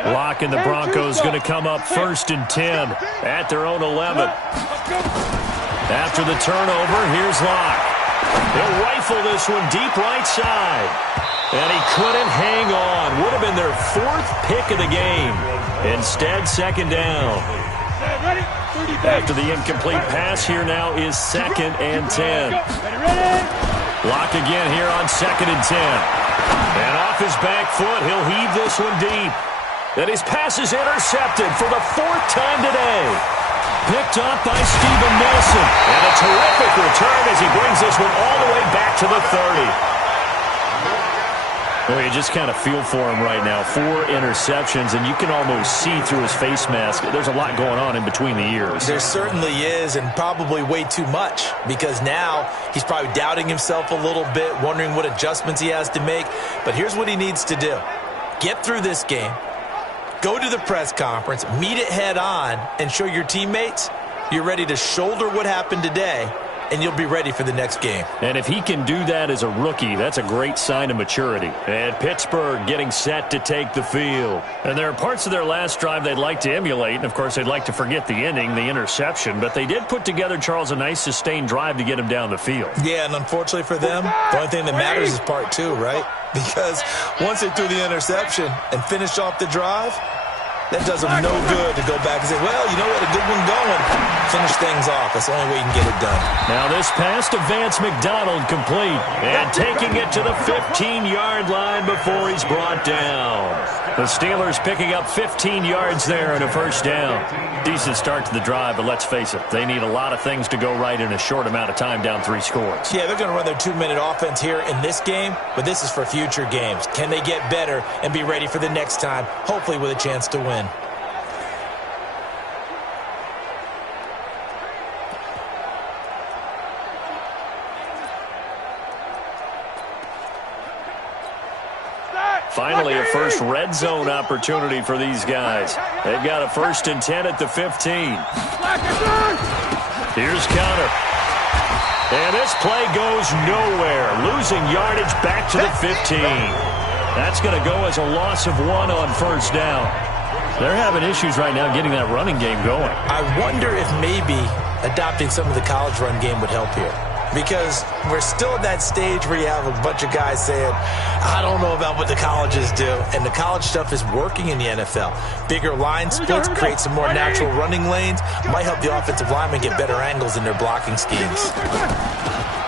Lock and the Broncos going to come up 1st and 10 at their own 11. After the turnover, here's Locke. He'll rifle this one deep right side. And he couldn't hang on. Would have been their 4th pick of the game. Instead, 2nd down. After the incomplete pass, here now is 2nd and 10. Locke again here on 2nd and 10. And off his back foot, he'll heave this one deep. And his pass is intercepted for the 4th time today. Picked up by Steven Nelson. And a terrific return as he brings this one all the way back to the 30. Well, you just kind of feel for him right now. 4 interceptions, and you can almost see through his face mask. There's a lot going on in between the ears. There certainly is, and probably way too much, because now he's probably doubting himself a little bit, wondering what adjustments he has to make. But here's what he needs to do. Get through this game. Go to the press conference, meet it head on, and show your teammates you're ready to shoulder what happened today, and you'll be ready for the next game. And if he can do that as a rookie, that's a great sign of maturity. And Pittsburgh getting set to take the field. And there are parts of their last drive they'd like to emulate, and of course they'd like to forget the ending, the interception, but they did put together, Charles, a nice sustained drive to get him down the field. Yeah, and unfortunately for them, the only thing that matters is part 2, right? Because once they threw the interception and finished off the drive, that does them no good to go back and say, well, you know what, a good one going. Finish things off. That's the only way you can get it done. Now this pass to Vance McDonald complete. And taking it to the 15-yard line before he's brought down. The Steelers picking up 15 yards there and a 1st down. Decent start to the drive, but let's face it, they need a lot of things to go right in a short amount of time down 3 scores. Yeah, they're going to run their 2-minute offense here in this game, but this is for future games. Can they get better and be ready for the next time, hopefully with a chance to win? Finally, a first red zone opportunity for these guys. They've got a 1st and 10 at the 15. Here's Connor. And this play goes nowhere. Losing yardage back to the 15. That's going to go as a loss of 1 on 1st down. They're having issues right now getting that running game going. I wonder if maybe adopting some of the college run game would help here. Because we're still at that stage where you have a bunch of guys saying, I don't know about what the colleges do. And the college stuff is working in the NFL. Bigger line splits, create some more natural running lanes. Might help the offensive linemen get better angles in their blocking schemes.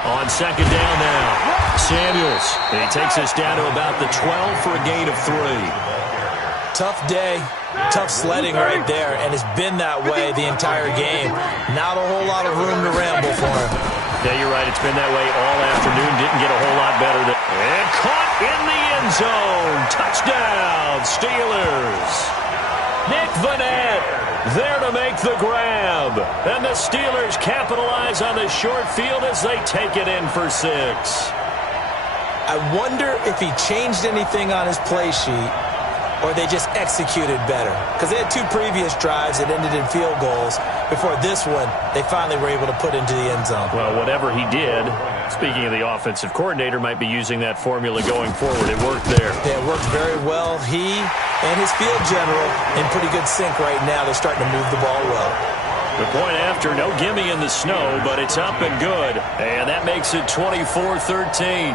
On 2nd down now, Samuels. He takes us down to about the 12 for a gain of 3. Tough day. Tough sledding right there. And it's been that way the entire game. Not a whole lot of room to ramble for him. Yeah, you're right. It's been that way all afternoon. Didn't get a whole lot better. And caught in the end zone. Touchdown, Steelers. Nick Vannett there to make the grab. And the Steelers capitalize on the short field as they take it in for 6. I wonder if he changed anything on his play sheet or they just executed better. Because they had 2 previous drives that ended in field goals. But before this one they finally were able to put into the end zone. Well, whatever he did, speaking of the offensive coordinator, might be using that formula going forward. It worked there. Yeah, it worked very well. He and his field general in pretty good sync right now. They're starting to move the ball well. The point after, no gimme in the snow, but it's up and good. And that makes it 24-13.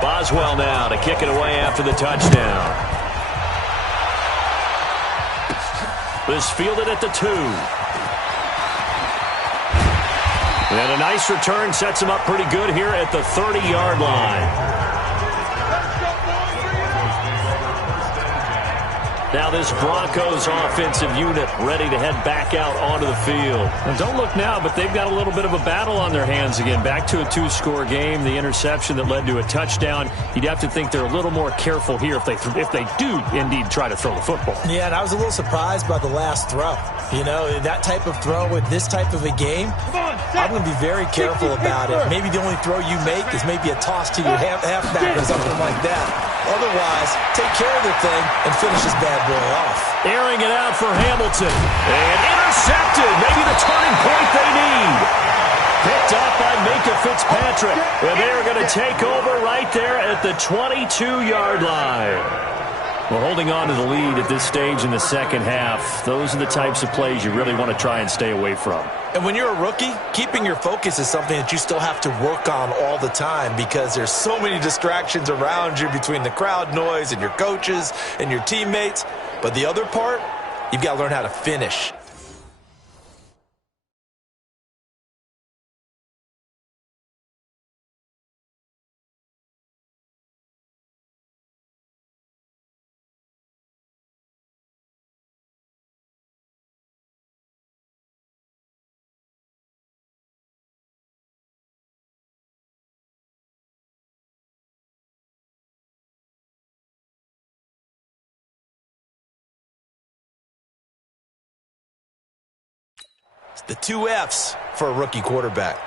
Boswell now to kick it away after the touchdown. This fielded at the 2. And a nice return sets him up pretty good here at the 30-yard line. Now this Broncos offensive unit ready to head back out onto the field. And don't look now, but they've got a little bit of a battle on their hands again. Back to a 2-score game, the interception that led to a touchdown. You'd have to think they're a little more careful here if they do indeed try to throw the football. Yeah, and I was a little surprised by the last throw. You know, that type of throw with this type of a game, I'm going to be very careful about it. Maybe the only throw you make is maybe a toss to your halfback or something like that. Otherwise, take care of the thing and finish this bad boy off. Airing it out for Hamilton. And intercepted. Maybe the turning point they need. Picked up by Minka Fitzpatrick. And they are going to take over right there at the 22-yard line. Well, holding on to the lead at this stage in the second half, those are the types of plays you really want to try and stay away from. And when you're a rookie, keeping your focus is something that you still have to work on all the time because there's so many distractions around you between the crowd noise and your coaches and your teammates. But the other part, you've got to learn how to finish. The 2 F's for a rookie quarterback.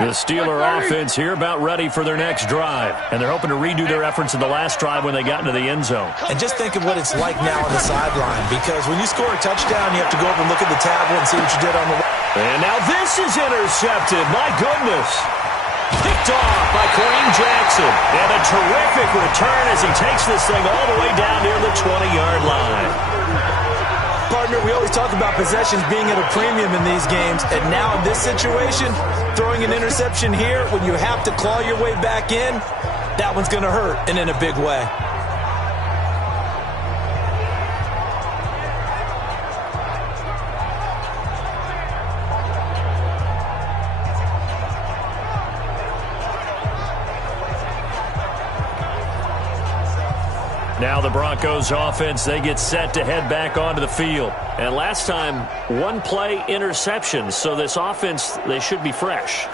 The Steeler offense here about ready for their next drive. And they're hoping to redo their efforts in the last drive when they got into the end zone. And just think of what it's like now on the sideline, because when you score a touchdown, you have to go over and look at the tablet and see what you did on the way. And now this is intercepted. My goodness. Picked off by Kareem Jackson. And a terrific return as he takes this thing all the way down near the 20-yard line. Partner, we always talk about possessions being at a premium in these games. And now in this situation, throwing an interception here when you have to claw your way back in, that one's going to hurt, and in a big way. Now the Broncos offense, they get set to head back onto the field. And last time, 1-play interception. So this offense, they should be fresh.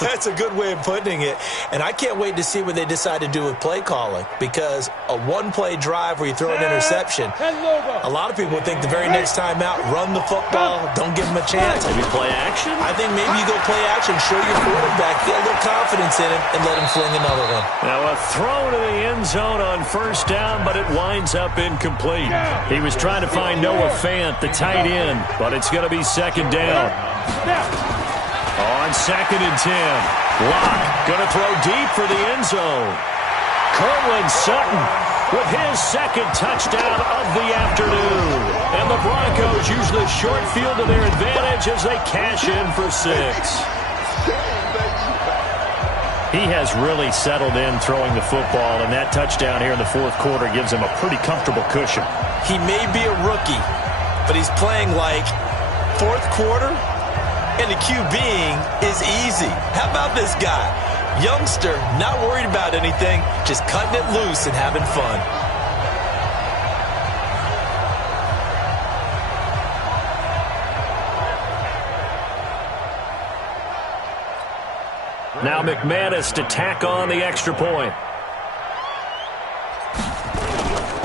That's a good way of putting it. And I can't wait to see what they decide to do with play calling, because a 1-play drive where you throw an interception, a lot of people think the very next time out, run the football, don't give them a chance. Maybe play action? I think maybe you go play action, show your quarterback, get a little confidence in him, and let him fling another one. Now a throw to the end zone on first down, but it winds up incomplete. He was trying to find Noah Fant, the tight end, but it's going to be second down. On 2nd and 10, Locke going to throw deep for the end zone. Courtland Sutton with his second touchdown of the afternoon. And the Broncos use the short field to their advantage as they cash in for 6. He has really settled in throwing the football, and that touchdown here in the fourth quarter gives him a pretty comfortable cushion. He may be a rookie, but he's playing like fourth quarter, and the QBing is easy. How about this guy? Youngster, not worried about anything, just cutting it loose and having fun. Now McManus to tack on the extra point.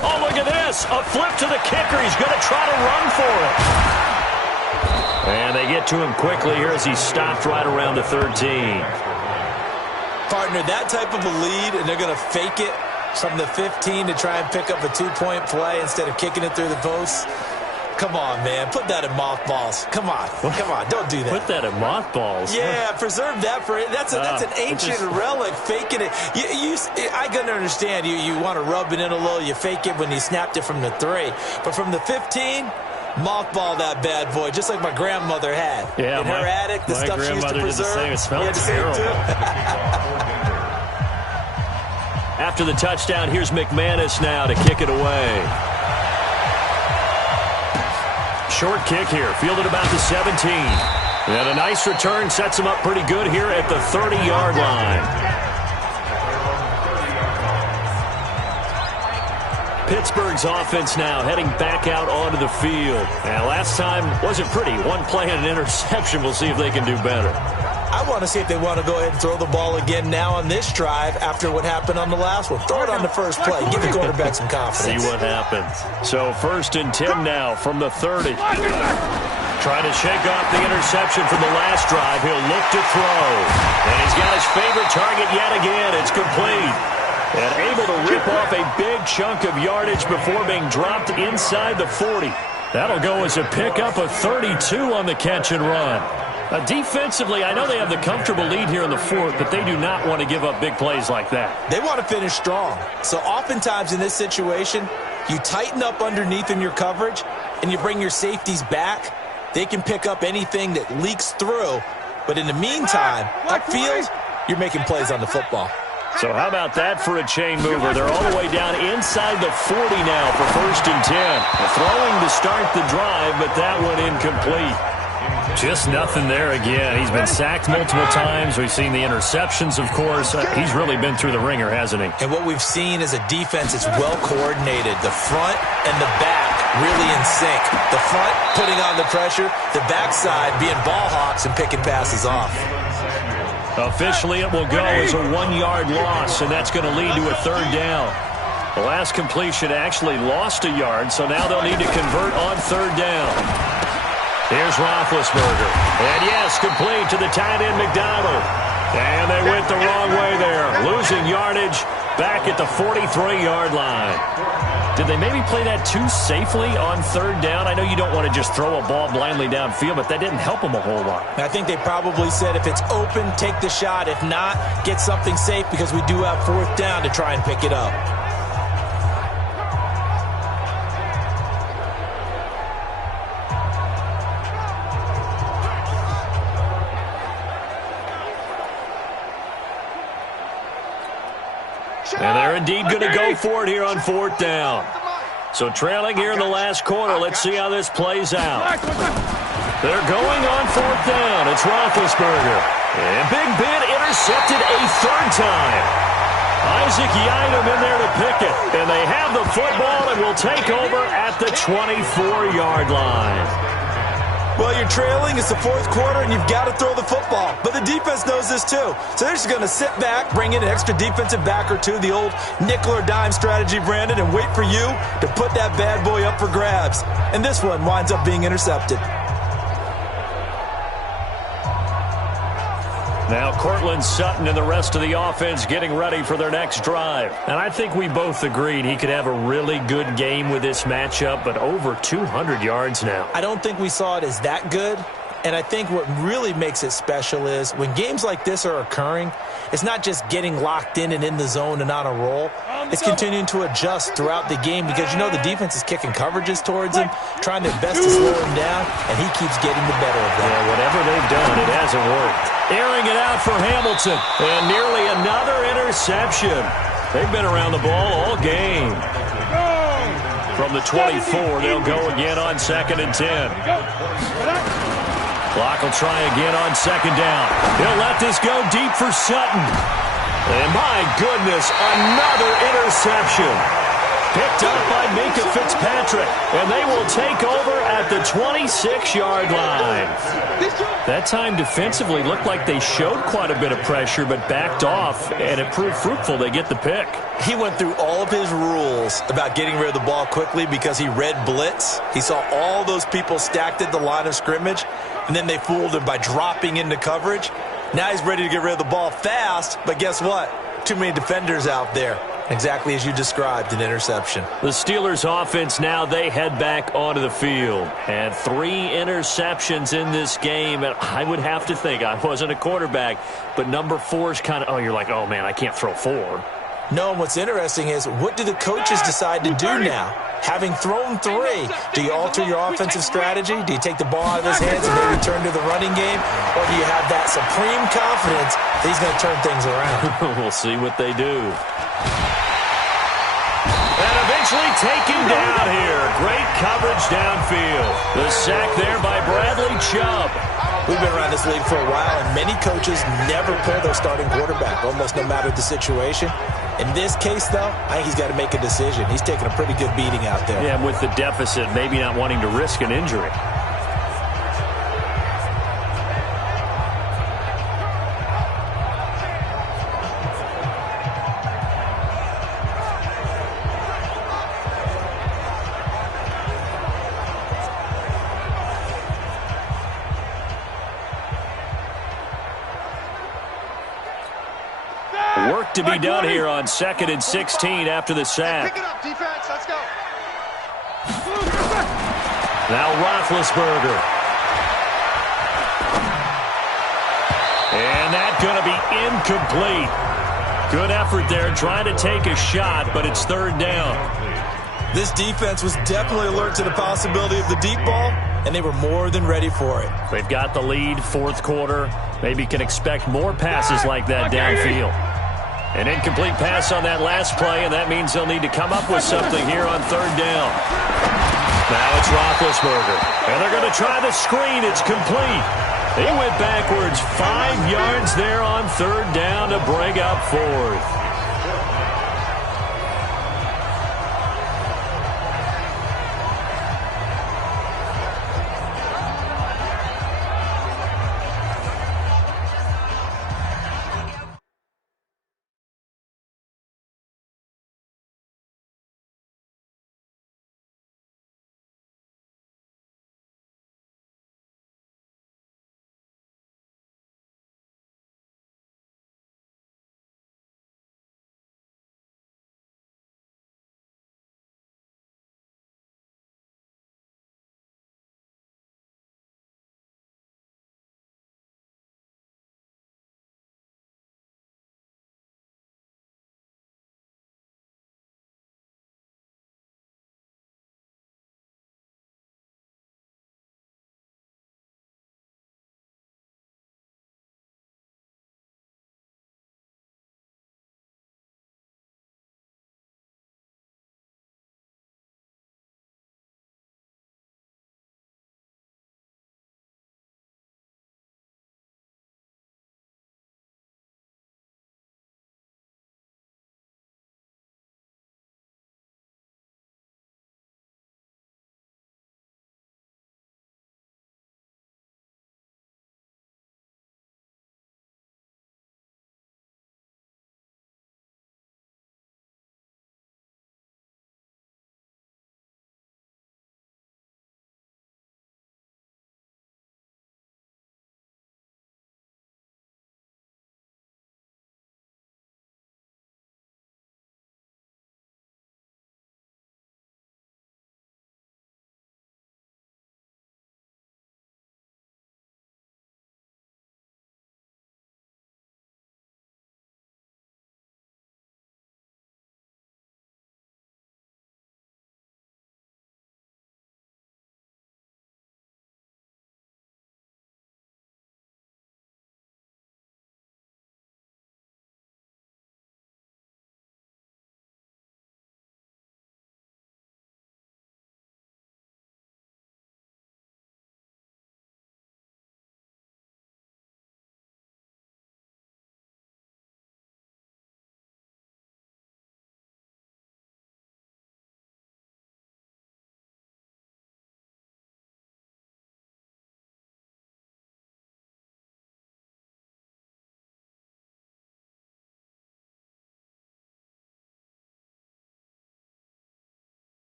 Oh, look at this. A flip to the kicker. He's going to try to run for it. And they get to him quickly here as he stopped right around the 13. Partner, that type of a lead, and they're going to fake it from the 15 to try and pick up a 2-point play instead of kicking it through the post. Come on, man. Put that in mothballs. Come on. Come on. Don't do that. Put that in mothballs? Yeah, preserve that for it. That's an ancient relic, faking it. I can understand. You want to rub it in a little. You fake it when you snapped it from the 3. But from the 15, mothball that bad boy, just like my grandmother had. Yeah, in her attic, the stuff she used to preserve. Did the same. It smelled terrible. After the touchdown, here's McManus now to kick it away. Short kick here, fielded about the 17. And a nice return sets him up pretty good here at the 30-yard line. Pittsburgh's offense now heading back out onto the field. And last time wasn't pretty. One play and an interception. We'll see if they can do better. I want to see if they want to go ahead and throw the ball again now on this drive after what happened on the last one. Throw it on the first play. Give the quarterback some confidence. See what happens. So 1st and 10 now from the 30. Trying to shake off the interception from the last drive. He'll look to throw. And he's got his favorite target yet again. It's complete. And able to rip off a big chunk of yardage before being dropped inside the 40. That'll go as a pickup of 32 on the catch and run. Defensively, I know they have the comfortable lead here in the 4th, but they do not want to give up big plays like that. They want to finish strong. So oftentimes in this situation, you tighten up underneath in your coverage, and you bring your safeties back. They can pick up anything that leaks through. But in the meantime, upfield, you're making plays on the football. So how about that for a chain mover? They're all the way down inside the 40 now for 1st and 10. Throwing to start the drive, but that one incomplete. Just nothing there again. He's been sacked multiple times. We've seen the interceptions, of course. He's really been through the ringer, hasn't he? And what we've seen is a defense that's well coordinated. The front and the back really in sync. The front putting on the pressure. The backside being ball hawks and picking passes off. Officially, it will go as a 1-yard loss, and that's going to lead to a 3rd down. The last completion actually lost a yard, so now they'll need to convert on 3rd down. Here's Roethlisberger. And yes, complete to the tight end McDonald. And they went the wrong way there. Losing yardage back at the 43-yard line. Did they maybe play that too safely on 3rd down? I know you don't want to just throw a ball blindly downfield, but that didn't help them a whole lot. I think they probably said if it's open, take the shot. If not, get something safe because we do have 4th down to try and pick it up. And they're indeed going to go for it here on 4th down. So trailing here in the last quarter. Let's see how this plays out. They're going on 4th down. It's Roethlisberger. And Big Ben intercepted a 3rd time. Isaac Yiadom in there to pick it. And they have the football and will take over at the 24-yard line. Well, you're trailing. It's the 4th quarter, and you've got to throw the football. But the defense knows this, too. So they're just going to sit back, bring in an extra defensive back or two, the old nickel or dime strategy, Brandon, and wait for you to put that bad boy up for grabs. And this one winds up being intercepted. Now Cortland Sutton and the rest of the offense getting ready for their next drive. And I think we both agreed he could have a really good game with this matchup, but over 200 yards now. I don't think we saw it as that good. And I think what really makes it special is when games like this are occurring, it's not just getting locked in and in the zone and on a roll. It's continuing to adjust throughout the game because, you know, the defense is kicking coverages towards him, trying their best to slow him down, and he keeps getting the better of them. Yeah, whatever they've done, it hasn't worked. Airing it out for Hamilton, and nearly another interception. They've been around the ball all game. From the 24, they'll go again on 2nd and 10. Clock will try again on 2nd down. He'll let this go deep for Sutton. And my goodness, another interception. Picked up by Minka Fitzpatrick, and they will take over at the 26-yard line. That time defensively looked like they showed quite a bit of pressure but backed off, and it proved fruitful. They get the pick. He went through all of his rules about getting rid of the ball quickly because he read blitz. He saw all those people stacked at the line of scrimmage, and then they fooled him by dropping into coverage. Now he's ready to get rid of the ball fast, but guess what? Too many defenders out there. Exactly as you described, an interception. The Steelers offense now, they head back onto the field. And 3 interceptions in this game. And I would have to think, I wasn't a quarterback, but number 4 is kind of, oh, you're like, oh, man, I can't throw 4. No, and what's interesting is, what do the coaches decide to do now? Having thrown 3, do you alter your offensive strategy? Do you take the ball out of his hands and maybe turn to the running game? Or do you have that supreme confidence that he's going to turn things around? We'll see what they do. And eventually taken down here. Great coverage downfield. The sack there by Bradley Chubb. We've been around this league for a while, and many coaches never pull their starting quarterback, almost no matter the situation. In this case, though, I think he's got to make a decision. He's taking a pretty good beating out there. Yeah, with the deficit, maybe not wanting to risk an injury. Work to be done here on 2nd and 16 after the sack. Pick it up, defense. Let's go. Now Roethlisberger. And that's going to be incomplete. Good effort there trying to take a shot, but it's 3rd down. This defense was definitely alert to the possibility of the deep ball, and they were more than ready for it. They've got the lead, 4th quarter. Maybe can expect more passes like that downfield. An incomplete pass on that last play, and that means they'll need to come up with something here on 3rd down. Now it's Roethlisberger, and they're going to try the screen. It's complete. He went backwards 5 yards there on 3rd down to bring up 4th.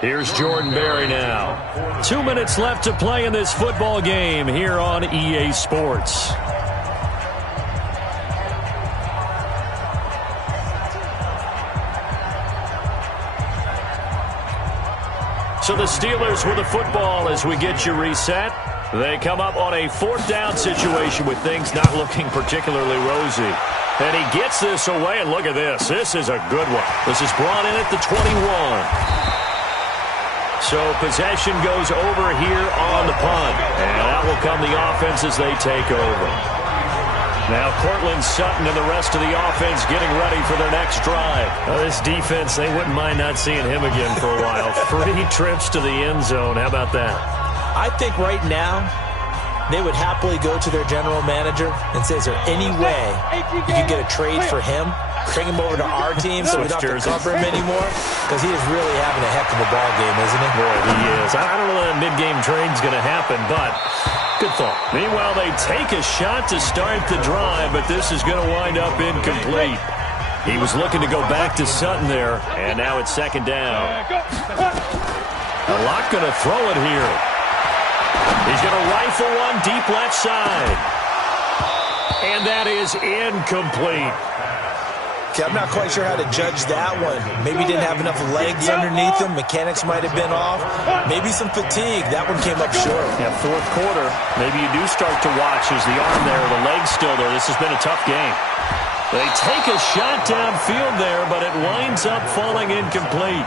Here's Jordan Berry now. 2 minutes left to play in this football game here on EA Sports. So the Steelers with the football as we get you reset. They come up on a 4th down situation with things not looking particularly rosy. And he gets this away, and look at this. This is a good one. This is brought in at the 21. So possession goes over here on the punt. And out will come the offense as they take over. Now Cortland Sutton and the rest of the offense getting ready for their next drive. This defense, they wouldn't mind not seeing him again for a while. 3 trips to the end zone. How about that? I think right now they would happily go to their general manager and say, is there any way you could get a trade for him? Bring him over to our team so we don't have to cover him anymore? Because he is really having a heck of a ball game, isn't he? Boy, he is. I don't know that mid-game trade's going to happen, but good thought. Meanwhile, they take a shot to start the drive, but this is going to wind up incomplete. He was looking to go back to Sutton there, and now it's 2nd down. A lot going to throw it here. He's going to rifle one deep left side. And that is incomplete. Okay, I'm not quite sure how to judge that one. Maybe he didn't have enough legs underneath him. Mechanics might have been off. Maybe some fatigue. That one came up short. Yeah, 4th quarter. Maybe you do start to watch as the arm there, the leg's still there. This has been a tough game. They take a shot downfield there, but it winds up falling incomplete.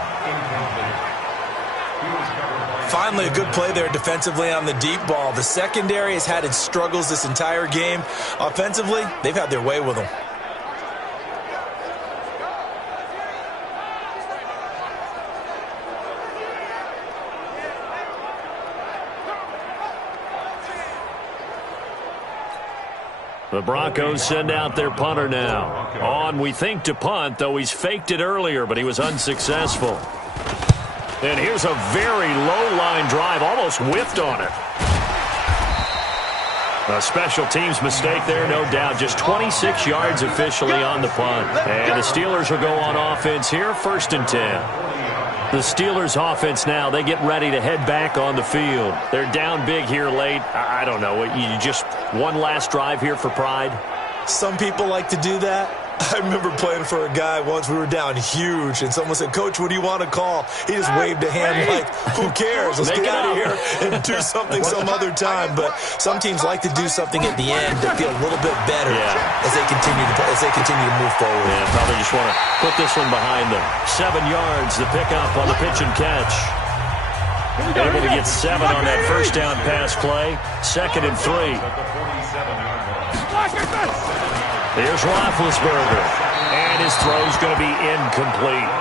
Finally, a good play there defensively on the deep ball. The secondary has had its struggles this entire game. Offensively, they've had their way with them. The Broncos send out their punter now. On, we think, to punt, though he's faked it earlier, but he was unsuccessful. And here's a very low-line drive, almost whiffed on it. A special teams mistake there, no doubt. Just 26 yards officially on the punt. And the Steelers will go on offense here, 1st and 10. The Steelers offense now, they get ready to head back on the field. They're down big here late. I don't know. You just one last drive here for pride? Some people like to do that. I remember playing for a guy once. We were down huge, and someone said, "Coach, what do you want to call?" He just waved a hand like, who cares? Let's get out of here and do something some other time. But some teams like to do something at the end to feel a little bit better as they continue to move forward. Yeah, probably just want to put this one behind them. 7 yards, the pickup on the pitch and catch. Able to get 7 on that 1st down pass play. 2nd and 3. Here's Roethlisberger, and his throw's going to be incomplete.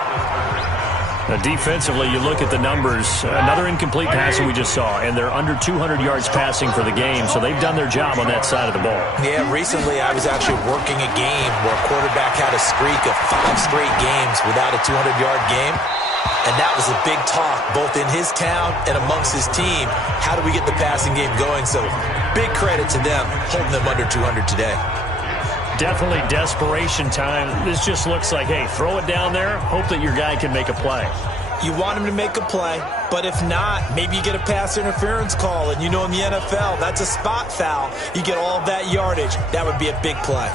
Now, defensively, you look at the numbers. Another incomplete pass that we just saw, and they're under 200 yards passing for the game, so they've done their job on that side of the ball. Yeah, recently I was actually working a game where a quarterback had a streak of 5 straight games without a 200-yard game, and that was a big talk both in his town and amongst his team. How do we get the passing game going? So big credit to them holding them under 200 today. Definitely desperation time. This just looks like, hey, throw it down there, hope that your guy can make a play. You want him to make a play, but if not, maybe you get a pass interference call, and you know in the NFL, that's a spot foul. You get all of that yardage. That would be a big play.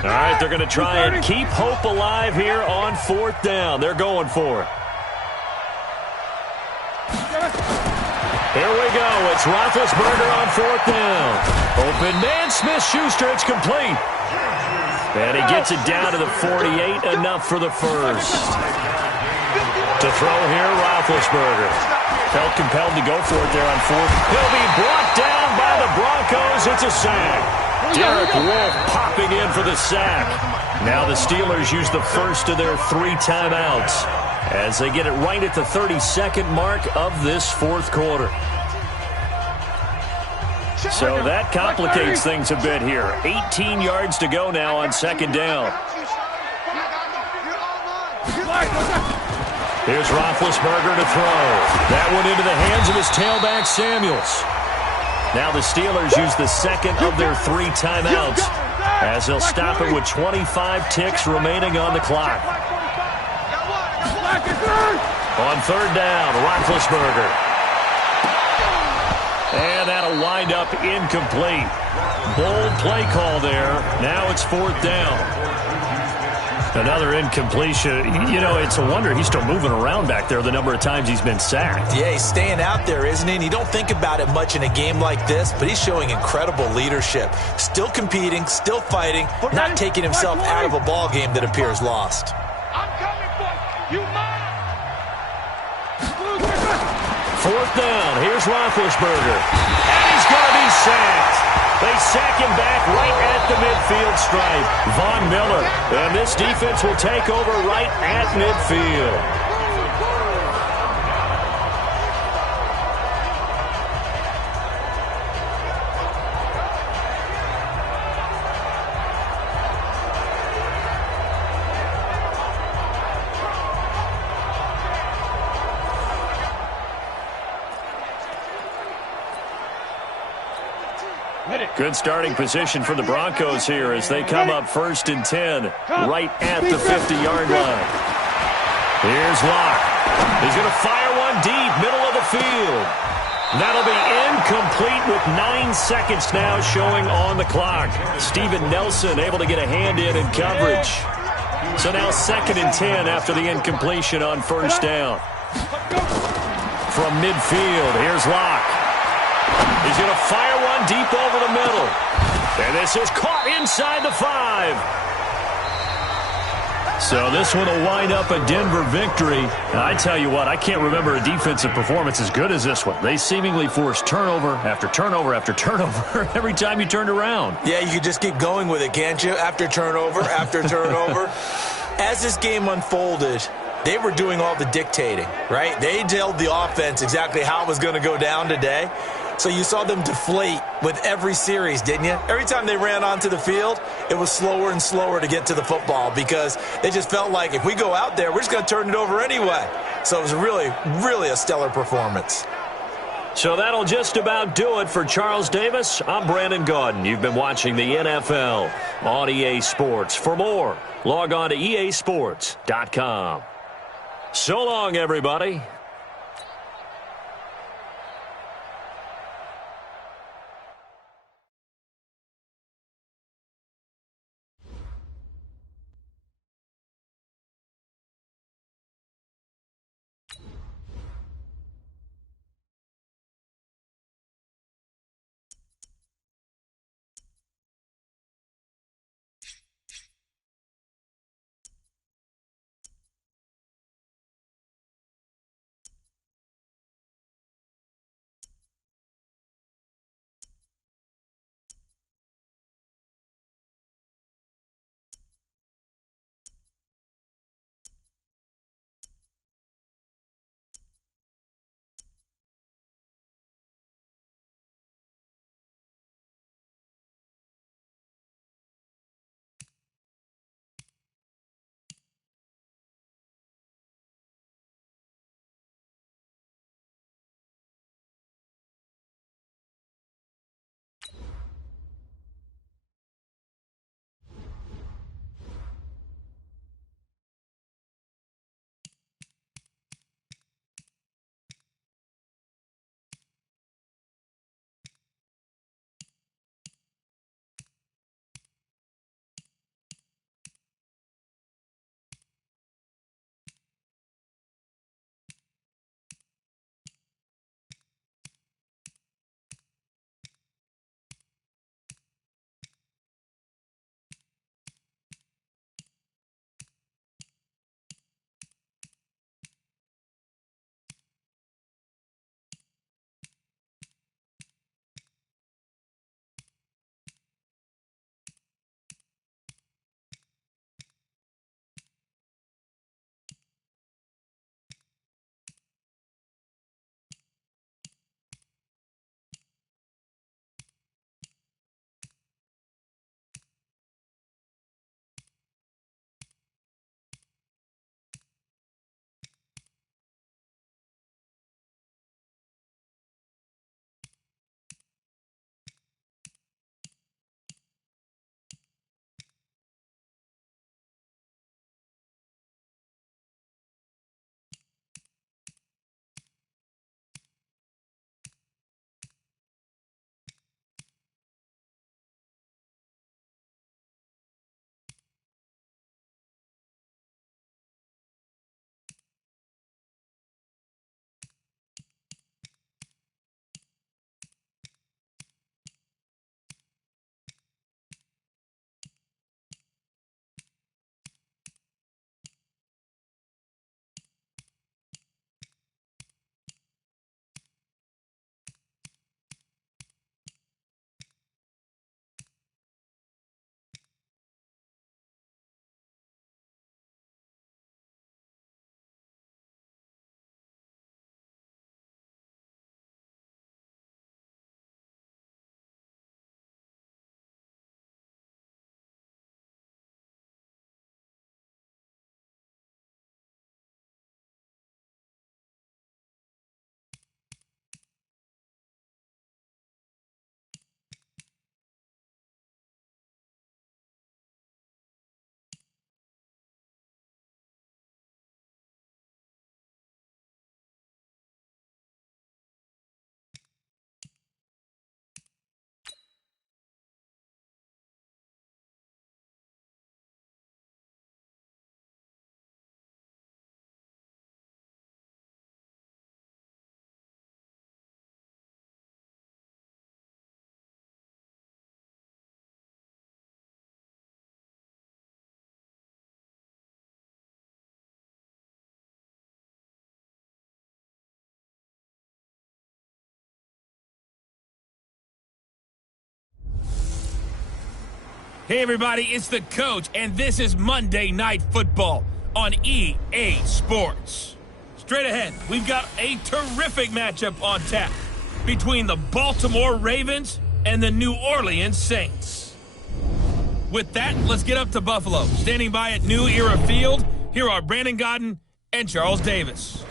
All right, they're going to try and keep hope alive here on 4th down. They're going for it. Here we go. It's Roethlisberger on 4th down. Open man, Smith-Schuster. It's complete. And he gets it down to the 48. Enough for the first. To throw here, Roethlisberger. Felt compelled to go for it there on 4th. He'll be brought down by the Broncos. It's a sack. Derek Wolfe popping in for the sack. Now the Steelers use the first of their 3 timeouts as they get it right at the 32nd mark of this 4th quarter. So that complicates things a bit here. 18 yards to go now on 2nd down. Here's Roethlisberger to throw. That one into the hands of his tailback, Samuels. Now the Steelers use the second of their 3 timeouts as they'll stop it with 25 ticks remaining on the clock. On third down, Roethlisberger. And that'll wind up incomplete. Bold play call there. Now it's 4th down. Another incompletion. You know, it's a wonder he's still moving around back there the number of times he's been sacked. Yeah, he's staying out there, isn't he? And you don't think about it much in a game like this, but he's showing incredible leadership. Still competing, still fighting, not taking himself out of a ball game that appears lost. I'm coming for you. Fourth down. Here's Roethlisberger. And he's going to be sacked. They sack him back right at the midfield stripe. Von Miller. And this defense will take over right at midfield. Good starting position for the Broncos here as they come up 1st and 10 right at the 50-yard line. Here's Locke. He's going to fire one deep, middle of the field. That'll be incomplete with 9 seconds now showing on the clock. Steven Nelson able to get a hand in coverage. So now 2nd and 10 after the incompletion on 1st down. From midfield, here's Locke. He's going to fire one deep over the middle. And this is caught inside the 5. So this one will wind up a Denver victory. And I tell you what, I can't remember a defensive performance as good as this one. They seemingly forced turnover after turnover after turnover every time you turned around. Yeah, you could just keep going with it, can't you? After turnover, after turnover. As this game unfolded, they were doing all the dictating, right? They told the offense exactly how it was going to go down today. So you saw them deflate with every series, didn't you? Every time they ran onto the field, it was slower and slower to get to the football because they just felt like if we go out there, we're just going to turn it over anyway. So it was really, really a stellar performance. So that'll just about do it for Charles Davis. I'm Brandon Gaudin. You've been watching the NFL on EA Sports. For more, log on to easports.com. So long, everybody. Hey, everybody, it's the coach, and this is Monday Night Football on EA Sports. Straight ahead, we've got a terrific matchup on tap between the Baltimore Ravens and the New Orleans Saints. With that, let's get up to Buffalo. Standing by at New Era Field, here are Brandon Godden and Charles Davis.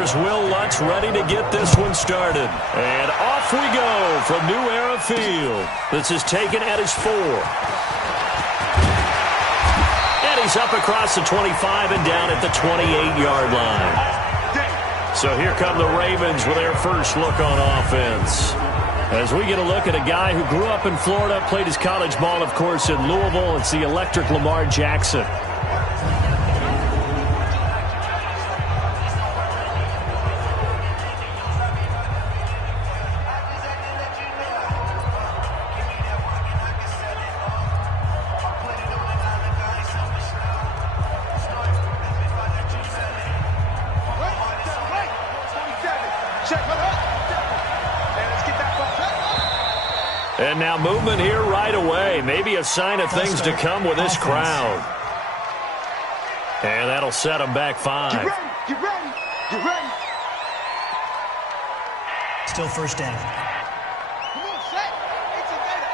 Here's Will Lutz ready to get this one started. And off we go from New Era Field. This is taken at his 4. And he's up across the 25 and down at the 28-yard line. So here come the Ravens with their first look on offense. As we get a look at a guy who grew up in Florida, played his college ball, of course, in Louisville. It's the electric Lamar Jackson. And now movement here right away. Maybe a sign of things to come with this crowd. And that'll set them back 5. Get ready, get ready, get ready. Still first down. Come on, set. It's a data.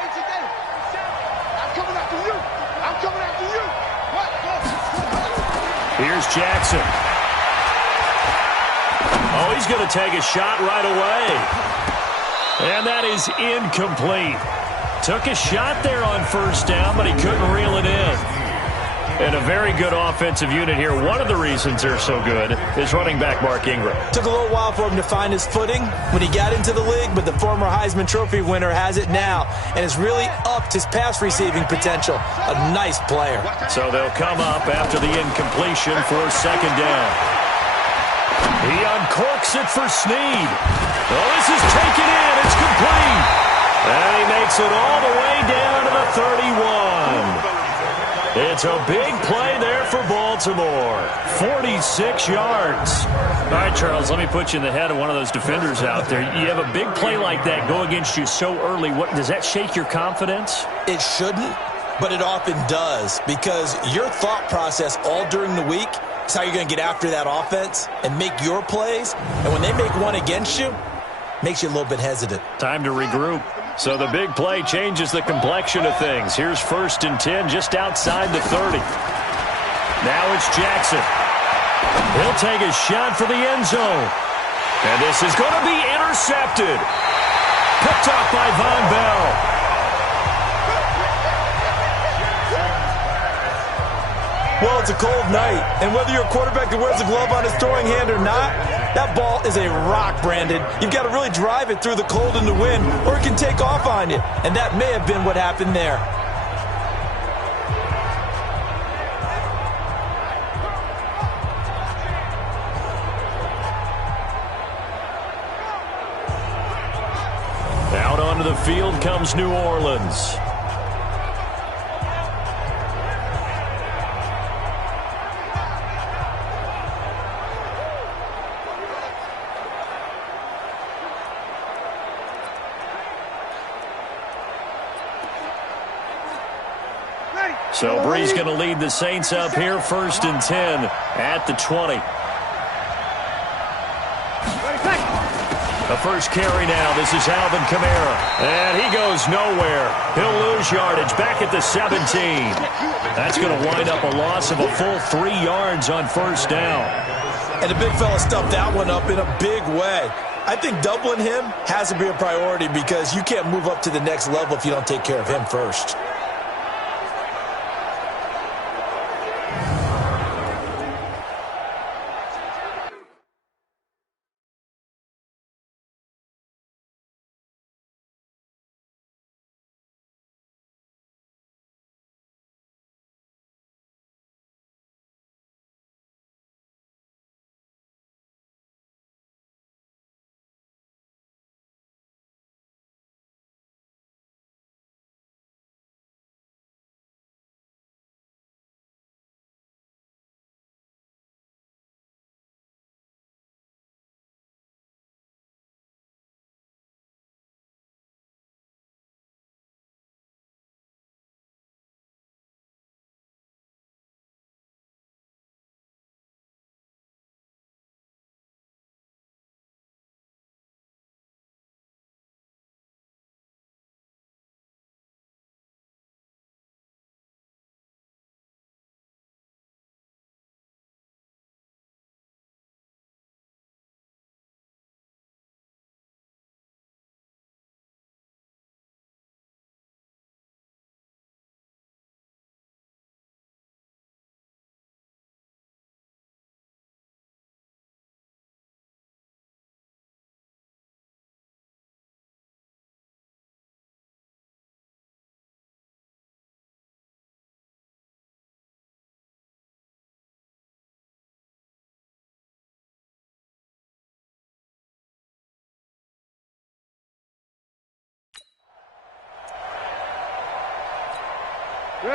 I'm coming after you. I'm coming after you. What? Here's Jackson. Oh, he's going to take a shot right away. And that is incomplete. Took a shot there on first down, but he couldn't reel it in. And a very good offensive unit here. One of the reasons they're so good is running back Mark Ingram. Took a little while for him to find his footing when he got into the league, but the former Heisman Trophy winner has it now and has really upped his pass receiving potential. A nice player. So they'll come up after the incompletion for second down. He uncorks it for Snead. Oh, this is taken in. It's complete. And he makes it all the way down to the 31. It's a big play there for Baltimore. 46 yards. All right, Charles, let me put you in the head of one of those defenders out there. You have a big play like that go against you so early. What does that shake your confidence? It shouldn't, but it often does, because your thought process all during the week is how you're going to get after that offense and make your plays. And when they make one against you, makes you a little bit hesitant. Time to regroup. So the big play changes the complexion of things. Here's 1st and 10 just outside the 30. Now it's Jackson. He'll take a shot for the end zone. And this is going to be intercepted. Picked off by Von Bell. Well, it's a cold night, and whether you're a quarterback that wears a glove on his throwing hand or not, that ball is a rock, Brandon. You've got to really drive it through the cold and the wind, or it can take off on you, and that may have been what happened there. Out onto the field comes New Orleans. So Bree's going to lead the Saints up here, 1st and 10 at the 20. The first carry now. This is Alvin Kamara. And he goes nowhere. He'll lose yardage back at the 17. That's going to wind up a loss of a full 3 yards on first down. And the big fella stuffed that one up in a big way. I think doubling him has to be a priority, because you can't move up to the next level if you don't take care of him first.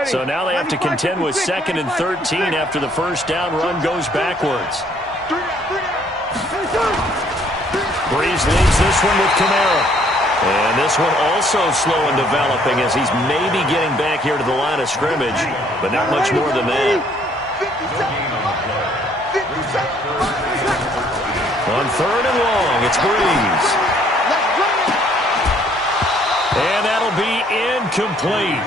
So now they have to contend with 2nd and 13 after the first down run goes backwards. Breeze leads this one with Kamara. And this one also slow in developing as he's maybe getting back here to the line of scrimmage, but not much more than that. On 3rd and long, it's Breeze. And that'll be incomplete.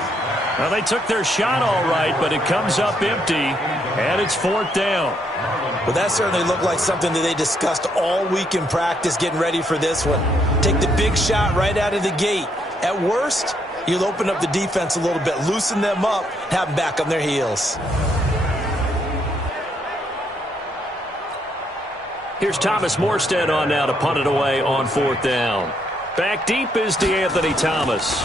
Now, they took their shot all right, but it comes up empty, and it's 4th down. Well, that certainly looked like something that they discussed all week in practice getting ready for this one. Take the big shot right out of the gate. At worst, you'll open up the defense a little bit, loosen them up, have them back on their heels. Here's Thomas Morstead on now to punt it away on 4th down. Back deep is DeAnthony Thomas.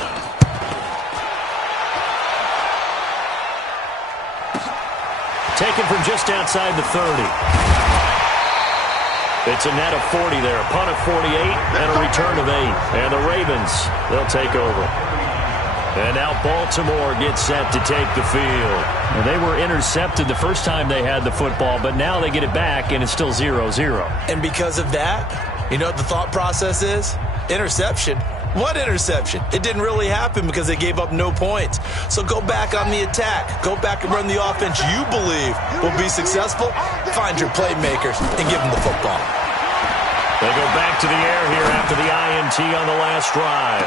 Taken from just outside the 30. It's a net of 40 there. A punt of 48 and a return of 8. And the Ravens, they'll take over. And now Baltimore gets set to take the field. Well, they were intercepted the first time they had the football, but now they get it back, and it's still 0-0. And because of that, you know what the thought process is? Interception. What interception? It didn't really happen because they gave up no points. So go back on the attack. Go back and run the offense you believe will be successful. Find your playmakers and give them the football. They go back to the air here after the INT on the last drive.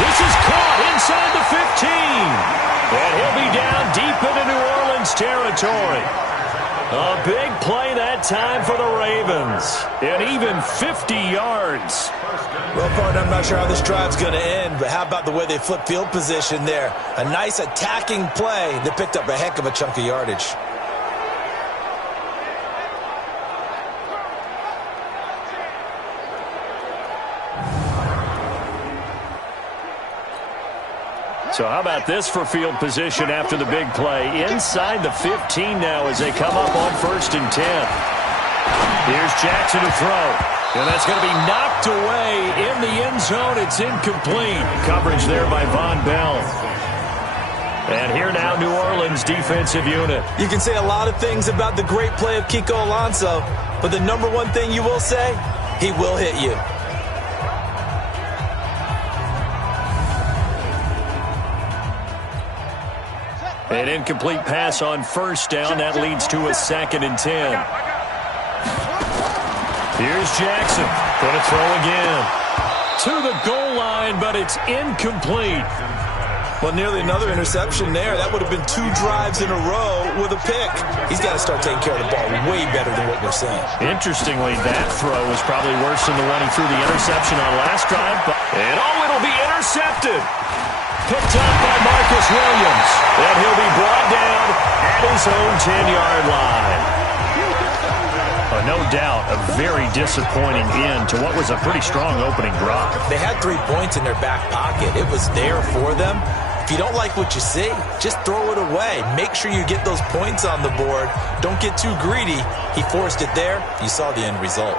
This is caught inside the 15. And he'll be down deep into New Orleans territory. A big play that time for the Ravens. And even 50 yards. Well, partner, I'm not sure how this drive's going to end, but how about the way they flip field position there? A nice attacking play that picked up a heck of a chunk of yardage. So how about this for field position after the big play? Inside the 15 now as they come up on 1st and 10. Here's Jackson to throw. And that's going to be knocked away in the end zone. It's incomplete. Coverage there by Von Bell. And here now, New Orleans defensive unit. You can say a lot of things about the great play of Kiko Alonso, but the number one thing you will say, he will hit you. An incomplete pass on 1st down. That leads to a 2nd and 10. Here's Jackson. Going to throw again. To the goal line, but it's incomplete. Well, nearly another interception there. That would have been 2 drives in a row with a pick. He's got to start taking care of the ball way better than what we're seeing. Interestingly, that throw was probably worse than the one he threw the interception on last drive. And it'll be intercepted. Picked up by Marcus Williams. And he'll be brought down at his own 10-yard line. No doubt, a very disappointing end to what was a pretty strong opening drive. They had 3 points in their back pocket. It was there for them. If you don't like what you see, just throw it away. Make sure you get those points on the board. Don't get too greedy. He forced it there. You saw the end result.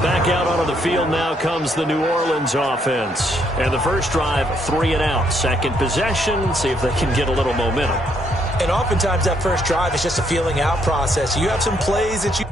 Back out onto the field now comes the New Orleans offense. And the first drive, 3 and out. Second possession, see if they can get a little momentum. And oftentimes that first drive is just a feeling out process. You have some plays that you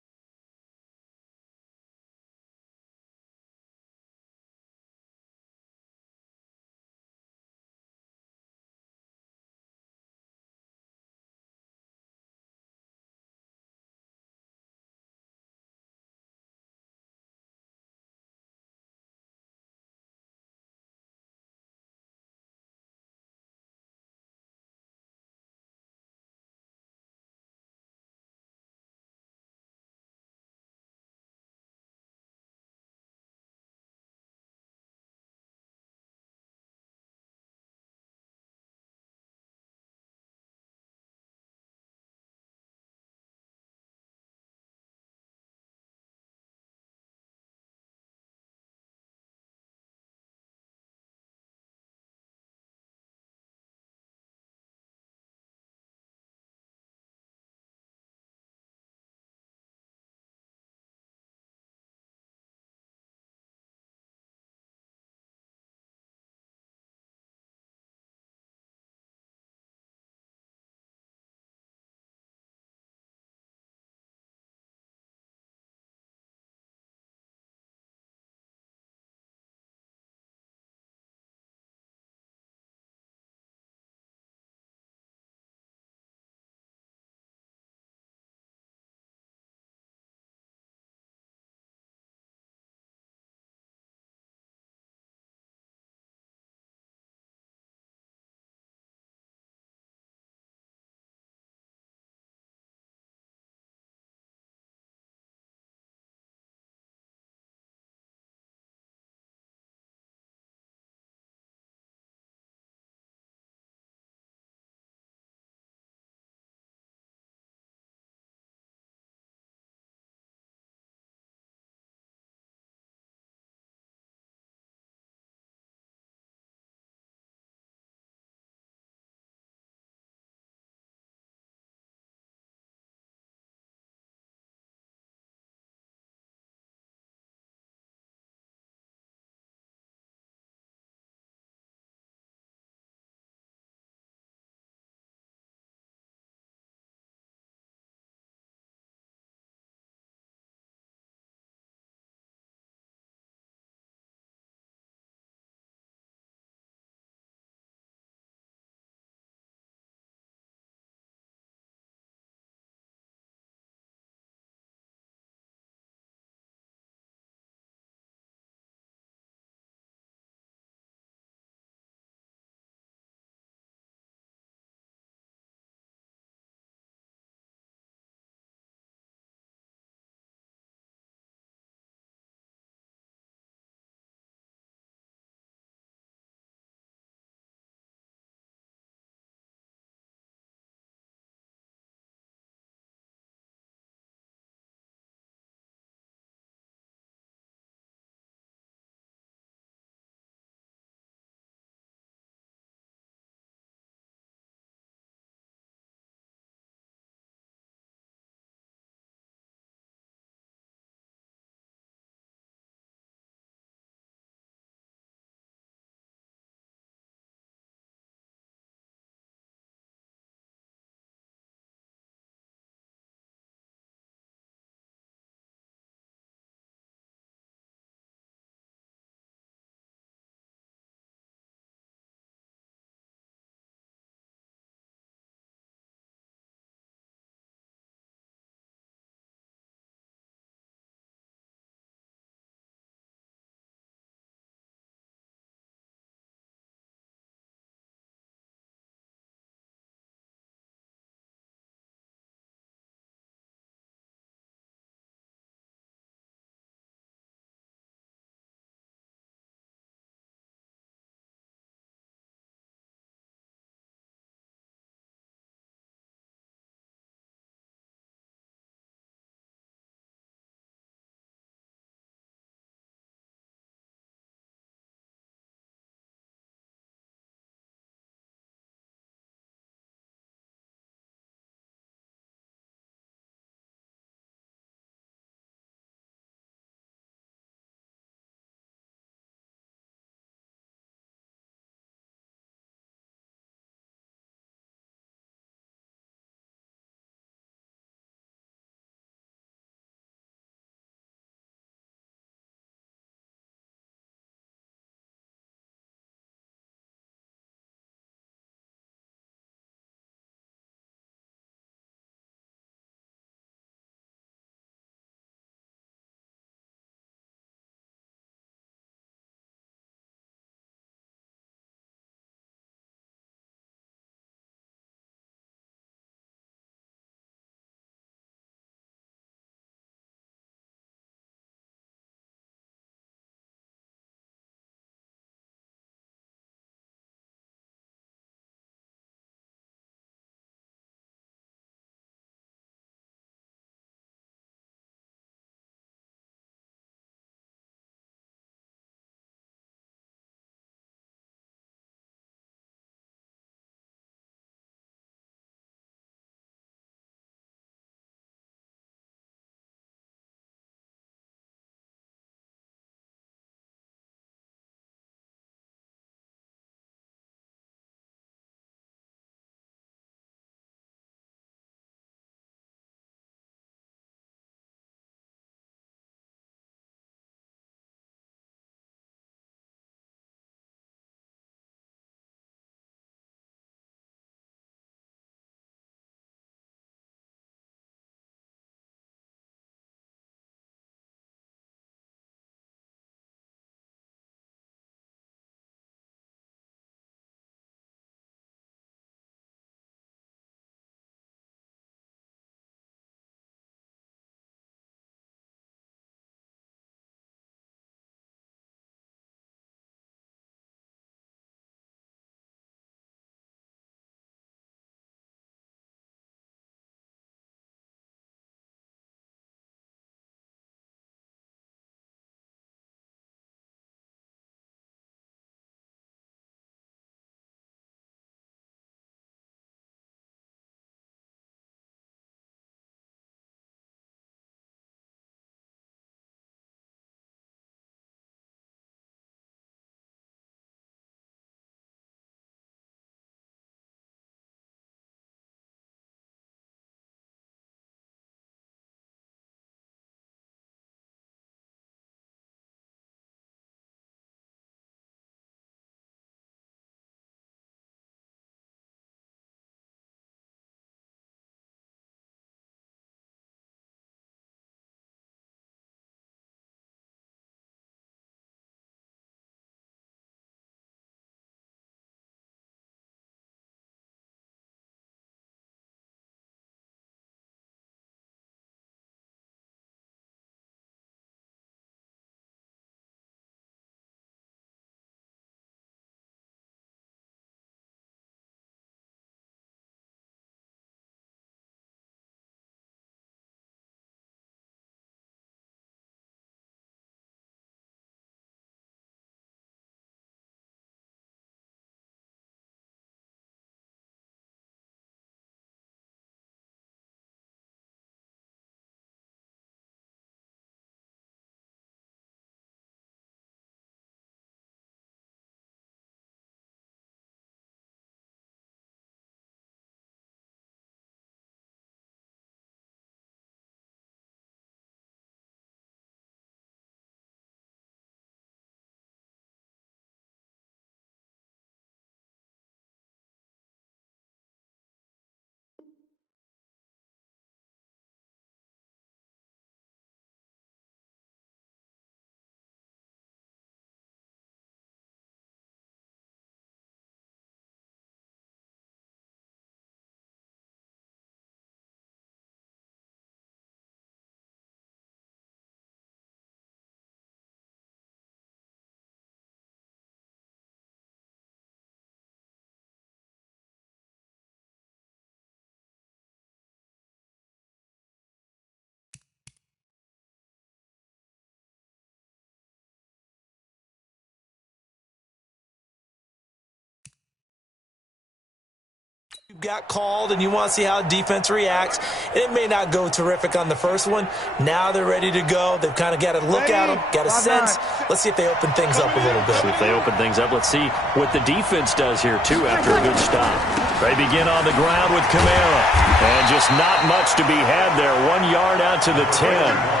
Got called, and you want to see how defense reacts. It may not go terrific on the first one. Now they're ready to go. They've kind of got to look at them, got a sense. Let's see if they open things up a little bit. See if they open things up. Let's see what the defense does here, too, after a good stop. They begin on the ground with Kamara. And just not much to be had there. 1 yard out to the 10.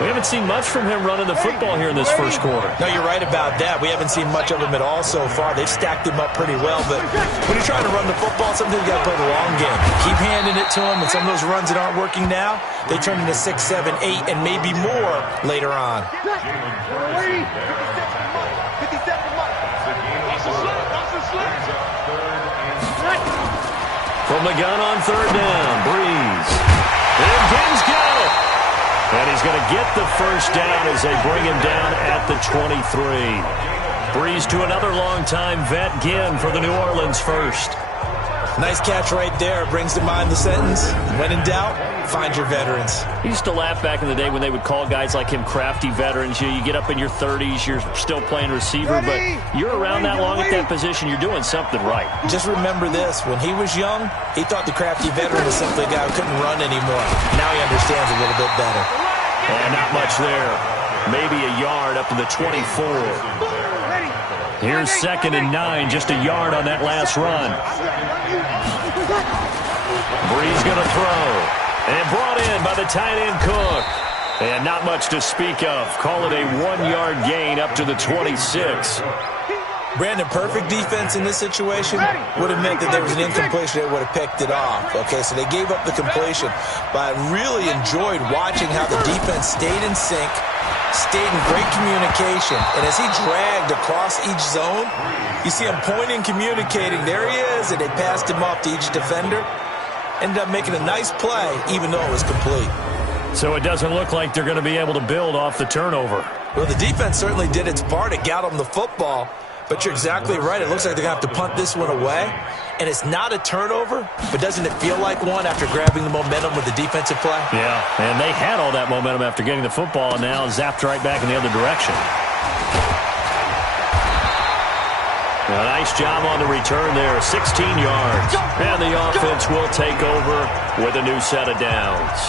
We haven't seen much from him running the football here in this first quarter. No, you're right about that. We haven't seen much of him at all so far. They've stacked him up pretty well, but when you're trying to run the football, sometimes you got to play the long game. Keep handing it to him, and some of those runs that aren't working now, they turn into 6, 7, 8, and maybe more later on. From the gun on third down, Breeze. And game's go. And he's going to get the first down as they bring him down at the 23. Breeze to another long-time vet, Ginn for the New Orleans first. Nice catch right there. Brings to mind the sentence, when in doubt, find your veterans. I used to laugh back in the day when they would call guys like him crafty veterans. You get up in your 30s, you're still playing receiver, but you're around that long at that position, you're doing something right. Just remember this. When he was young, he thought the crafty veteran was simply a guy who couldn't run anymore. Now he understands a little bit better. And not much there. Maybe a yard up to the 24. Here's 2nd and 9, just a yard on that last run. Breeze going to throw. And brought in by the tight end Cook. And not much to speak of. Call it a 1-yard gain up to the 26. Brandon, perfect defense in this situation would have meant that there was an incompletion. They would have picked it off. Okay, so they gave up the completion. But I really enjoyed watching how the defense stayed in sync, stayed in great communication. And as he dragged across each zone, you see him pointing, communicating. There he is, and they passed him off to each defender. Ended up making a nice play, even though it was complete. So it doesn't look like they're going to be able to build off the turnover. Well, the defense certainly did its part. It got them the football. But you're exactly right. It looks like they're going to have to punt this one away. And it's not a turnover, but doesn't it feel like one after grabbing the momentum with the defensive play? Yeah, and they had all that momentum after getting the football, and now zapped right back in the other direction. A nice job on the return there, 16 yards. And the offense will take over with a new set of downs.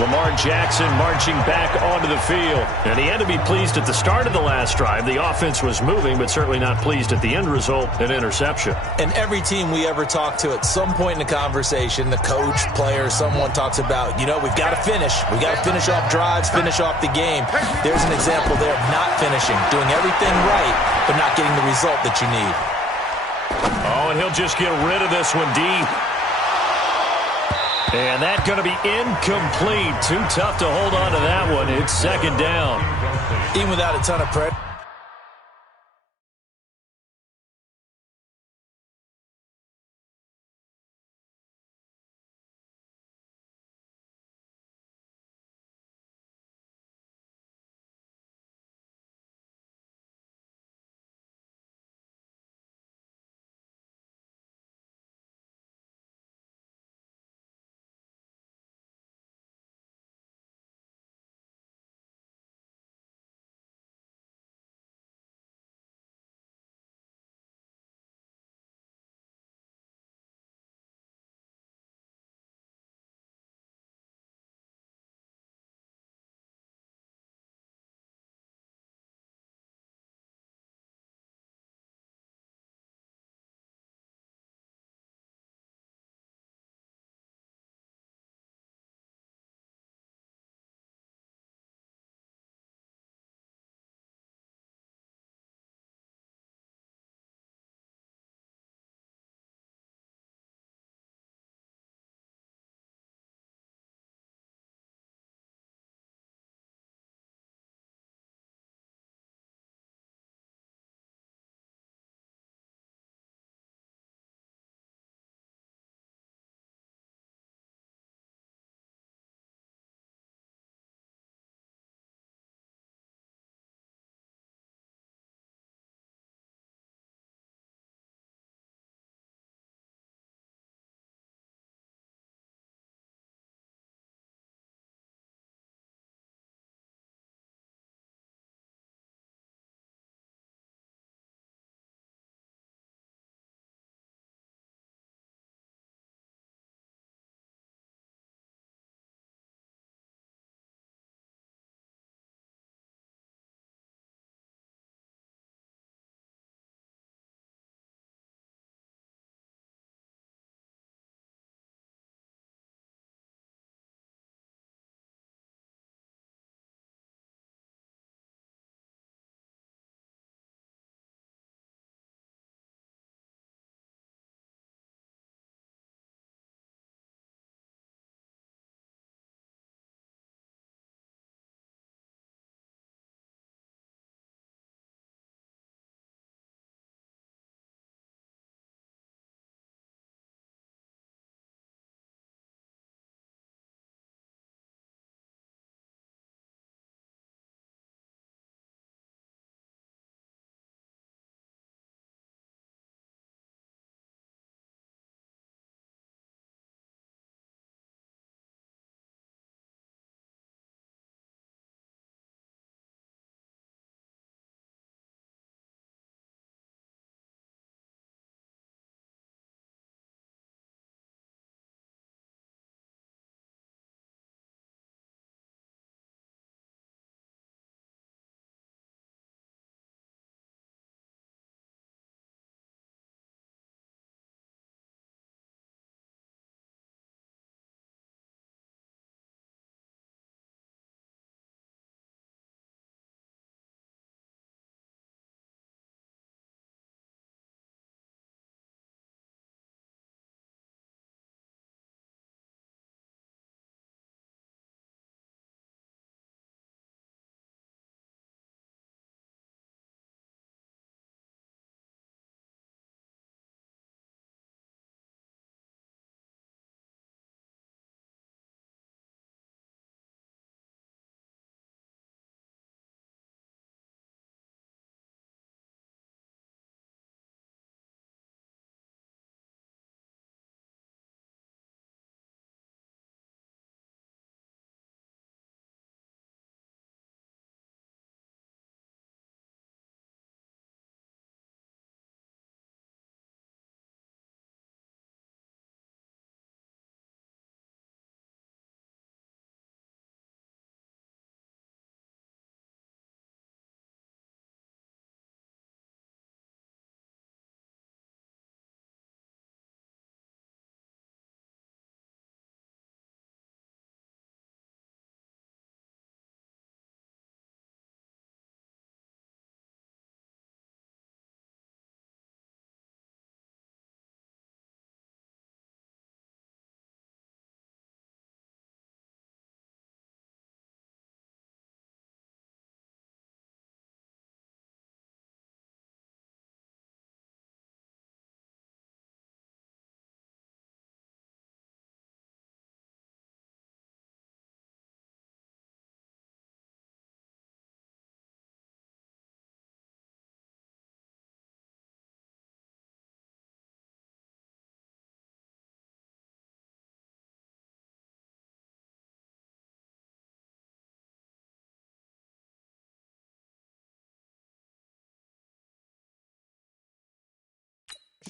Lamar Jackson marching back onto the field. And he had to be pleased at the start of the last drive. The offense was moving, but certainly not pleased at the end result, an interception. And every team we ever talk to at some point in the conversation, the coach, player, someone talks about, you know, we've got to finish. We've got to finish off drives, finish off the game. There's an example there of not finishing, doing everything right, but not getting the result that you need. Oh, and he'll just get rid of this one deep. And that's going to be incomplete. Too tough to hold on to that one. It's 2nd down. Even without a ton of pressure.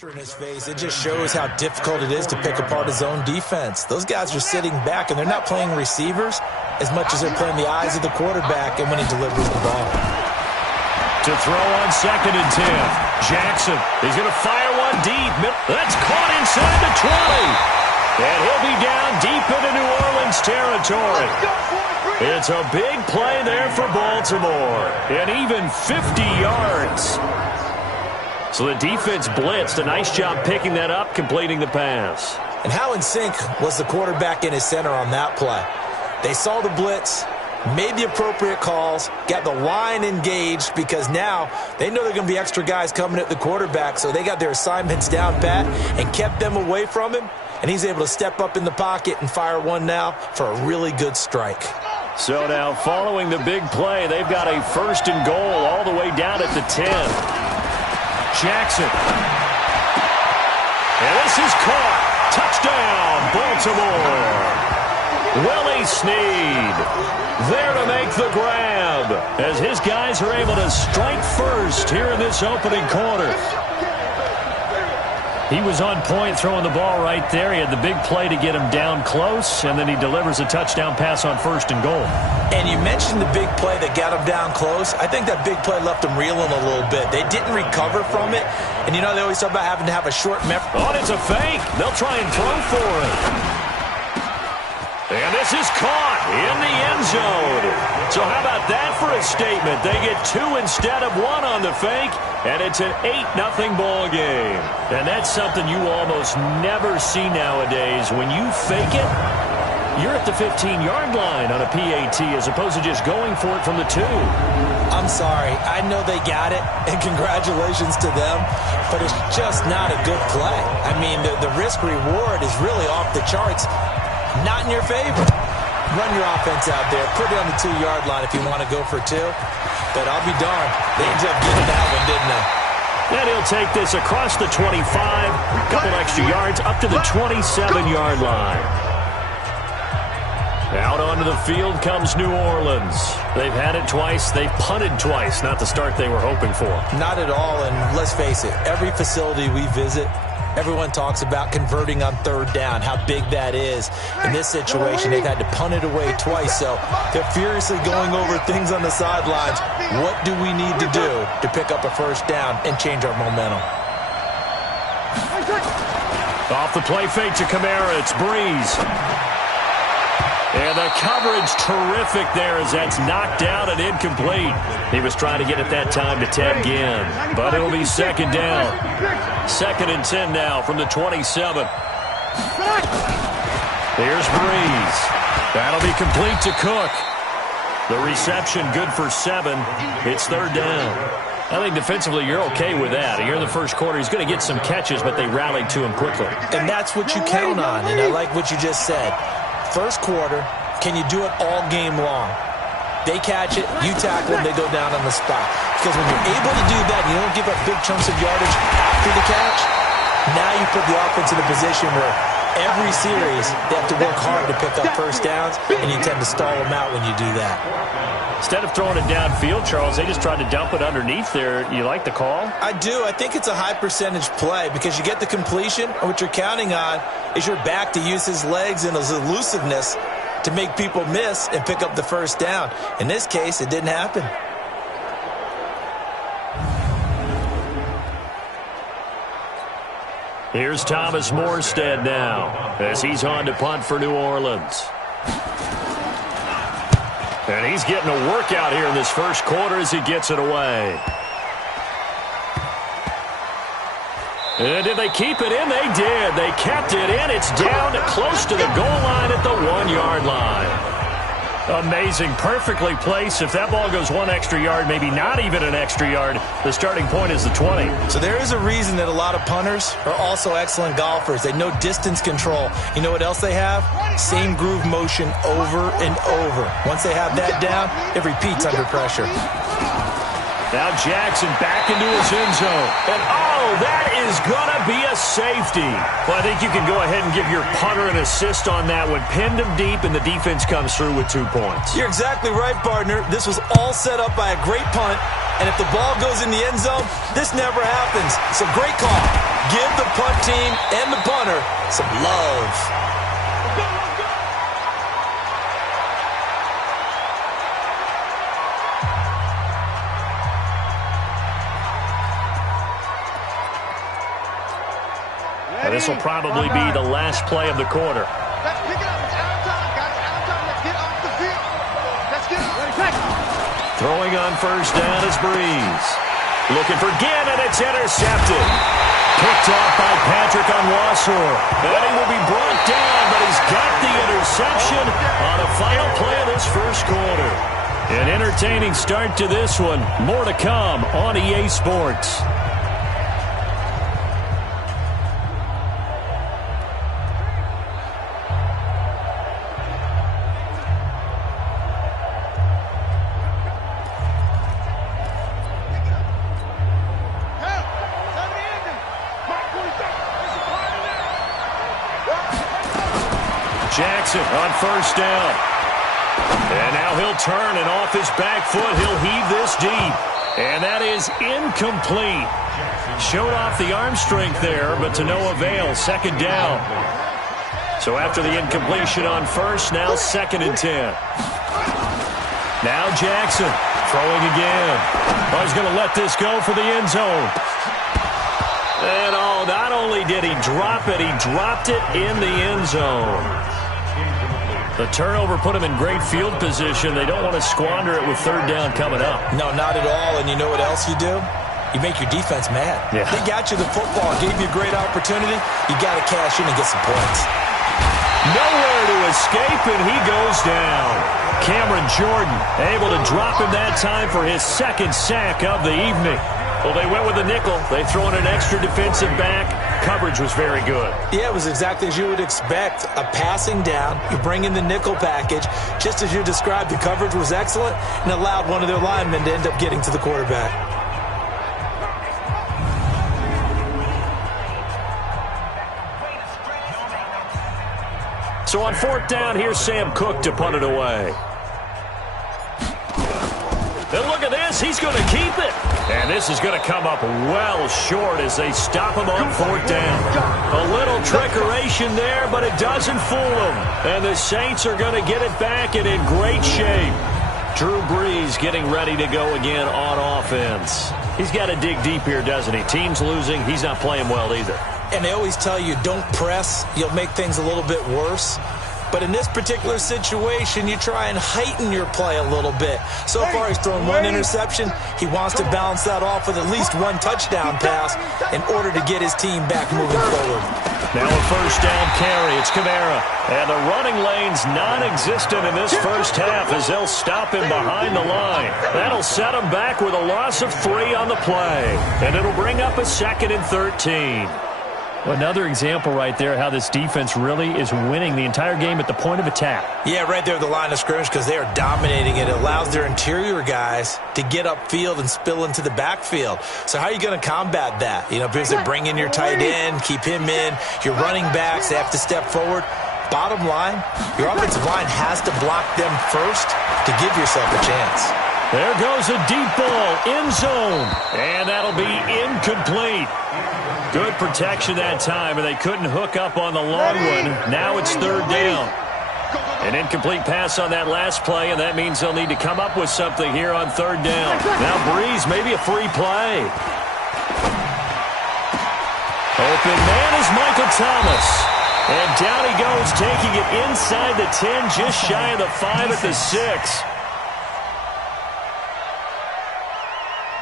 In his face, it just shows how difficult it is to pick apart his own defense. Those guys are sitting back, and they're not playing receivers as much as they're playing the eyes of the quarterback and when he delivers the ball. To throw on 2nd and 10. Jackson, he's going to fire one deep. That's caught inside the 20. And he'll be down deep into New Orleans territory. It's a big play there for Baltimore. And even 50 yards. So the defense blitzed. A nice job picking that up, completing the pass. And how in sync was the quarterback and his center on that play? They saw the blitz, made the appropriate calls, got the line engaged because now they know there are going to be extra guys coming at the quarterback, so they got their assignments down pat and kept them away from him, and he's able to step up in the pocket and fire one now for a really good strike. So now following the big play, they've got a 1st and goal all the way down at the 10. Jackson. And this is caught. Touchdown, Baltimore. Willie Snead there to make the grab as his guys are able to strike first here in this opening quarter. He was on point throwing the ball right there. He had the big play to get him down close, and then he delivers a touchdown pass on 1st and goal. And you mentioned the big play that got him down close. I think that big play left him reeling a little bit. They didn't recover from it. And, you know, they always talk about having to have a short memory. Oh, it's a fake. They'll try and throw for it. And this is caught in the end zone. So how about that for a statement? They get 2 instead of 1 on the fake, and it's an 8-0 ball game. And that's something you almost never see nowadays. When you fake it, you're at the 15-yard line on a PAT as opposed to just going for it from the 2. I'm sorry. I know they got it, and congratulations to them, but it's just not a good play. I mean, the risk-reward is really off the charts. Not in your favor. Run your offense out there. Put it on the 2-yard line if you want to go for 2. But I'll be darned. They ended up getting that one, didn't they? And he'll take this across the 25. A couple extra yards up to the 27-yard line. Out onto the field comes New Orleans. They've had it twice. They've punted twice. Not the start they were hoping for. Not at all. And let's face it, every facility we visit, everyone talks about converting on 3rd down, how big that is. In this situation, they've had to punt it away twice, so they're furiously going over things on the sidelines. What do we need to do to pick up a 1st down and change our momentum? Off the play fake to Kamara, it's Breeze. And the coverage terrific there as that's knocked down and incomplete. He was trying to get it that time to Ted Ginn, but it'll be 2nd down. 2nd and 10 now from the 27. Here's Breeze. That'll be complete to Cook. The reception good for 7. It's 3rd down. I think defensively you're okay with that. Here in the first quarter, he's going to get some catches, but they rallied to him quickly. And that's what you count on, and I like what you just said. First quarter, can you do it all game long? They catch it, you tackle them, they go down on the spot. Because when you're able to do that, you don't give up big chunks of yardage after the catch, now you put the offense in a position where every series they have to work hard to pick up 1st downs, and you tend to stall them out when you do that. Instead of throwing it downfield, Charles, they just tried to dump it underneath there. You like the call? I do. I think it's a high percentage play because you get the completion, and what you're counting on is your back to use his legs and his elusiveness to make people miss and pick up the 1st down. In this case, it didn't happen. Here's Thomas Morstead now as he's on to punt for New Orleans. And he's getting a workout here in this first quarter as he gets it away. And did they keep it in? They did. They kept it in. It's down close to the goal line at the 1-yard line. Amazing. Perfectly placed. If that ball goes 1 extra yard, maybe not even an extra yard, the starting point is the 20. So there is a reason that a lot of punters are also excellent golfers. They know distance control. You know what else they have? Same groove motion over and over. Once they have that down, it repeats under pressure. Now Jackson back into his end zone. And, oh, that is going to be a safety. Well, I think you can go ahead and give your punter an assist on that one. Pinned him deep, and the defense comes through with 2 points. You're exactly right, partner. This was all set up by a great punt. And if the ball goes in the end zone, this never happens. So great call. Give the punt team and the punter some love. This will probably be the last play of the quarter. Let's pick it up. It's out of time, guys. Out of time. Let's get off the field. Let's get up. Throwing on first down is Breeze. Looking for Ginn, and it's intercepted. Picked off by Patrick on Wassor. And he will be brought down, but he's got the interception on a final play of this first quarter. An entertaining start to this one. More to come on EA Sports. Jackson on first down. And now he'll turn, and off his back foot, he'll heave this deep. And that is incomplete. Showed off the arm strength there, but to no avail. Second down. So after the incompletion on first, now 2nd and 10. Now Jackson throwing again. Oh, he's going to let this go for the end zone. And not only did he drop it, he dropped it in the end zone. The turnover put him in great field position. They don't want to squander it with 3rd down coming up. No, not at all. And you know what else you do? You make your defense mad. Yeah. They got you the football, gave you a great opportunity. You got to cash in and get some points. Nowhere to escape, and he goes down. Cameron Jordan able to drop him that time for his 2nd sack of the evening. Well, they went with a nickel. They throw in an extra defensive back. Coverage was very good. Yeah, it was exactly as you would expect. A passing down. You bring in the nickel package. Just as you described, the coverage was excellent and allowed one of their linemen to end up getting to the quarterback. So on 4th down, here's Sam Cook to punt it away. And look at this. He's going to keep it. And this is going to come up well short as they stop him on 4th down. A little trickeration there, but it doesn't fool them. And the Saints are going to get it back and in great shape. Drew Brees getting ready to go again on offense. He's got to dig deep here, doesn't he? Team's losing. He's not playing well either. And they always tell you, don't press. You'll make things a little bit worse. But in this particular situation, you try and heighten your play a little bit. So far, he's thrown 1 interception. He wants to balance that off with at least 1 touchdown pass in order to get his team back moving forward. Now a first down carry. It's Kamara. And the running lane's non-existent in this first half as they'll stop him behind the line. That'll set him back with a loss of 3 on the play. And it'll bring up a 2nd and 13. Another example right there how this defense really is winning the entire game at the point of attack. Yeah, right there at the line of scrimmage because they are dominating it. It allows their interior guys to get upfield and spill into the backfield. So how are you going to combat that? You know, because they bring in your tight end, keep him in. Your running backs, they have to step forward. Bottom line, your offensive line has to block them first to give yourself a chance. There goes a deep ball, end zone, and that'll be incomplete. Good protection that time, and they couldn't hook up on the long one. Now it's 3rd down. An incomplete pass on that last play, and that means they'll need to come up with something here on 3rd down. Now Breeze, maybe a free play. Open man is Michael Thomas. And down he goes, taking it inside the 10, just shy of the 5 at the 6.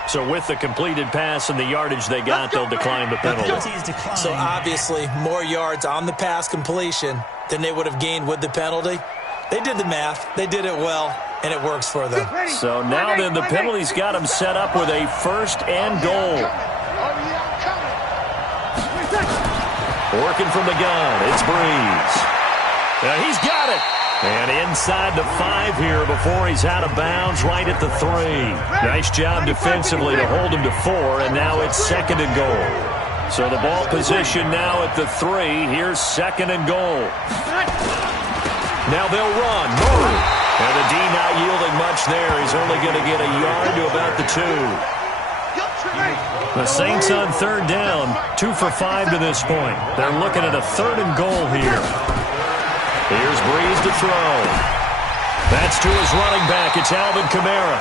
So with the completed pass and the yardage they got, they'll decline the penalty. So obviously, more yards on the pass completion than they would have gained with the penalty. They did the math. They did it well, and it works for them. So now then, the penalty's got them set up with a 1st and goal. Working from the gun, it's Breeze. Now he's got it. And inside the 5 here before he's out of bounds right at the 3. Nice job defensively to hold him to 4, and now it's 2nd and goal. So the ball position now at the 3. Here's 2nd and goal. Now they'll run. Murray. And the D not yielding much there. He's only going to get a yard to about the 2. The Saints on third down, 2 for 5 to this point. They're looking at a 3rd and goal here. Here's Breeze to throw. That's to his running back. It's Alvin Kamara.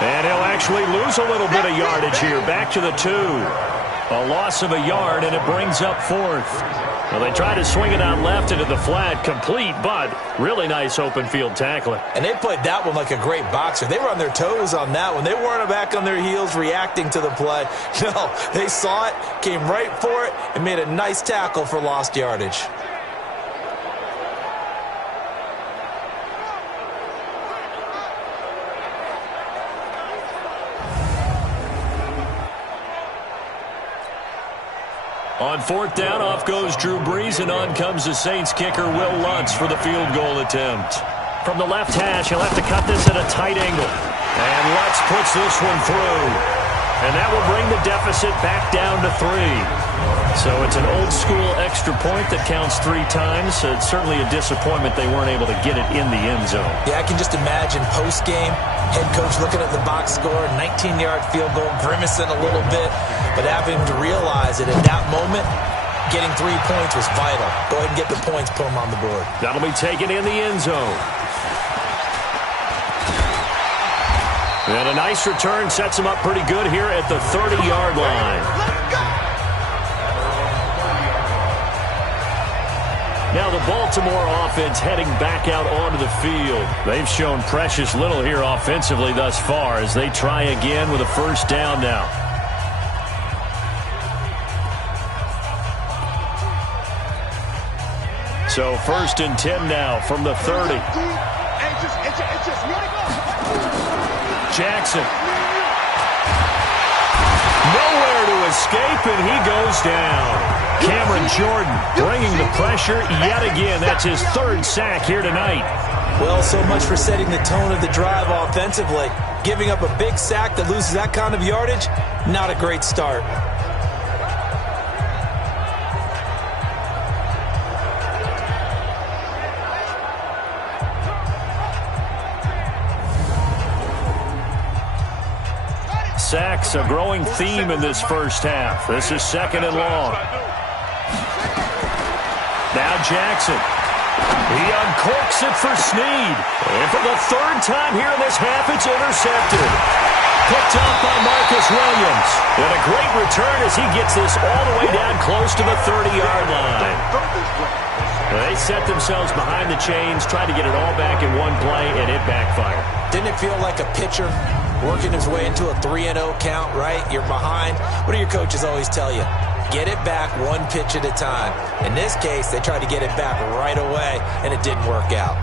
And he'll actually lose a little bit of yardage here. Back to the 2. A loss of a yard, and it brings up 4th. Well, they try to swing it out left into the flat, complete, but really nice open field tackling. And they played that one like a great boxer. They were on their toes on that one. They weren't back on their heels reacting to the play. No, they saw it, came right for it, and made a nice tackle for lost yardage. On 4th down, off goes Drew Brees, and on comes the Saints kicker, Will Lutz, for the field goal attempt. From the left hash, he'll have to cut this at a tight angle. And Lutz puts this one through. And that will bring the deficit back down to 3. So it's an old-school extra point that counts 3 times. So it's certainly a disappointment they weren't able to get it in the end zone. Yeah, I can just imagine post-game, head coach looking at the box score, 19-yard field goal, grimacing a little bit, but having to realize that at that moment, getting 3 points was vital. Go ahead and get the points, put them on the board. That'll be taken in the end zone. And a nice return sets him up pretty good here at the 30-yard line. Now the Baltimore offense heading back out onto the field. They've shown precious little here offensively thus far as they try again with a 1st down now. So 1st and 10 now from the 30. Jackson. Nowhere to escape, and he goes down. Cameron Jordan bringing the pressure yet again. That's his 3rd sack here tonight. Well, so much for setting the tone of the drive offensively. Giving up a big sack that loses that kind of yardage, not a great start. Sacks, a growing theme in this first half. This is 2nd and long. Now Jackson. He uncorks it for Snead. And for the 3rd time here in this half, it's intercepted. Picked up by Marcus Williams. And a great return as he gets this all the way down close to the 30-yard line. They set themselves behind the chains, tried to get it all back in one play, and it backfired. Didn't it feel like a pitcher working his way into a 3-0 count, right? You're behind. What do your coaches always tell you? Get it back 1 pitch at a time. In this case, they tried to get it back right away, and it didn't work out.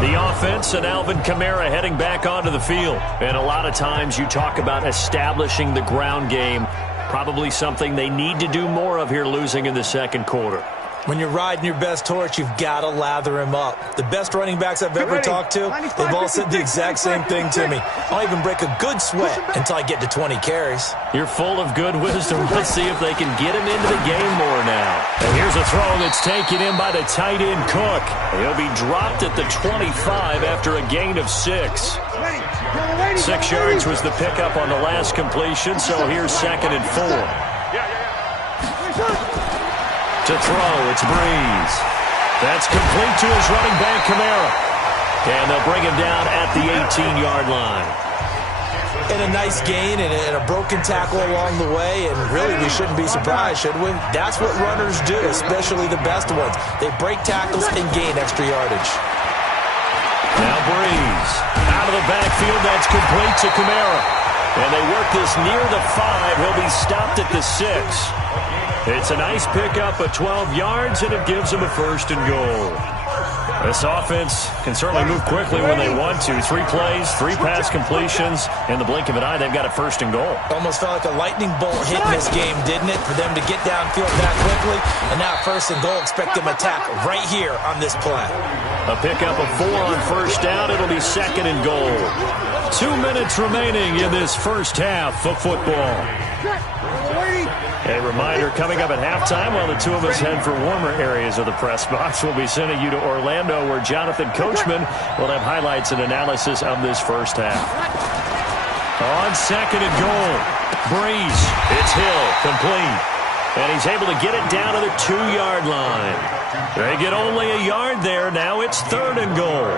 The offense and Alvin Kamara heading back onto the field. And a lot of times you talk about establishing the ground game. Probably something they need to do more of here, losing in the 2nd quarter. When you're riding your best horse, you've got to lather him up. The best running backs I've ever talked to, they've all said the exact same thing to me. I'll even break a good sweat until I get to 20 carries. You're full of good wisdom. Let's see if they can get him into the game more now. And here's a throw that's taken in by the tight end Cook. He'll be dropped at the 25 after a gain of 6. 6 yards was the pickup on the last completion, so here's 2nd and 4. To throw, it's Breeze. That's complete to his running back, Kamara. And they'll bring him down at the 18-yard line. And a nice gain and a broken tackle along the way, and really we shouldn't be surprised, should we? That's what runners do, especially the best ones. They break tackles and gain extra yardage. Now Breeze. Out of the backfield, that's complete to Kamara. And they work this near the 5. He'll be stopped at the 6. It's a nice pickup of 12 yards, and it gives them a 1st and goal. This offense can certainly move quickly when they want to. 3 plays, 3 pass completions. In the blink of an eye, they've got a 1st and goal. Almost felt like a lightning bolt hit in this game, didn't it? For them to get downfield that quickly. And now 1st and goal, expect them to attack right here on this play. A pickup of 4 on 1st down. It'll be 2nd and goal. 2 minutes remaining in this first half of football. A reminder, coming up at halftime, while the two of us head for warmer areas of the press box, we'll be sending you to Orlando, where Jonathan Coachman will have highlights and analysis of this first half. On second and goal, Breeze. It's Hill, complete. And he's able to get it down to the 2-yard line. They get only a yard there. Now it's third and goal.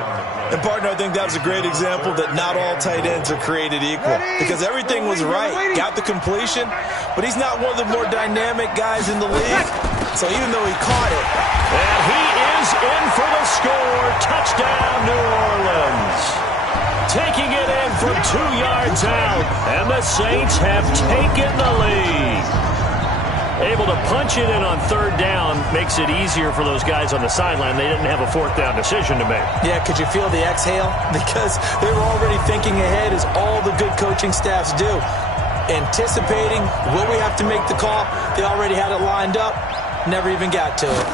And, partner, I think that was a great example that not all tight ends are created equal, because everything was right. Got the completion, but he's not one of the more dynamic guys in the league. So even though he caught it. And he is in for the score. Touchdown, New Orleans. Taking it in from 2 yards out, and the Saints have taken the lead. Able to punch it in on third down makes it easier for those guys on the sideline. They didn't have a fourth down decision to make. Yeah, could you feel the exhale? Because they were already thinking ahead, as all the good coaching staffs do. Anticipating, will we have to make the call? They already had it lined up. Never even got to it.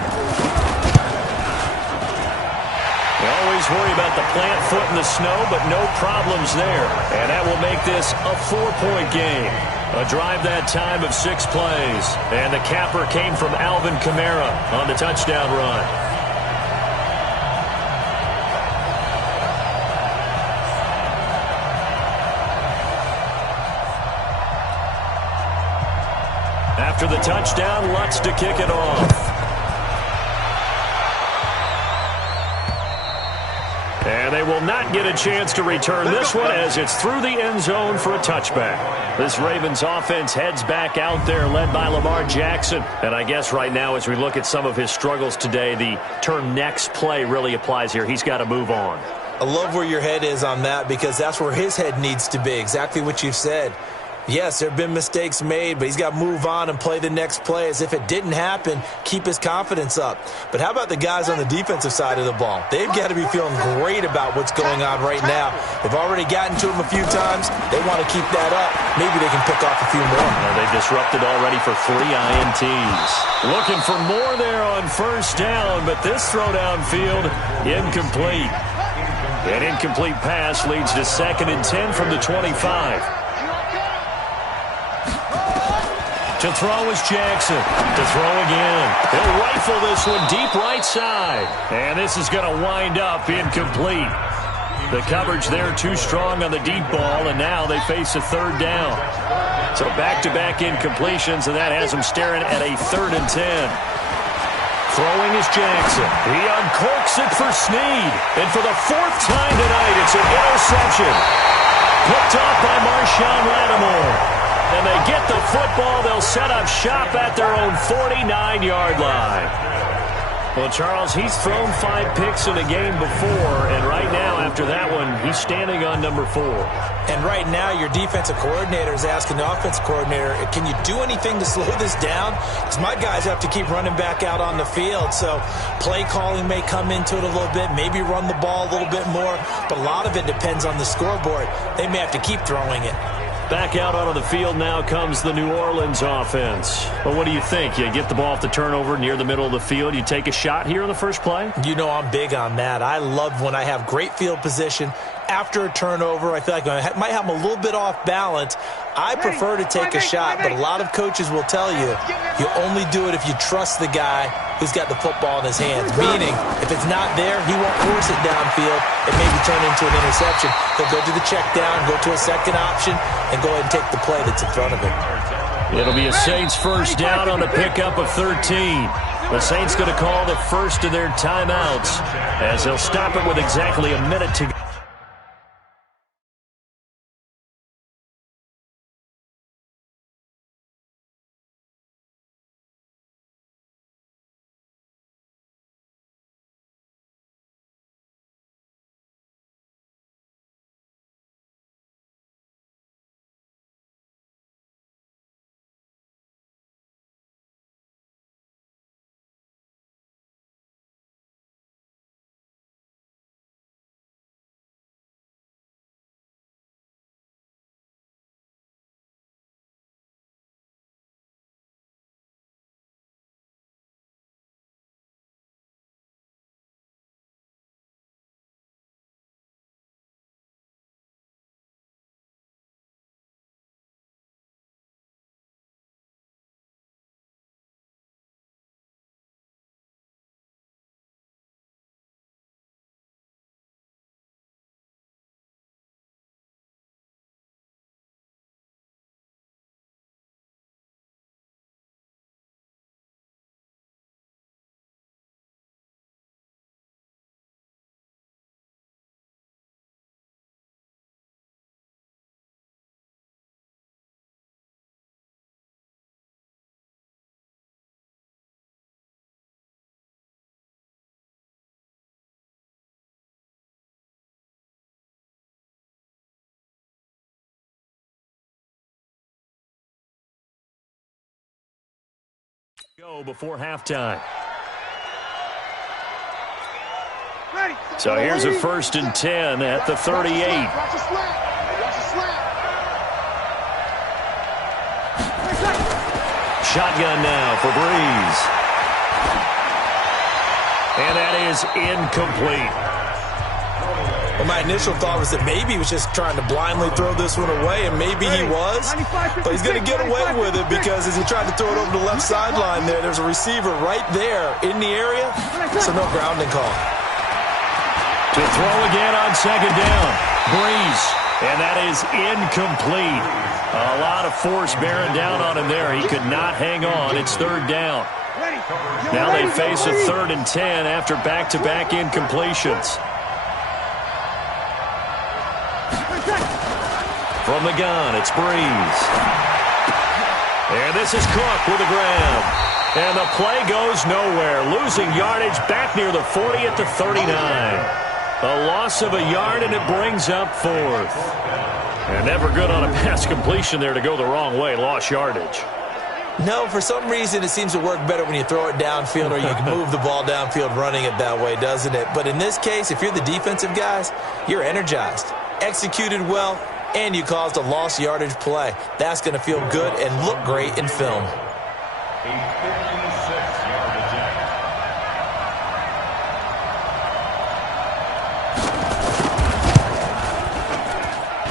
We always worry about the plant foot in the snow, but no problems there. And that will make this a 4-point game. A drive that time of 6 plays. And the capper came from Alvin Kamara on the touchdown run. After the touchdown, Lutz to kick it off. And they will not get a chance to return this one, as it's through the end zone for a touchback. This Ravens offense heads back out there, led by Lamar Jackson. And I guess right now, as we look at some of his struggles today, the term next play really applies here. He's got to move on. I love where your head is on that, because that's where his head needs to be. Exactly what you've said. Yes, there have been mistakes made, but he's got to move on and play the next play as if it didn't happen, keep his confidence up. But how about the guys on the defensive side of the ball? They've got to be feeling great about what's going on right now. They've already gotten to him a few times. They want to keep that up. Maybe they can pick off a few more. They've disrupted already for 3 INTs. Looking for more there on first down, but this throw downfield, incomplete. An incomplete pass leads to 2nd and 10 from the 25. To throw is Jackson. To throw again. He'll rifle this one deep right side. And this is going to wind up incomplete. The coverage there too strong on the deep ball, and now they face a third down. So back-to-back incompletions, and that has them staring at a 3rd and 10. Throwing is Jackson. He uncorks it for Snead. And for the 4th time tonight, it's an interception. Picked off by Marshawn Lattimore. And they get the football. They'll set up shop at their own 49-yard line. Well, Charles, he's thrown 5 picks in a game before, and right now, after that one, he's standing on number 4. And right now, your defensive coordinator is asking the offensive coordinator, can you do anything to slow this down? Because my guys have to keep running back out on the field. So play calling may come into it a little bit, maybe run the ball a little bit more, but a lot of it depends on the scoreboard. They may have to keep throwing it. Back out onto the field now comes the New Orleans offense. Well, what do you think? You get the ball off the turnover near the middle of the field. You take a shot here in the first play? You know I'm big on that. I love when I have great field position. After a turnover, I feel like I might have them a little bit off balance. I prefer to take a shot, but a lot of coaches will tell you, you only do it if you trust the guy who's got the football in his hands. Meaning, if it's not there, he won't force it downfield. It may be turned into an interception. He'll go to the check down, go to a second option, and go ahead and take the play that's in front of him. It'll be a Saints first down on the pickup of 13. The Saints going to call the first of their timeouts, as they'll stop it with exactly a minute to go. Go before halftime. Ready. So here's a 1st and 10 at the 38. Watch the slap. Watch the slap. Shotgun now for Breeze. And that is incomplete. Well, my initial thought was that maybe he was just trying to blindly throw this one away, and maybe he was. But he's going to get away with it because as he tried to throw it over the left sideline there's a receiver right there in the area, so no grounding call. To throw again on 2nd down. Breeze. And that is incomplete. A lot of force bearing down on him there. He could not hang on. It's 3rd down. Now they face a 3rd and 10 after back-to-back incompletions. From the gun, it's Breeze. And this is Cook with a grab. And the play goes nowhere. Losing yardage back near the 40 at the 39. A loss of a yard, and it brings up 4th. And never good on a pass completion there to go the wrong way. Lost yardage. No, for some reason it seems to work better when you throw it downfield or you can move the ball downfield running it that way, doesn't it? But in this case, if you're the defensive guys, you're energized, executed well, and you caused a lost yardage play. That's going to feel good and look great in film.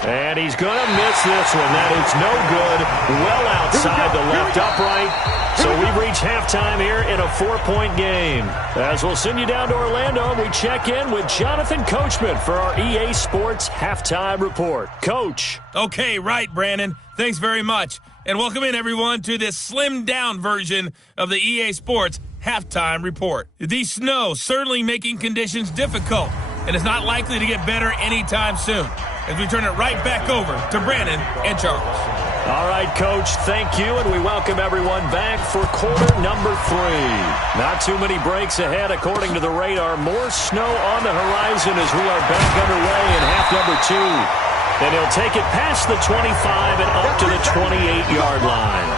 And he's going to miss this one. That is no good. Well outside the left upright. So we reach halftime here in a 4-point game. As we'll send you down to Orlando, we check in with Jonathan Coachman for our EA Sports Halftime Report. Coach. Okay, right, Brandon. Thanks very much. And welcome in, everyone, to this slimmed-down version of the EA Sports Halftime Report. The snow certainly making conditions difficult, and it's not likely to get better anytime soon. As we turn it right back over to Brandon and Charles. All right, Coach, thank you, and we welcome everyone back for quarter number 3. Not too many breaks ahead, according to the radar. More snow on the horizon as we are back underway in half number 2. And he'll take it past the 25 and up to the 28-yard line.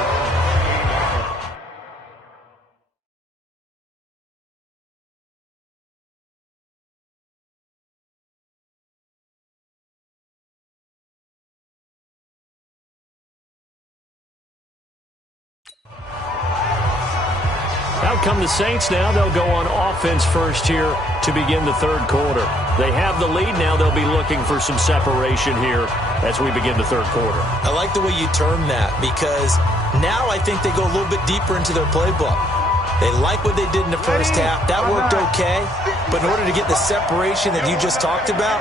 Out come the Saints now. They'll go on offense first here to begin the 3rd quarter. They have the lead now. They'll be looking for some separation here as we begin the 3rd quarter. I like the way you term that because now I think they go a little bit deeper into their playbook. They like what they did in the first half. That worked okay. But in order to get the separation that you just talked about,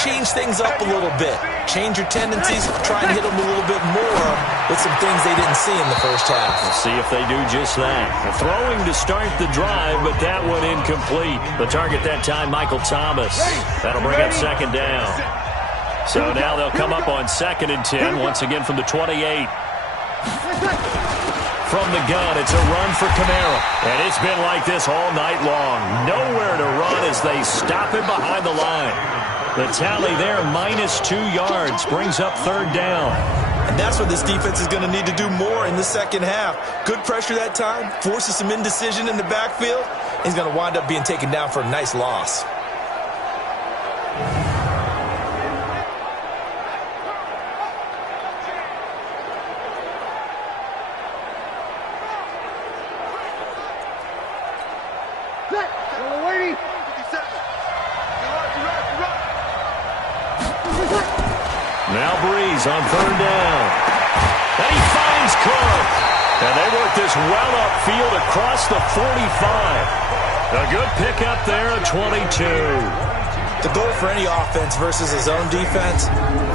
change things up a little bit. Change your tendencies. Try and hit them a little bit more with some things they didn't see in the first half. We'll see if they do just that. Throwing to start the drive, but that one incomplete. The target that time, Michael Thomas. That'll bring up 2nd down. So now they'll come up on 2nd and 10, once again from the 28. From the gun, it's a run for Kamara. And it's been like this all night long. Nowhere to run as they stop him behind the line. The tally there, -2 yards, brings up 3rd down. And that's what this defense is going to need to do more in the second half. Good pressure that time, forces some indecision in the backfield. He's going to wind up being taken down for a nice loss. Now Breeze on 3rd down. And he finds Cook. And they work this well upfield across the 45. A good pickup there at 22. The goal for any offense versus a zone defense,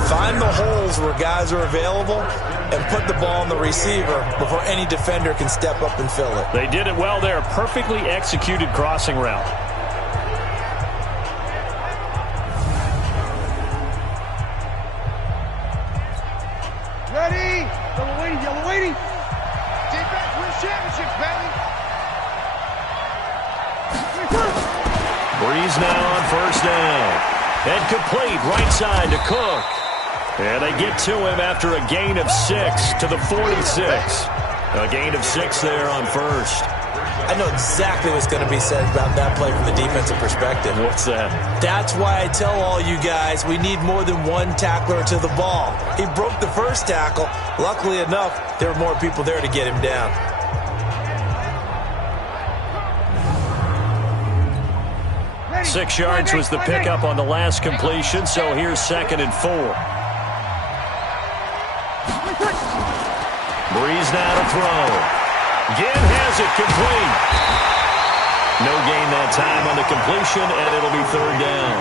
find the holes where guys are available and put the ball on the receiver before any defender can step up and fill it. They did it well there. Perfectly executed crossing route. Ready? Yellow waiting. Defense wins championships, baby. Breeze now on 1st down. And complete right side to Cook. And they get to him after a gain of 6 to the 46. A gain of 6 there on first. I know exactly what's going to be said about that play from the defensive perspective. What's that? That's why I tell all you guys we need more than one tackler to the ball. He broke the first tackle. Luckily enough, there were more people there to get him down. Ready, 6 yards was the pickup on the last completion, so here's 2nd and 4. Breeze now to throw. Ginn has it complete. No gain that time on the completion, and it'll be 3rd down.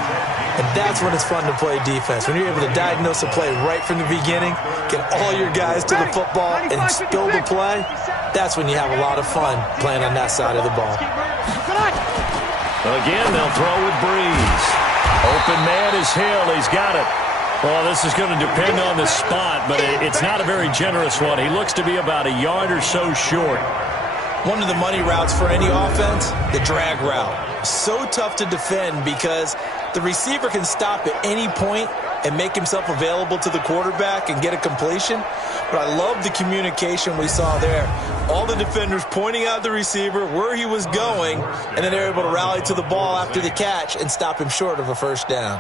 And that's when it's fun to play defense. When you're able to diagnose a play right from the beginning, get all your guys to the football, and spill the play, that's when you have a lot of fun playing on that side of the ball. Again, they'll throw with Breeze. Open man is Hill. He's got it. Well, this is going to depend on the spot, but it's not a very generous one. He looks to be about a yard or so short. One of the money routes for any offense, the drag route. So tough to defend because the receiver can stop at any point and make himself available to the quarterback and get a completion. But I love the communication we saw there. All the defenders pointing out the receiver, where he was going, and then they're able to rally to the ball after the catch and stop him short of a first down.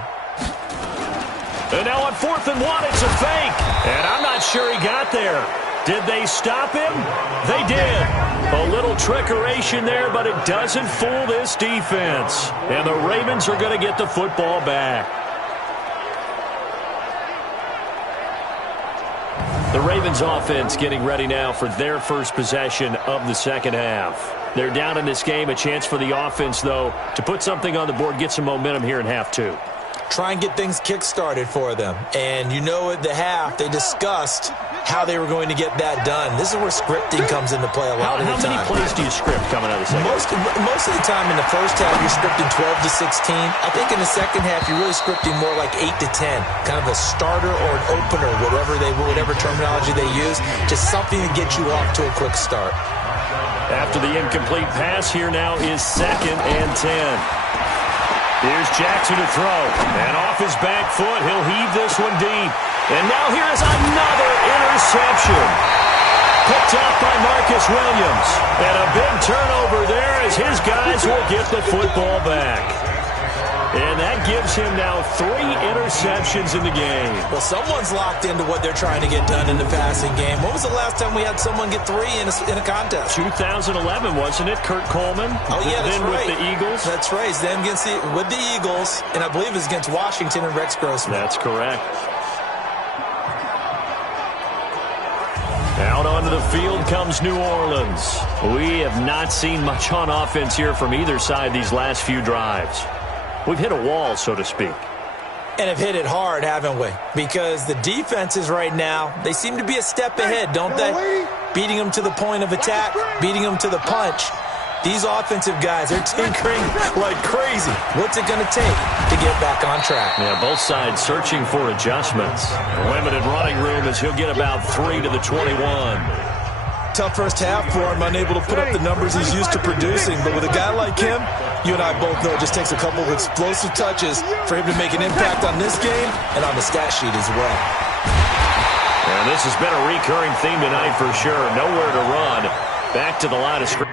And now on 4th and 1, it's a fake. And I'm not sure he got there. Did they stop him? They did. A little trickeration there, but it doesn't fool this defense. And the Ravens are going to get the football back. The Ravens offense getting ready now for their first possession of the second half. They're down in this game. A chance for the offense, though, to put something on the board, get some momentum here in half 2. Try and get things kick-started for them. And you know at the half, they discussed how they were going to get that done. This is where scripting comes into play a lot of the time. How many plays do you script coming out of the second half? Most of the time in the first half, you're scripting 12 to 16. I think in the second half, you're really scripting more like 8 to 10. Kind of a starter or an opener, whatever terminology they use. Just something to get you off to a quick start. After the incomplete pass, here now is 2nd and 10. Here's Jackson to throw. And off his back foot, he'll heave this one deep. And now here is another interception. Picked up by Marcus Williams. And a big turnover there as his guys will get the football back. And that gives him now 3 interceptions in the game. Well, someone's locked into what they're trying to get done in the passing game. When was the last time we had someone get 3 in a contest? 2011, wasn't it? Kurt Coleman? Oh, yeah, that's then right. With the Eagles? That's right. It's then with the Eagles, and I believe it's against Washington and Rex Grossman. That's correct. Out onto the field comes New Orleans. We have not seen much on offense here from either side these last few drives. We've hit a wall, so to speak. And have hit it hard, haven't we? Because the defenses right now, they seem to be a step ahead, don't they? Beating them to the point of attack, beating them to the punch. These offensive guys, they're tinkering like crazy. What's it going to take to get back on track? Yeah, both sides searching for adjustments. Limited running room as he'll get about 3 to the 21. Tough first half for him, unable to put up the numbers he's used to producing. But with a guy like him, you and I both know it just takes a couple of explosive touches for him to make an impact on this game and on the stat sheet as well. And this has been a recurring theme tonight for sure. Nowhere to run. Back to the line of scrimmage.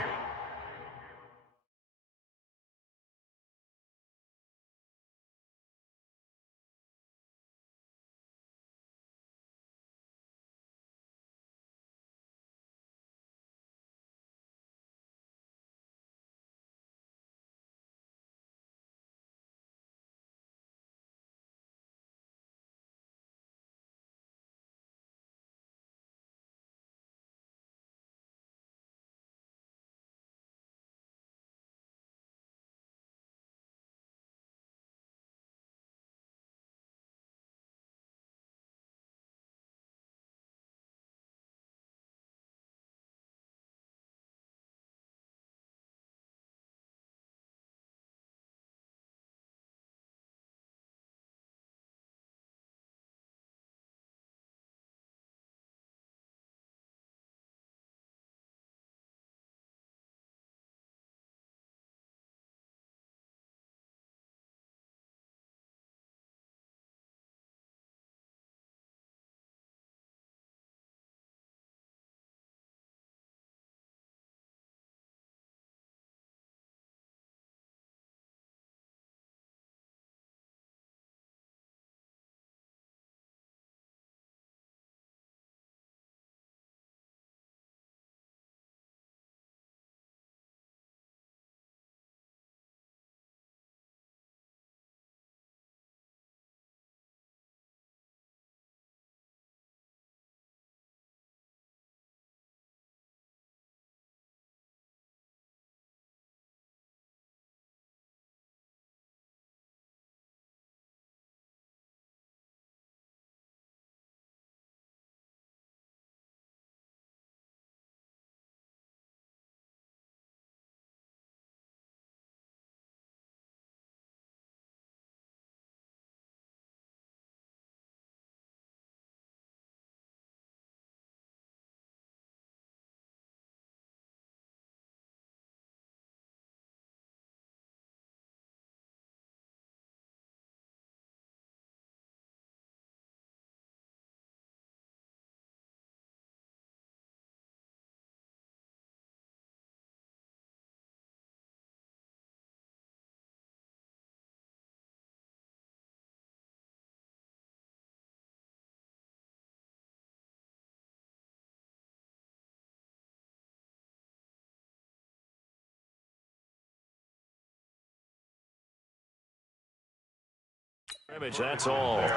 That's all. No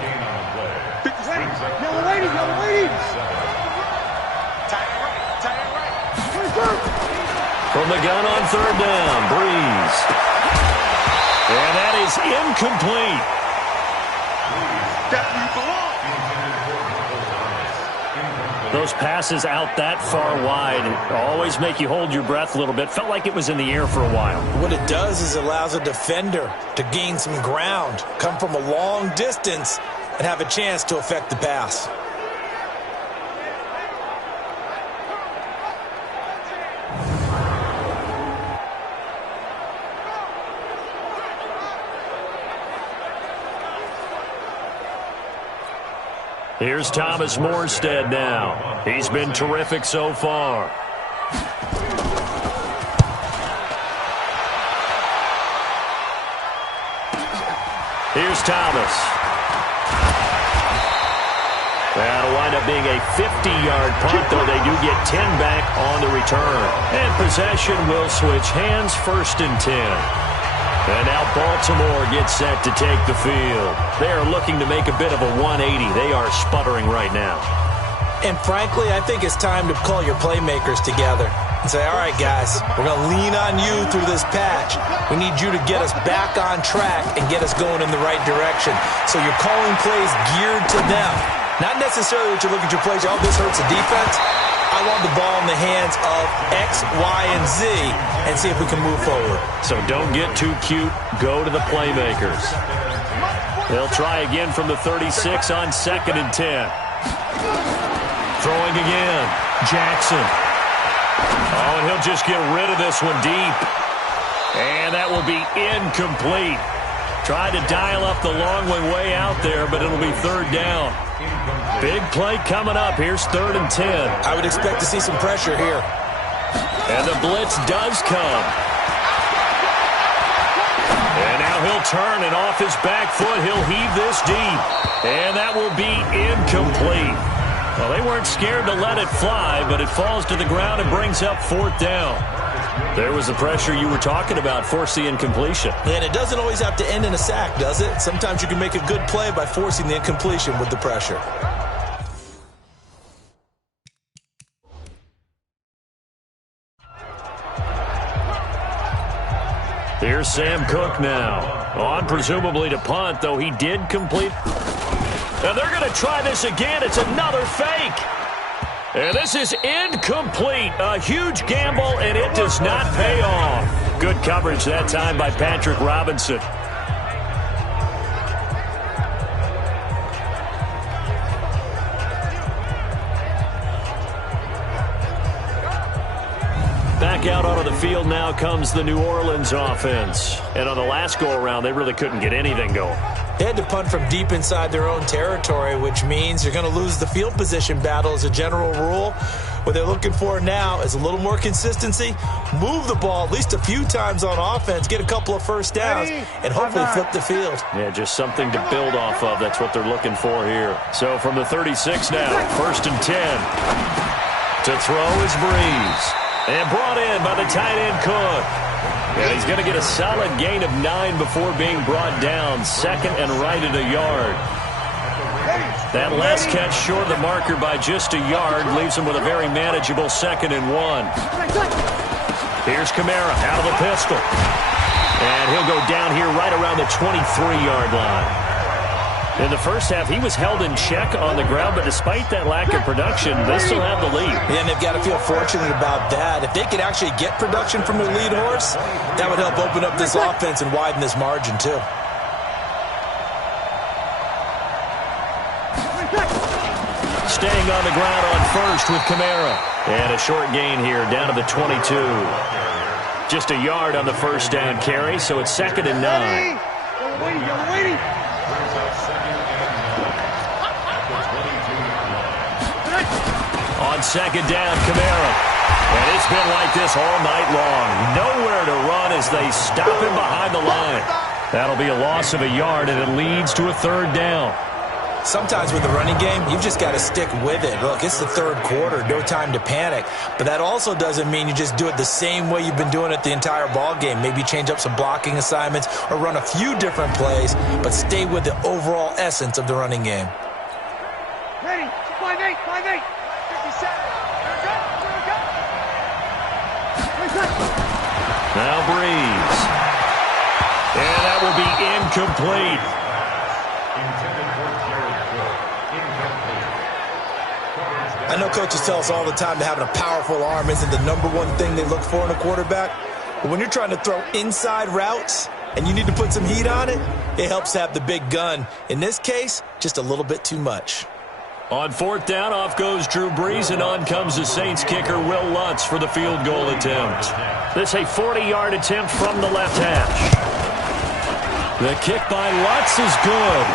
gain on the play. Yellow lady, yellow lady. Tie it right. From the gun on third down, Breeze. And that is incomplete. That you belong. Those passes out that far wide always make you hold your breath a little bit. Felt like it was in the air for a while. What it does is it allows a defender to gain some ground, come from a long distance, and have a chance to affect the pass. Here's Thomas Morstead now. He's been terrific so far. Here's Thomas. That'll wind up being a 50-yard punt, though they do get 10 back on the return. And possession will switch hands, 1st and 10. And now Baltimore gets set to take the field. They are looking to make a bit of a 180. They are sputtering right now. And frankly, I think it's time to call your playmakers together and say, all right, guys, we're going to lean on you through this patch. We need you to get us back on track and get us going in the right direction. So you're calling plays geared to them. Not necessarily that you look at your plays, oh, this hurts the defense. I want the ball in the hands of X, Y, and Z and see if we can move forward. So don't get too cute. Go to the playmakers. They'll try again from the 36 on 2nd and 10. Throwing again. Jackson. Oh, and he'll just get rid of this one deep. And that will be incomplete. Tried to dial up the long way out there, but it'll be 3rd down. Big play coming up. Here's 3rd and 10. I would expect to see some pressure here. And the blitz does come. And now he'll turn, and off his back foot, he'll heave this deep. And that will be incomplete. Well, they weren't scared to let it fly, but it falls to the ground and brings up 4th down. There was the pressure you were talking about, force the incompletion. And it doesn't always have to end in a sack, does it? Sometimes you can make a good play by forcing the incompletion with the pressure. Here's Sam Cook now. On presumably to punt, though he did complete. And they're going to try this again. It's another fake. And this is incomplete. A huge gamble, and it does not pay off. Good coverage that time by Patrick Robinson. Back out onto the field now comes the New Orleans offense. And on the last go-around, they really couldn't get anything going. They had to punt from deep inside their own territory, which means you're going to lose the field position battle as a general rule. What they're looking for now is a little more consistency, move the ball at least a few times on offense, get a couple of first downs, and hopefully flip the field. Yeah, just something to build off of. That's what they're looking for here. So from the 36 now, 1st and 10. To throw is Breeze. And brought in by the tight end Cook. And he's going to get a solid gain of 9 before being brought down. 2nd and right at a yard. That last catch short of the marker by just a yard leaves him with a very manageable 2nd and 1. Here's Kamara out of the pistol. And he'll go down here right around the 23-yard line. In the first half, he was held in check on the ground, but despite that lack of production, they still have the lead. And they've got to feel fortunate about that. If they could actually get production from their lead horse, that would help open up this offense and widen this margin, too. Staying on the ground on 1st with Kamara. And a short gain here down to the 22. Just a yard on the 1st down carry, so it's 2nd and 9. On 2nd down, Kamara. And it's been like this all night long. Nowhere to run as they stop him behind the line. That'll be a loss of a yard, and it leads to a 3rd down. Sometimes with the running game, you've just got to stick with it. Look, it's the third quarter, no time to panic. But that also doesn't mean you just do it the same way you've been doing it the entire ball game. Maybe change up some blocking assignments or run a few different plays, but stay with the overall essence of the running game. Ready, 5-8, 5-8, 57. Now Breeze. And that will be incomplete. I know coaches tell us all the time that having a powerful arm isn't the number one thing they look for in a quarterback. But when you're trying to throw inside routes and you need to put some heat on it, it helps to have the big gun. In this case, just a little bit too much. On fourth down, off goes Drew Brees, and on comes the Saints kicker, Will Lutz, for the field goal attempt. This a 40-yard attempt from the left hash. The kick by Lutz is good.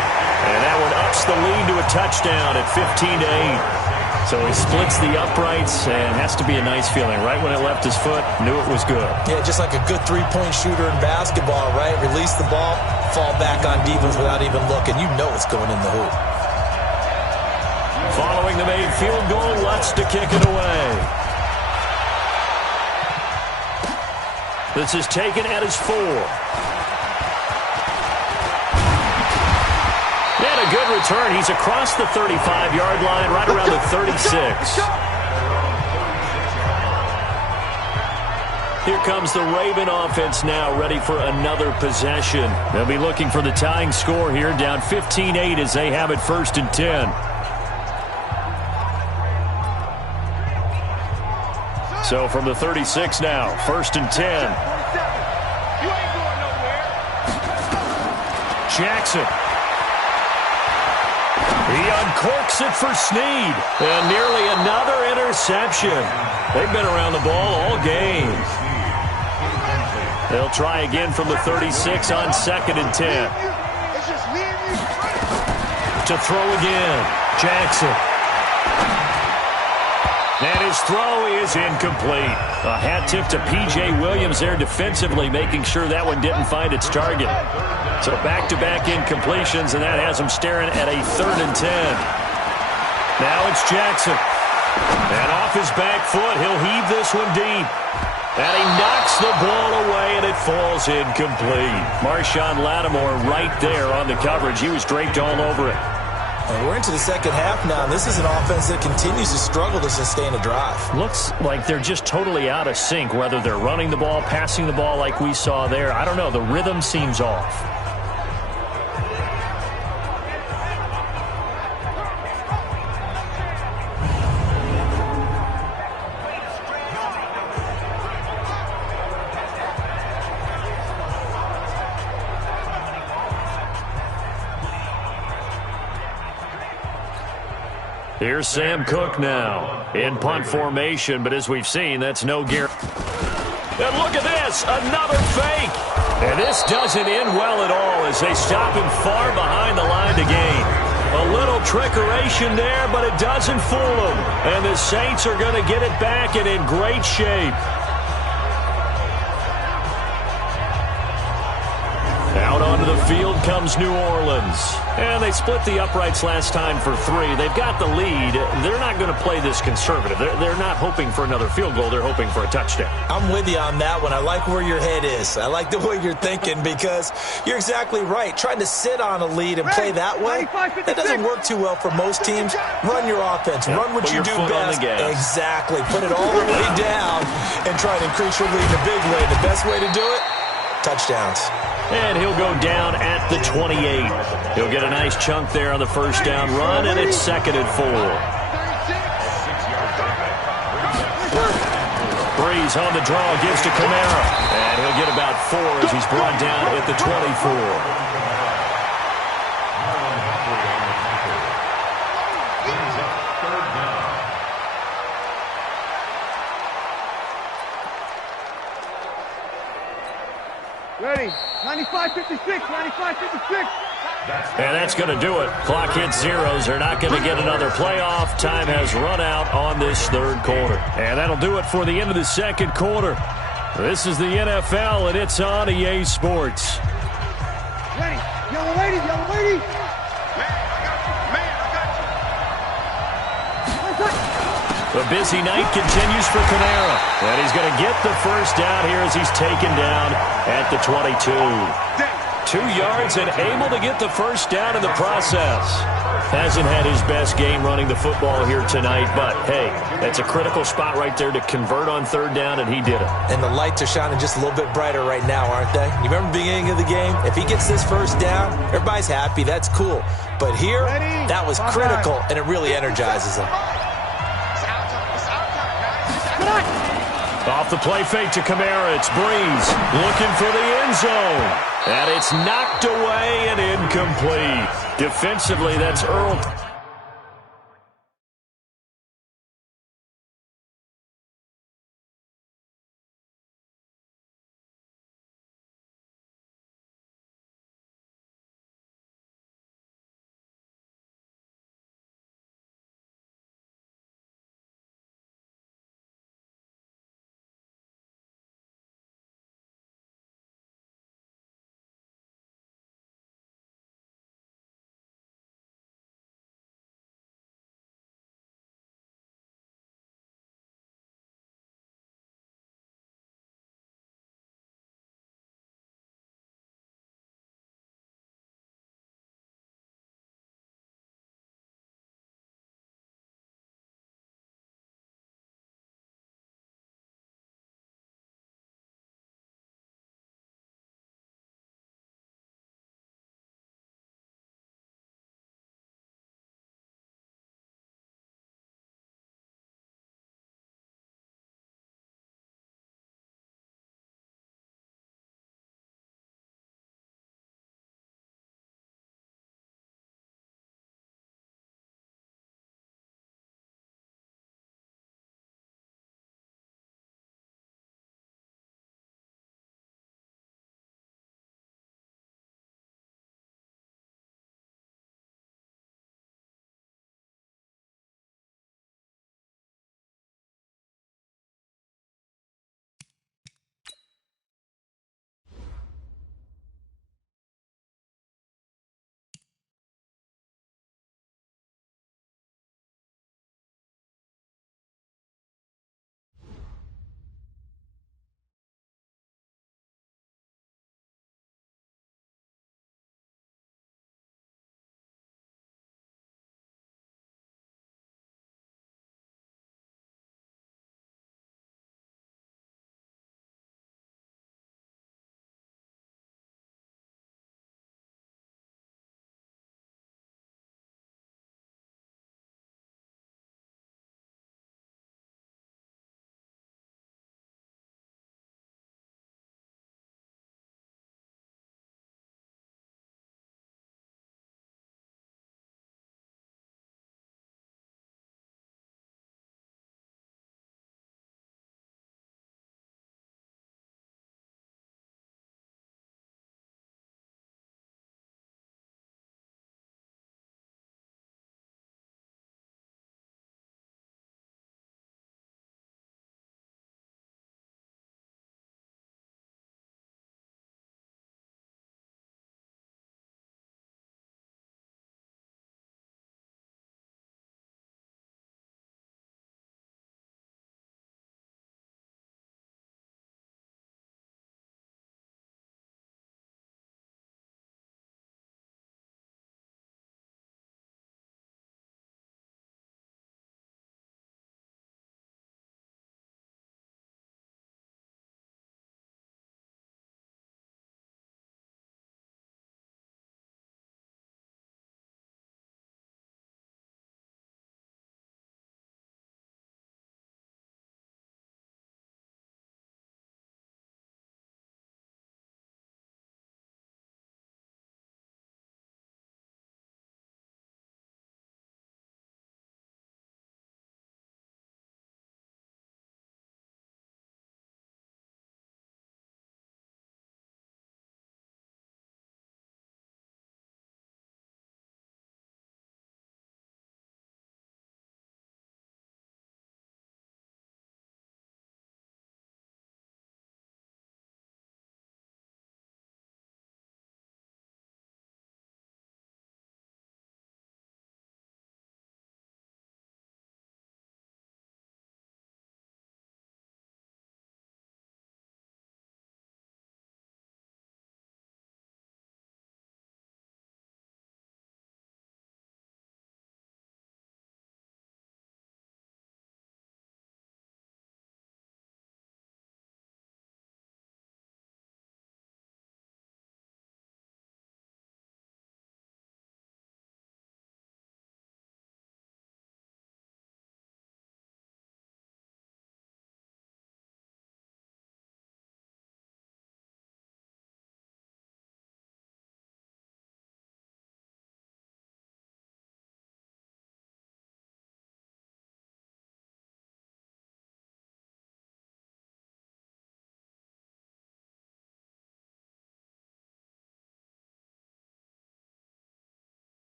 And that one ups the lead to a touchdown at 15-8. So he splits the uprights, and has to be a nice feeling. Right when it left his foot, knew it was good. Yeah, just like a good three-point shooter in basketball, right? Release the ball, fall back on defense without even looking. You know it's going in the hoop. Following the made field goal, Lutz to kick it away. This is taken at his 4. And a good return. He's across the 35-yard line, right around the 36. Here comes the Raven offense now, ready for another possession. They'll be looking for the tying score here, down 15-8 as they have it 1st and 10. So from the 36 now, 1st and 10. Jackson. He uncorks it for Snead. And nearly another interception. They've been around the ball all game. They'll try again from the 36 on 2nd and 10. To throw again. Jackson. And his throw is incomplete. A hat tip to P.J. Williams there defensively, making sure that one didn't find its target. So back-to-back incompletions, and that has him staring at a 3rd and 10. Now it's Jackson. And off his back foot, he'll heave this one deep. And he knocks the ball away, and it falls incomplete. Marshawn Lattimore right there on the coverage. He was draped all over it. We're into the second half now, and this is an offense that continues to struggle to sustain a drive. Looks like they're just totally out of sync, whether they're running the ball, passing the ball like we saw there. I don't know. The rhythm seems off. Here's Sam Cook now in punt formation, but as we've seen, that's no guarantee. And look at this, another fake. And this doesn't end well at all as they stop him far behind the line to gain. A little trickeration there, but it doesn't fool them. And the Saints are going to get it back and in great shape. Out onto the field comes New Orleans. And they split the uprights last time for 3. They've got the lead. They're not going to play this conservative. They're not hoping for another field goal. They're hoping for a touchdown. I'm with you on that one. I like where your head is. I like the way you're thinking because you're exactly right. Trying to sit on a lead and play that way, that doesn't work too well for most teams. Run your offense. Run what you do best. Exactly. Put it all the way down and try to increase your lead in a big way. The best way to do it, touchdowns. And he'll go down at the 28. He'll get a nice chunk there on the first down run, and it's 2nd and 4. Breeze on the draw, gives to Kamara. And he'll get about 4 as he's brought down at the 24. Ready. 95-56, 95-56. And that's going to do it. Clock hits zeros. They're not going to get another playoff. Time has run out on this 3rd quarter. And that'll do it for the end of the 2nd quarter. This is the NFL, and it's on EA Sports. Ready. Yellow lady, yellow lady. Man, The busy night continues for Kamara. And he's going to get the first down here as he's taken down at the 22. 2 yards and able to get the first down in the process. Hasn't had his best game running the football here tonight, but hey, that's a critical spot right there to convert on third down, and he did it. And the lights are shining just a little bit brighter right now, aren't they? You remember the beginning of the game? If he gets this first down, everybody's happy. That's cool. But here, that was critical, and it really energizes him. Off the play fake to Kamara, it's Breeze looking for the end zone. And it's knocked away and incomplete. Defensively, that's Earl